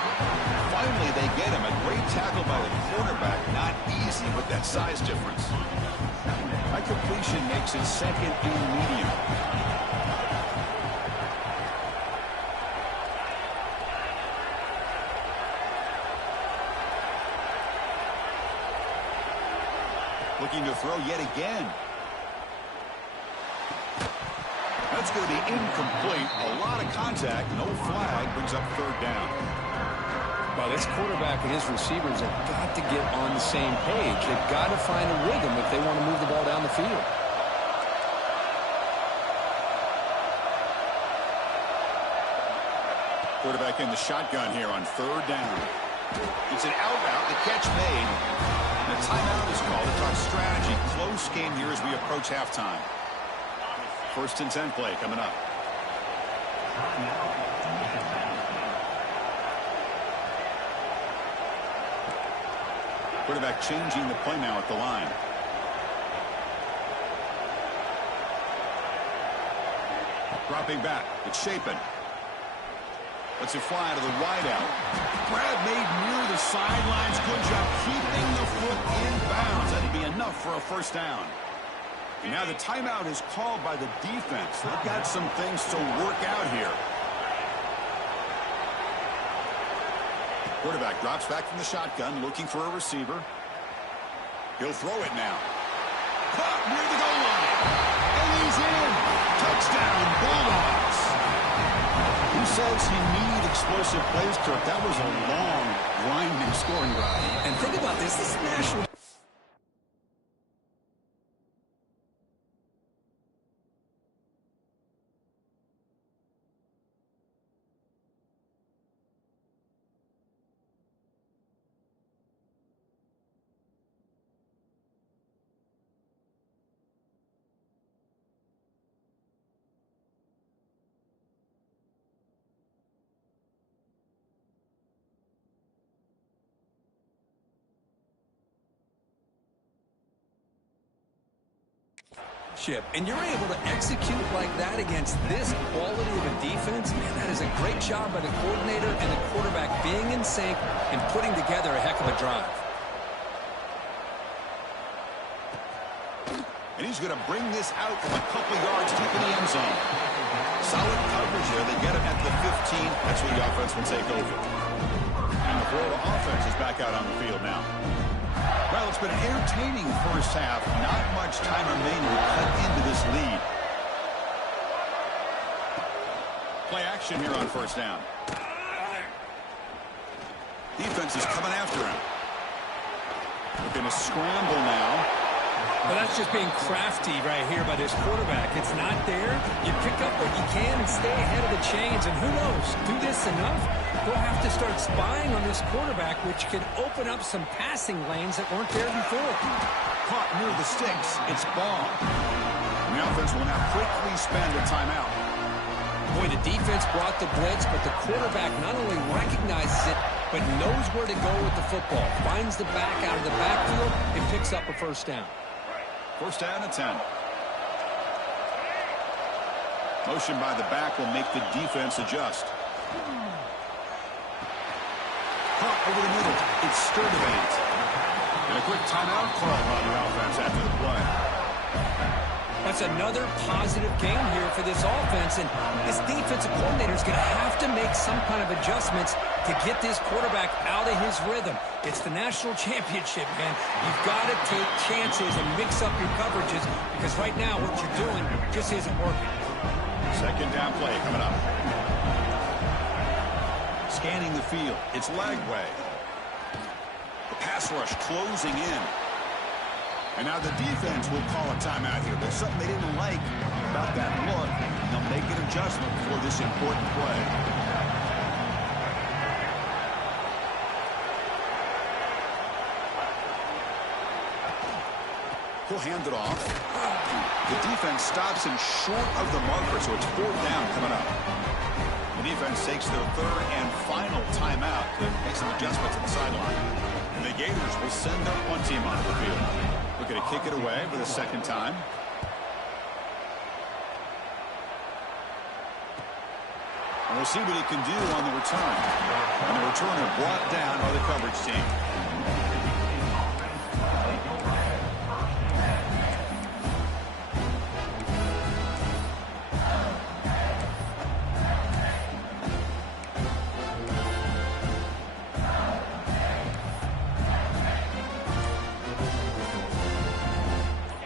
Finally, they get him. A great tackle by the quarterback. Not easy with that size difference. That completion makes it 2nd and medium. Looking to throw yet again. That's going to be incomplete. A lot of contact. No flag. Brings up 3rd down. Well, this quarterback and his receivers have got to get on the same page. They've got to find a rhythm if they want to move the ball down the field. Quarterback in the shotgun here on 3rd down. It's an out route. The catch made. And a timeout is called to talk strategy. Close game here as we approach halftime. 1st and 10 play coming up. Quarterback changing the play now at the line. Dropping back. It's Shapen. Lets it fly to the wide out. Grab made near the sidelines. Good job keeping the foot in bounds. That'll be enough for a 1st down. And now the timeout is called by the defense. They've got some things to work out here. Quarterback drops back from the shotgun, looking for a receiver. He'll throw it now. Caught near the goal line. And he's in. Touchdown, Bulldogs. Who says he needed explosive plays, Kirk? That was a long, grinding scoring drive. And think about this. This is national. And you're able to execute like that against this quality of a defense, man, that is a great job by the coordinator and the quarterback being in sync and putting together a heck of a drive. And he's going to bring this out from a couple yards deep in the end zone. Solid coverage here. They get it at the 15. That's where the offense will take over. And the Florida offense is back out on the field now. Well, it's been an entertaining first half. Not much time remaining to cut into this lead. Play action here on first down. Defense is coming after him. Looking to scramble now. Well, that's just being crafty right here by this quarterback. It's not there. You pick up what you can and stay ahead of the chains. And who knows, do this enough, they'll have to start spying on this quarterback, which could open up some passing lanes that weren't there before. Caught near the sticks. It's ball. And the offense will now quickly spend a timeout. Boy, the defense brought the blitz, but the quarterback not only recognizes it, but knows where to go with the football. Finds the back out of the backfield and picks up a first down. First down and 10. Motion by the back will make the defense adjust. Caught over the middle. It's Sturdivant. And a quick timeout call by the offense after the play. That's another positive game here for this offense, and this defensive coordinator is going to have to make some kind of adjustments to get this quarterback out of his rhythm. It's the national championship, man. You've got to take chances and mix up your coverages because right now what you're doing just isn't working. Second down play coming up. Scanning the field. It's Lagway. The pass rush closing in. And now the defense will call a timeout here. There's something they didn't like about that look. They'll make an adjustment for this important play. He'll hand it off. The defense stops him short of the marker, so it's fourth down coming up. The defense takes their third and final timeout to make some adjustments at the sideline. And the Gators will send their punt team onto the field. Looking to kick it away for the second time. And we'll see what he can do on the return. And the returner brought down by the coverage team.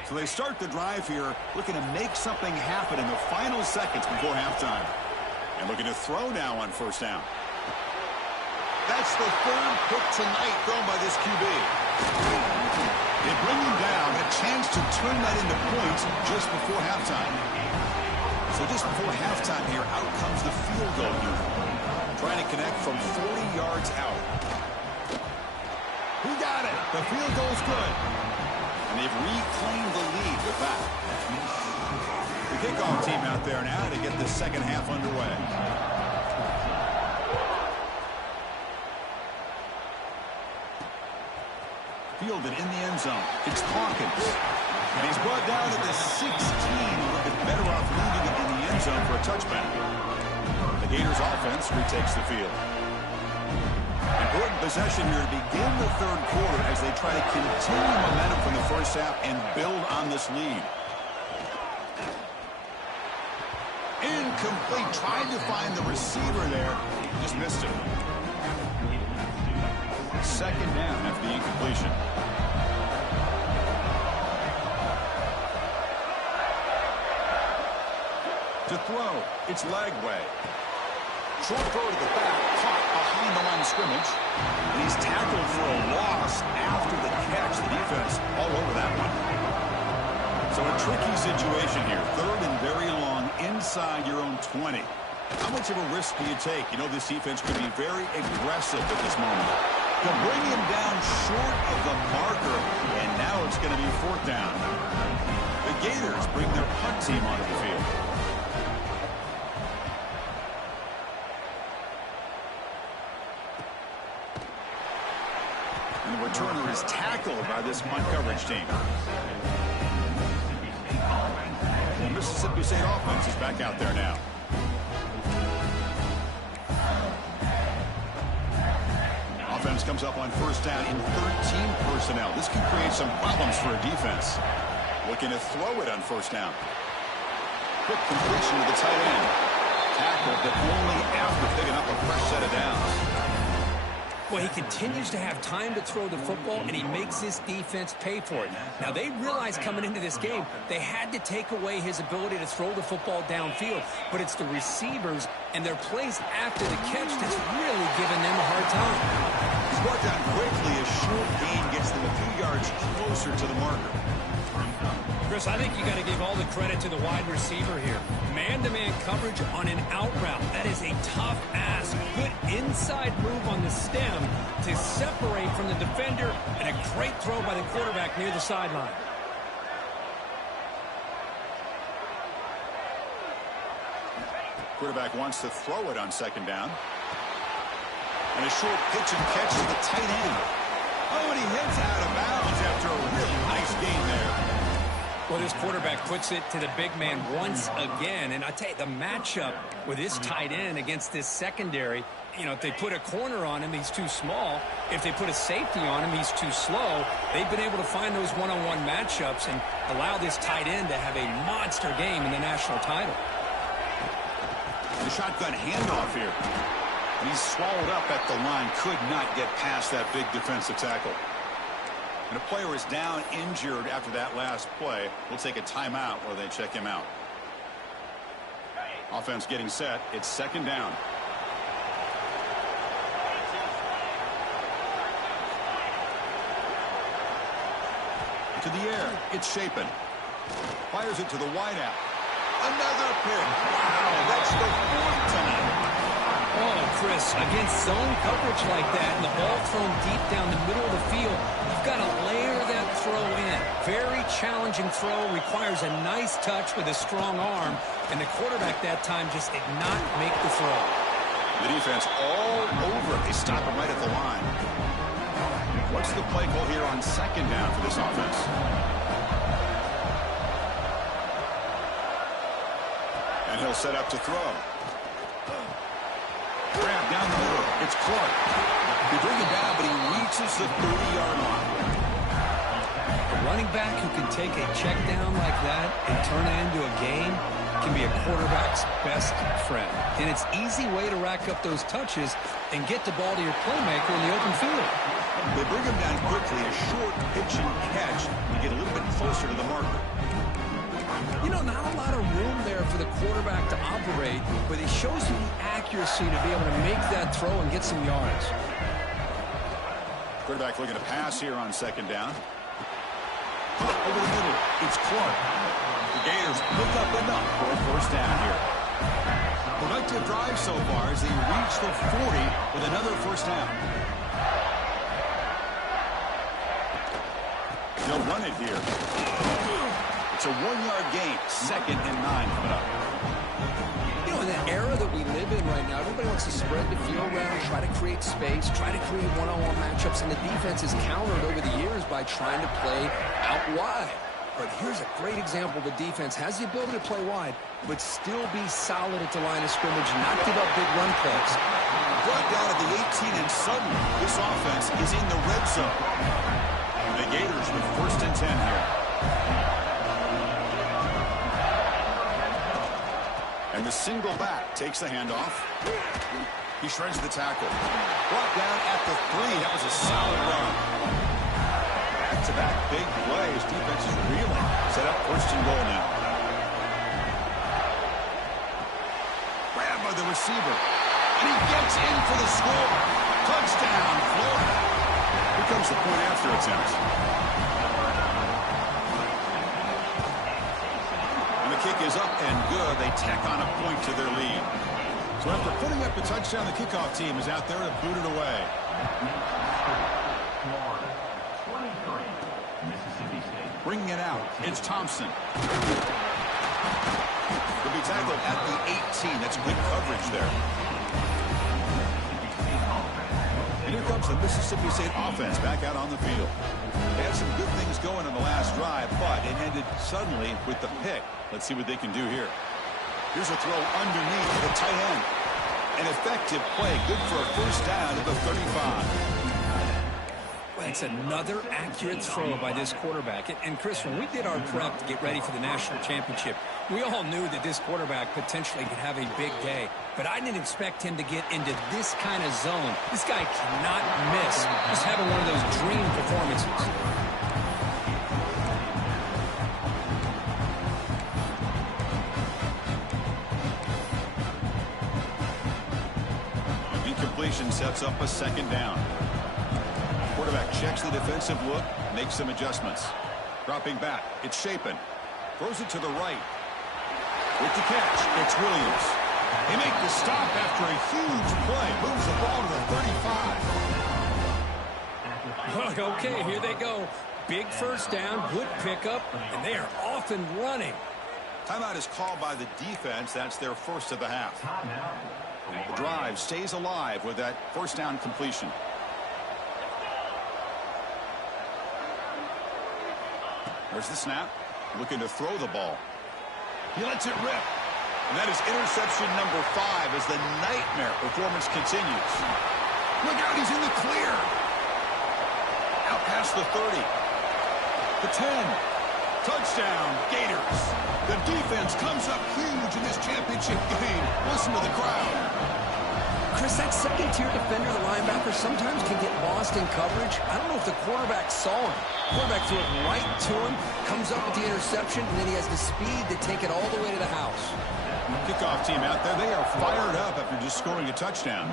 So they start the drive here, looking to make something happen in the final seconds before halftime. And looking to throw now on first down. That's the third pick tonight thrown by this QB. They bring him down, a chance to turn that into points just before halftime. So just before halftime here, out comes the field goal unit. Trying to connect from 40 yards out. Who got it? The field goal's good. And they've reclaimed the lead with that. The kickoff team out there now to get the second half underway. Fielded in the end zone. It's Hawkins. And he's brought down at the 16. Looking better off leaving it in the end zone for a touchback. The Gators offense retakes the field. Important possession here to begin the third quarter as they try to continue momentum from the first half and build on this lead. Incomplete. Tried to find the receiver there. Just missed him. Second down after the incompletion. throw. It's Lagway. Short throw to the back, caught behind the line of scrimmage. And he's tackled for a loss after the catch. The defense all over that one. So a tricky situation here. Third and very long inside your own 20. How much of a risk do you take? You know, this defense could be very aggressive at this moment. They'll bring him down short of the marker, and now it's going to be fourth down. The Gators bring their punt team onto the field. And the returner is tackled by this punt coverage team. The Mississippi State offense is back out there now. Offense comes up on first down in 13 personnel. This can create some problems for a defense. Looking to throw it on first down. Quick completion to the tight end. Tackled, but only after picking up a fresh set of downs. Well, he continues to have time to throw the football, and he makes his defense pay for it. Now, they realized coming into this game they had to take away his ability to throw the football downfield, but it's the receivers and their plays after the catch that's really giving them a hard time. He's brought down quickly. A short gain gets them a few yards closer to the marker. Chris, I think you got to give all the credit to the wide receiver here. Man-to-man coverage on an out route. That is a tough ask. Good inside move on the stem to separate from the defender, and a great throw by the quarterback near the sideline. Quarterback wants to throw it on second down. And a short pitch and catch to the tight end. Oh, and he hits out of bounds after a really nice gain there. Well, this quarterback puts it to the big man once again. And I tell you, the matchup with this tight end against this secondary, you know, if they put a corner on him, he's too small. If they put a safety on him, he's too slow. They've been able to find those one-on-one matchups and allow this tight end to have a monster game in the national title. The shotgun handoff here. And he's swallowed up at the line. Could not get past that big defensive tackle. And a player is down injured after that last play. We'll take a timeout while they check him out. Offense getting set. It's second down. To the air. It's Shapen. Fires it to the wideout. Another pick. Wow, that's the fourth time. Oh, Chris, against zone coverage like that and the ball thrown deep down the middle of the field, you've got to layer that throw in. Very challenging throw, requires a nice touch with a strong arm, and the quarterback that time just did not make the throw. The defense all over. They stop him right at the line. What's the play call here on second down for this offense? And he'll set up to throw. Grab down the middle. It's Clark. They bring him down, but he reaches the 30-yard line. A running back who can take a check down like that and turn it into a gain can be a quarterback's best friend. And it's an easy way to rack up those touches and get the ball to your playmaker in the open field. They bring him down quickly. A short pitch and catch to get a little bit closer to the marker. You know, not a lot of room there for the quarterback to operate, but he shows you the accuracy to be able to make that throw and get some yards. Quarterback looking to pass here on second down. Over the middle, it's Clark. The Gators pick up enough for a first down here. Productive drive so far as they reach the 40 with another first down. They'll run it here. It's a 1-yard gain. Second and 9 coming up. You know, in the era that we live in right now, everybody wants to spread the field around, try to create space, try to create one-on-one matchups, and the defense has countered over the years by trying to play out wide. But here's a great example. The defense has the ability to play wide, but still be solid at the line of scrimmage, not give up big run plays. Brought down at the 18, and suddenly this offense is in the red zone. The Gators with first and 10 here. And the single back takes the handoff. He shreds the tackle. Brought down at the 3. That was a solid run. Back-to-back big plays. Defense is reeling. Set up first and goal now. the receiver. And he gets in for the score. Touchdown, Florida. Here comes the point after attempt. And the kick is up and good. They tack on a point to their lead. So after putting up the touchdown, the kickoff team is out there to boot it away. Florida 23, Mississippi State. Bringing it out, it's Thompson. He'll be tackled at the 18. That's good coverage there. And here comes the Mississippi State offense back out on the field. They had some good things going in the last drive, but it ended suddenly with the pick. Let's see what they can do here. Here's a throw underneath to the tight end. An effective play, good for a first down at the 35. That's another accurate throw by this quarterback. And Chris, when we did our prep to get ready for the national championship, we all knew that this quarterback potentially could have a big day. But I didn't expect him to get into this kind of zone. This guy cannot miss. Just having one of those dream performances. Incompletion sets up a second down. Quarterback checks the defensive look, makes some adjustments. Dropping back, it's Shapen. Throws it to the right. With the catch, it's Williams. They make the stop after a huge play. Moves the ball to the 35. Okay, here they go. Big first down, good pickup, and they are off and running. Timeout is called by the defense. That's their first of the half. The drive stays alive with that first down completion. There's the snap. Looking to throw the ball. He lets it rip. And that is interception number 5 as the nightmare performance continues. Look out, he's in the clear. Out past the 30. The 10. Touchdown, Gators. The defense comes up huge in this championship game. Listen to the crowd. Chris, that second-tier defender, the linebacker, sometimes can get lost in coverage. I don't know if the quarterback saw him. Quarterback threw it right to him, comes up with the interception, and then he has the speed to take it all the way to the house. Kickoff team out there, they are fired up after just scoring a touchdown.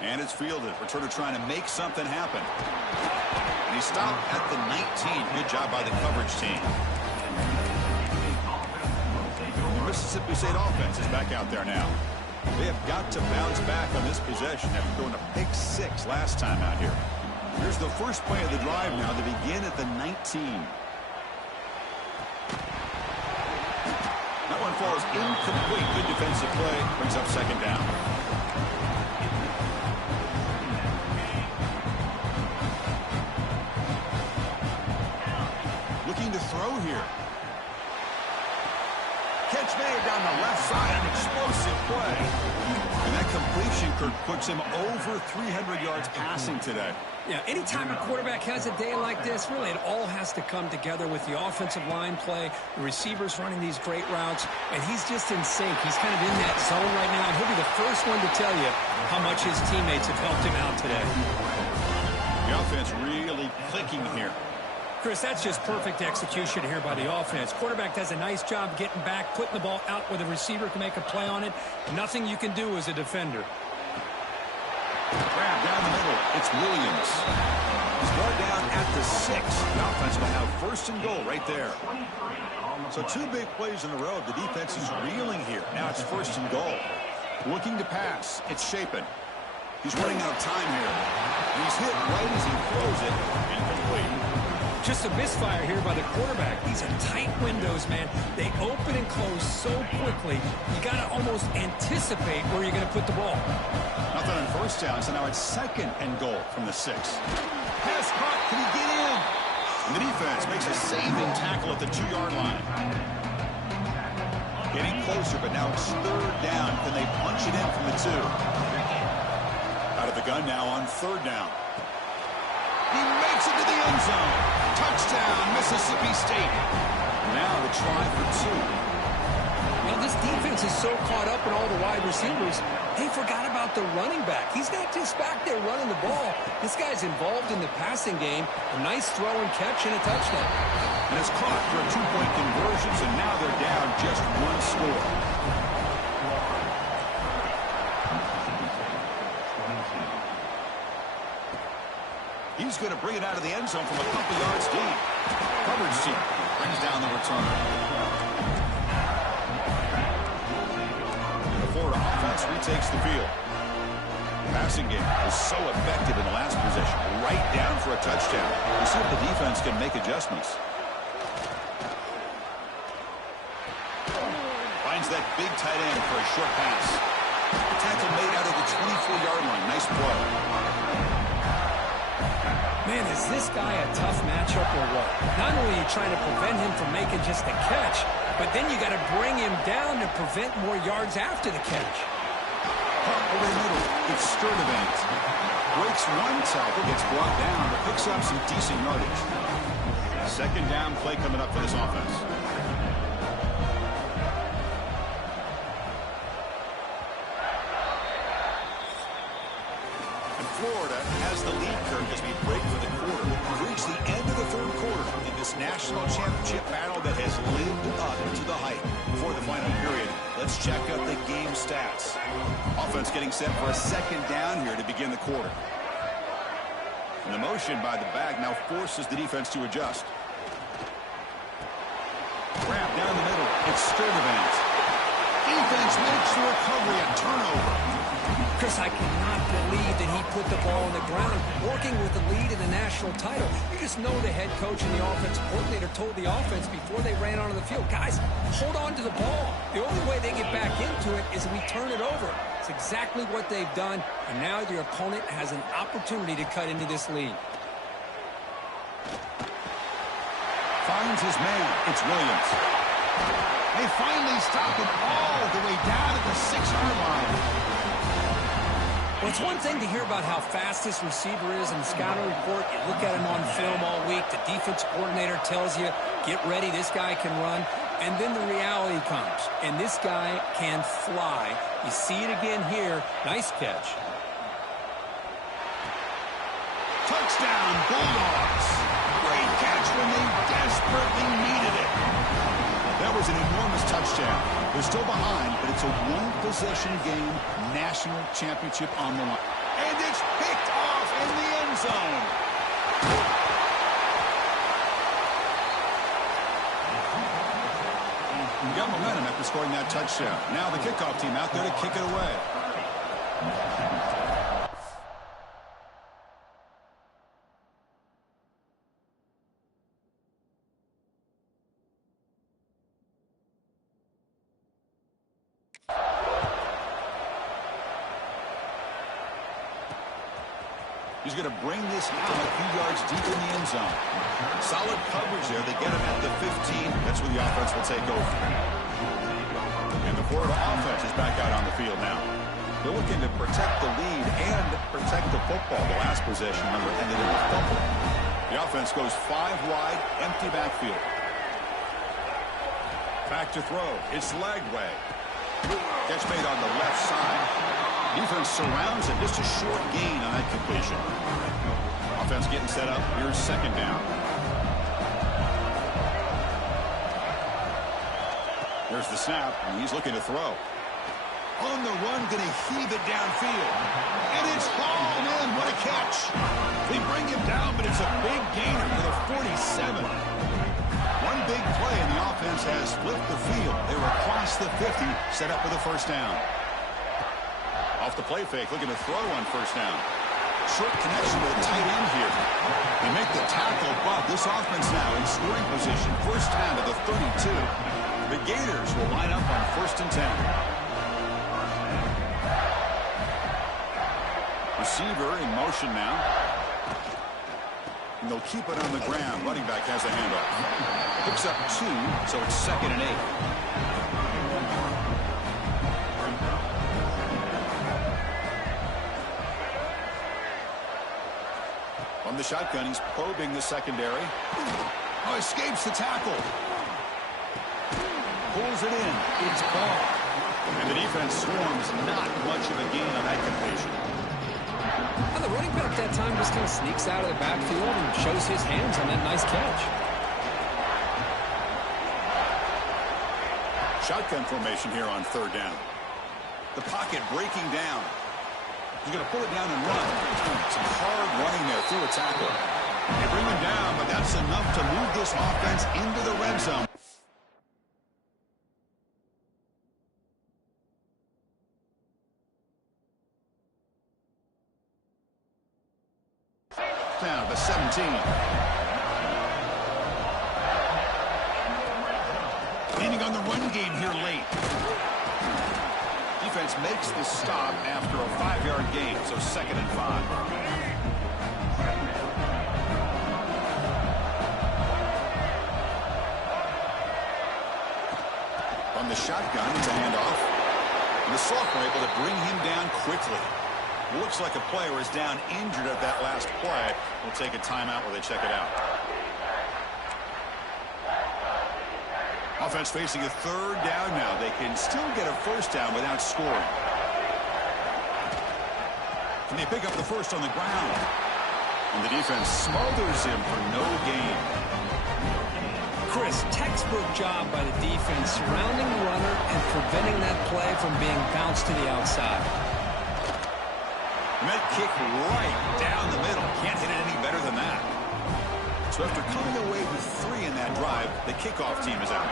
And it's fielded. Returner trying to make something happen. And he stopped at the 19. Good job by the coverage team. The Mississippi State offense is back out there now. They have got to bounce back on this possession after throwing a pick 6 last time out here. Here's the first play of the drive now. They begin at the 19. That one falls incomplete. Good defensive play. Brings up second down. Looking to throw here. Catch made down the left side. An explosive play. And that completion, Kirk, puts him over 300 yards passing today. Yeah, anytime a quarterback has a day like this, really it all has to come together with the offensive line play, the receivers running these great routes, and he's just in sync. He's kind of in that zone right now, and he'll be the first one to tell you how much his teammates have helped him out today. The offense really clicking here. Chris, that's just perfect execution here by the offense. Quarterback does a nice job getting back, putting the ball out where the receiver can make a play on it. Nothing you can do as a defender. Grab down the middle. It's Williams. He's brought down at the 6. The offense will have first and goal right there. So 2 big plays in a row. The defense is reeling here. Now it's first and goal. Looking to pass. It's Shapen. He's running out of time here. He's hit right as he throws it. Incomplete. Just a misfire here by the quarterback. These are tight windows, man. They open and close so quickly. You got to almost anticipate where you're going to put the ball. Nothing on first down, so now it's second and goal from the 6. Pass caught. Can he get in? And the defense makes a saving tackle at the 2-yard line. Getting closer, but now it's third down. Can they punch it in from the 2? Out of the gun now on third down. He makes it to the end zone. Touchdown, Mississippi State. Now the try for 2. Well, this defense is so caught up in all the wide receivers, they forgot about the running back. He's not just back there running the ball. This guy's involved in the passing game. A nice throw and catch and a touchdown. And it's caught for a 2-point conversion, so now they're down just 1 score. He's going to bring it out of the end zone from a couple yards deep. Coverage team brings down the return. And the Florida offense retakes the field. The passing game was so effective in the last possession, right down for a touchdown. We'll see if the defense can make adjustments. Finds that big tight end for a short pass. Tackle made out of the 24-yard line. Nice play. Man, is this guy a tough matchup or what? Not only are you trying to prevent him from making just a catch, but then you got to bring him down to prevent more yards after the catch. Over the middle, it's Sturdivant. Breaks one tackle, gets brought down, but picks up some decent yardage. Second down play coming up for this offense. Florida has the lead curve as we break for the quarter. We've reached the end of the third quarter in this national championship battle that has lived up to the hype. Before the final period, let's check out the game stats. Offense getting set for a second down here to begin the quarter. And the motion by the back now forces the defense to adjust. Grab down the middle. It's Sturdivant. Defense makes the recovery, a turnover. Chris, I cannot believe that he put the ball on the ground, working with the lead in the national title. You just know the head coach and the offensive coordinator told the offense before they ran onto the field, guys, hold on to the ball. The only way they get back into it is if we turn it over. It's exactly what they've done, and now your opponent has an opportunity to cut into this lead. Finds his man. It's Williams. They finally stop him all the way down at the 6-yard line. Well, it's one thing to hear about how fast this receiver is in the scouting report. You look at him on film all week. The defense coordinator tells you, get ready, this guy can run. And then the reality comes, and this guy can fly. You see it again here. Nice catch. Touchdown, Bulldogs. Great catch when they desperately needed it. That was an enormous touchdown. They're still behind, but it's a one-possession game, national championship on the line. And it's picked off in the end zone. You got momentum after scoring that touchdown. Now the kickoff team out there to kick it away. He's going to bring this out a few yards deep in the end zone. Solid coverage there. They get him at the 15. That's where the offense will take over. And the Florida offense is back out on the field now. They're looking to protect the lead and protect the football. The last possession, remember, ended in a fumble. The offense goes 5 wide, empty backfield. Back to throw. It's Lagway. Catch made on the left side. Defense surrounds it. Just a short gain on that completion. Offense getting set up. Here's second down. There's the snap, and he's looking to throw. On the run, going to heave it downfield. And it's hauled in. What a catch. They bring him down, but it's a big gainer for the 47. One big play, and the offense has flipped the field. They were across the 50, set up for the first down. Off the play fake, looking to throw on first down. Short connection with a tight end here. They make the tackle, but this offense now in scoring position. First down to the 32. The Gators will line up on 1st and 10. Receiver in motion now. And they'll keep it on the ground. Running back has the handoff. Picks up 2, so it's 2nd and 8. From the shotgun, he's probing the secondary. Oh, escapes the tackle. Pulls it in. It's ball. And the defense swarms. Not much of a gain on that completion. And the running back that time just kind of sneaks out of the backfield and shows his hands on that nice catch. Shotgun formation here on 3rd down. The pocket breaking down. He's going to pull it down and run. Some hard running there through a tackle. They bring him down, but that's enough to move this offense into the red zone. Down to 17. Leaning on the run game here late. Defense makes the stop after a 5-yard gain, so 2nd and 5. From the shotgun, it's a handoff. And the sophomore able to bring him down quickly. Looks like a player is down injured at that last play. We'll take a timeout while they check it out. Offense facing a 3rd down now. They can still get a 1st down without scoring. Can they pick up the 1st on the ground? And the defense smothers him for no gain. Chris, textbook job by the defense surrounding the runner and preventing that play from being bounced to the outside. Met kick right down the middle. Can't hit it any better than that. So after coming away with 3 in that drive, the kickoff team is out.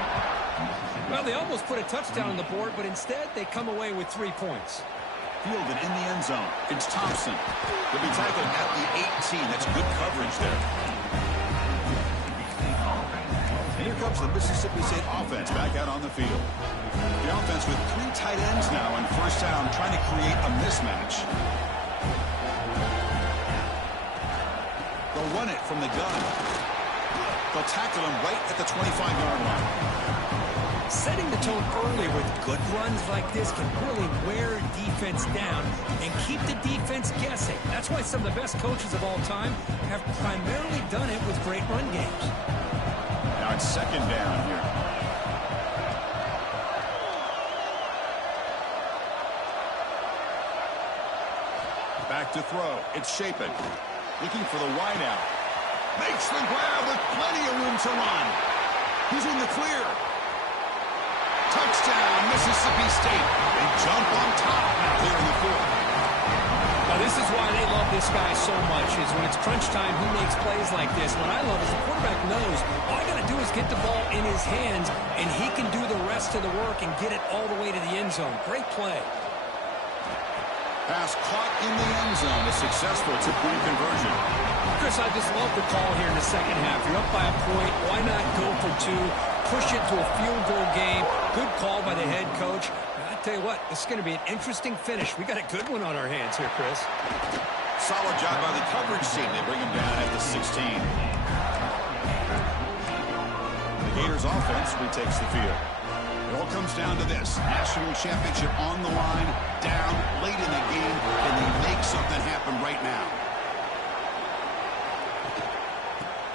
Well, they almost put a touchdown on the board, but instead they come away with 3 points. Fielded in the end zone. It's Thompson. He'll be tackled at the 18. That's good coverage there. And here comes the Mississippi State offense back out on the field. The offense with 3 tight ends now on 1st down, trying to create a mismatch. They'll run it from the gun. They'll tackle him right at the 25-yard line. Setting the tone early with good runs like this can really wear defense down and keep the defense guessing. That's why some of the best coaches of all time have primarily done it with great run games. Now it's 2nd down here. Back to throw. It's Shapen. Looking for the wideout. Makes the grab with plenty of room to run. He's in the clear. Touchdown, Mississippi State. They jump on top now here in the 4th. Now, this is why they love this guy so much, is when it's crunch time, he makes plays like this. What I love is the quarterback knows all I got to do is get the ball in his hands, and he can do the rest of the work and get it all the way to the end zone. Great play. Pass caught in the end zone. A successful 2-point conversion. Chris, I just love the call here in the 2nd half. You're up by a point. Why not go for 2? Push it to a field goal game. Good call by the head coach. I tell you what, this is going to be an interesting finish. We got a good one on our hands here, Chris. Solid job by the coverage team. They bring him down at the 16. The Gators offense retakes the field. It all comes down to this. National championship on the line, down late in the game. Can they make something happen right now?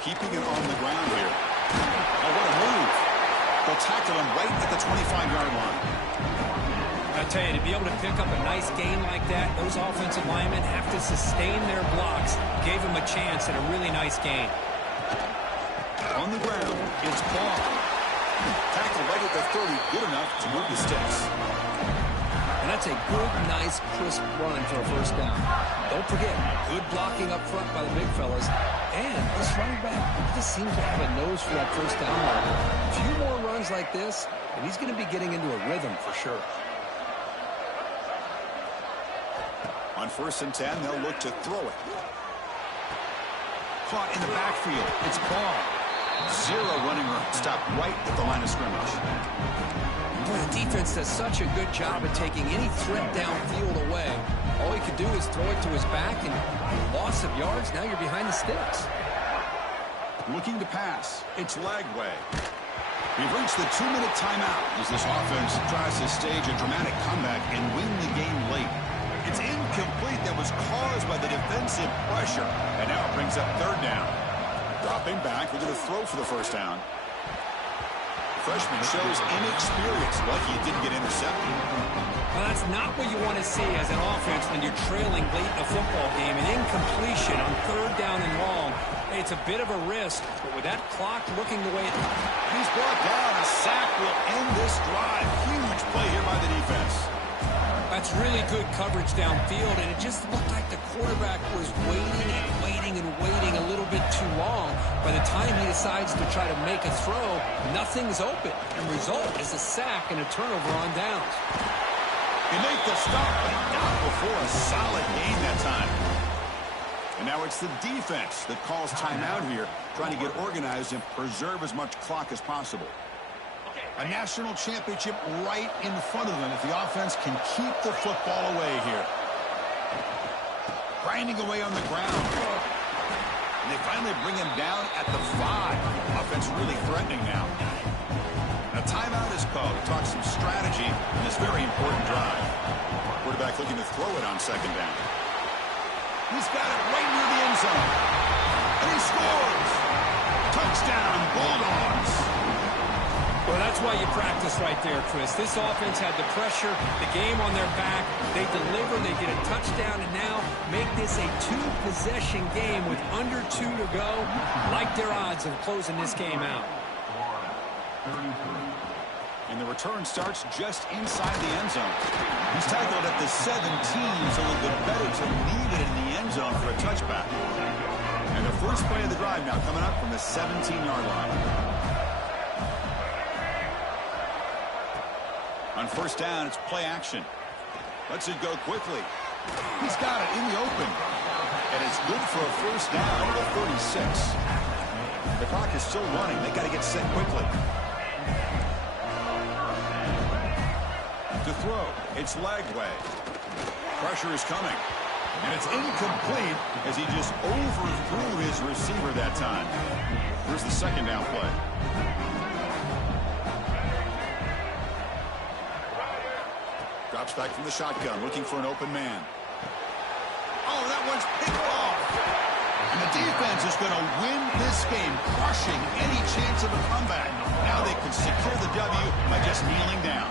Keeping it on the ground here. Oh, what a move. They'll tackle him right at the 25-yard line. I tell you, to be able to pick up a nice gain like that, those offensive linemen have to sustain their blocks. Gave him a chance at a really nice gain. On the ground, it's Ball. Tackle right at the 30, good enough to move the sticks. And that's a good, nice, crisp run for a 1st down. Don't forget, good blocking up front by the big fellas. And this running back just seems to have a nose for that 1st down level. A few more runs like this, and he's going to be getting into a rhythm for sure. On 1st and 10, they'll look to throw it. Caught in the backfield. It's Ball. 0 running room. Stopped right at the line of scrimmage. Boy, the defense does such a good job of taking any threat downfield away. All he could do is throw it to his back, and loss of yards, now you're behind the sticks. Looking to pass. It's Lagway. We've reached the 2-minute timeout as this offense tries to stage a dramatic comeback and win the game late. It's incomplete. That was caused by the defensive pressure. And now it brings up 3rd down. Dropping back. We're going to throw for the 1st down. The freshman shows inexperience. Lucky it didn't get intercepted. Well, that's not what you want to see as an offense when you're trailing late in a football game. An incompletion on 3rd down and long. Hey, it's a bit of a risk, but with that clock looking the way he's brought down, a sack will end this drive. Huge play here by the defense. I That's really good coverage downfield, and it just looked like the quarterback was waiting and waiting and waiting a little bit too long. By the time he decides to try to make a throw, nothing's open. And result is a sack and a turnover on downs. You make the stop, but not before a solid gain that time. And now it's the defense that calls timeout here, trying to get organized and preserve as much clock as possible. A national championship right in front of them if the offense can keep the football away here. Grinding away on the ground. And they finally bring him down at the 5. Offense really threatening now. A timeout is called to talk some strategy in this very important drive. Quarterback looking to throw it on second down. He's got it right near the end zone. And he scores. Touchdown, Bulldogs. Well, that's why you practice right there, Chris. This offense had the pressure, the game on their back. They deliver, they get a touchdown, and now make this a 2-possession game with under 2 to go. Like their odds of closing this game out. And the return starts just inside the end zone. He's tackled at the 17, so a little bit better to leave it in the end zone for a touchback. And the first play of the drive now coming up from the 17-yard line. On first down, it's play action. Lets it go quickly. He's got it in the open. And it's good for a first down at the 36. The clock is still running. They got to get set quickly. To throw, it's Lagway. Pressure is coming. And it's incomplete as he just overthrew his receiver that time. Here's the second down play. Drops back from the shotgun, looking for an open man. Oh, that one's picked off. And the defense is going to win this game, crushing any chance of a comeback. Now they can secure the W by just kneeling down.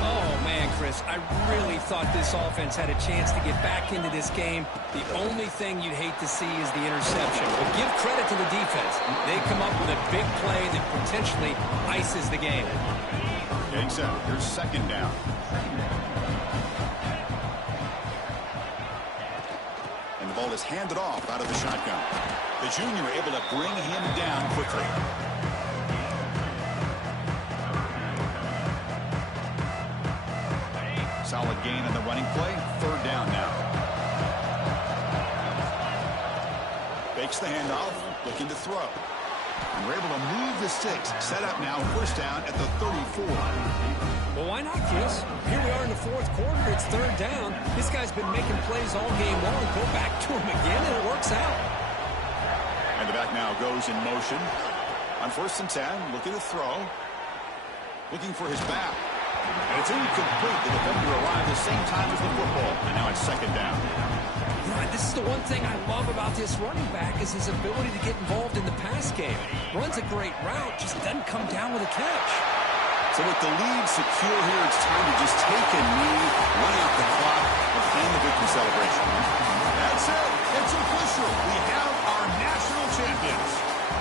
Oh, man, Chris, I really thought this offense had a chance to get back into this game. The only thing you'd hate to see is the interception. But give credit to the defense. They come up with a big play that potentially ices the game. Getting set. Here's second down. And the ball is handed off out of the shotgun. The junior able to bring him down quickly. Solid gain on the running play. Third down now. Fakes the handoff. Looking to throw. And we're able to move the sticks. Set up now, first down at the 34. Well, why not, Chris? Here we are in the fourth quarter. It's third down. This guy's been making plays all game long. Go back to him again, and it works out. And the back now goes in motion. On first and 10, looking to throw. Looking for his back. And it's incomplete. The defender arrived the same time as the football. And now it's second down. This is the one thing I love about this running back is his ability to get involved in the pass game. Runs a great route, just doesn't come down with a catch. So with the lead secure here, it's time to just take a knee, run out the clock, and plan the victory celebration. That's it. It's official. We have our national champions.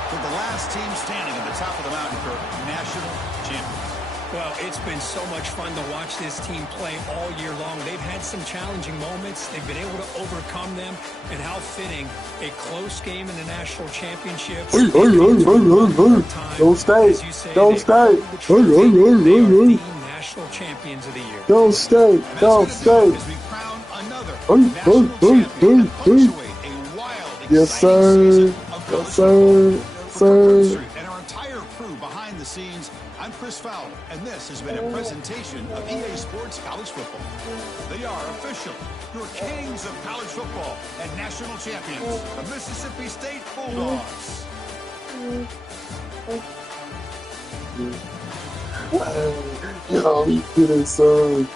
For the last team standing at the top of the mountain for national champions. Well, it's been so much fun to watch this team play all year long. They've had some challenging moments. They've been able to overcome them. And how fitting, a close game in the national championship. Don't stay. Don't stay. The national champions of the year. Don't stay. Don't stay. As we crown another national champion and punctuate a wild, Yes, sir. Yes, sir. Sir. And our entire crew behind the scenes, I'm Chris Fowler, and this has been a presentation of EA Sports College Football. They are official, your kings of college football and national champions, the Mississippi State Bulldogs. Yo, you did it, son.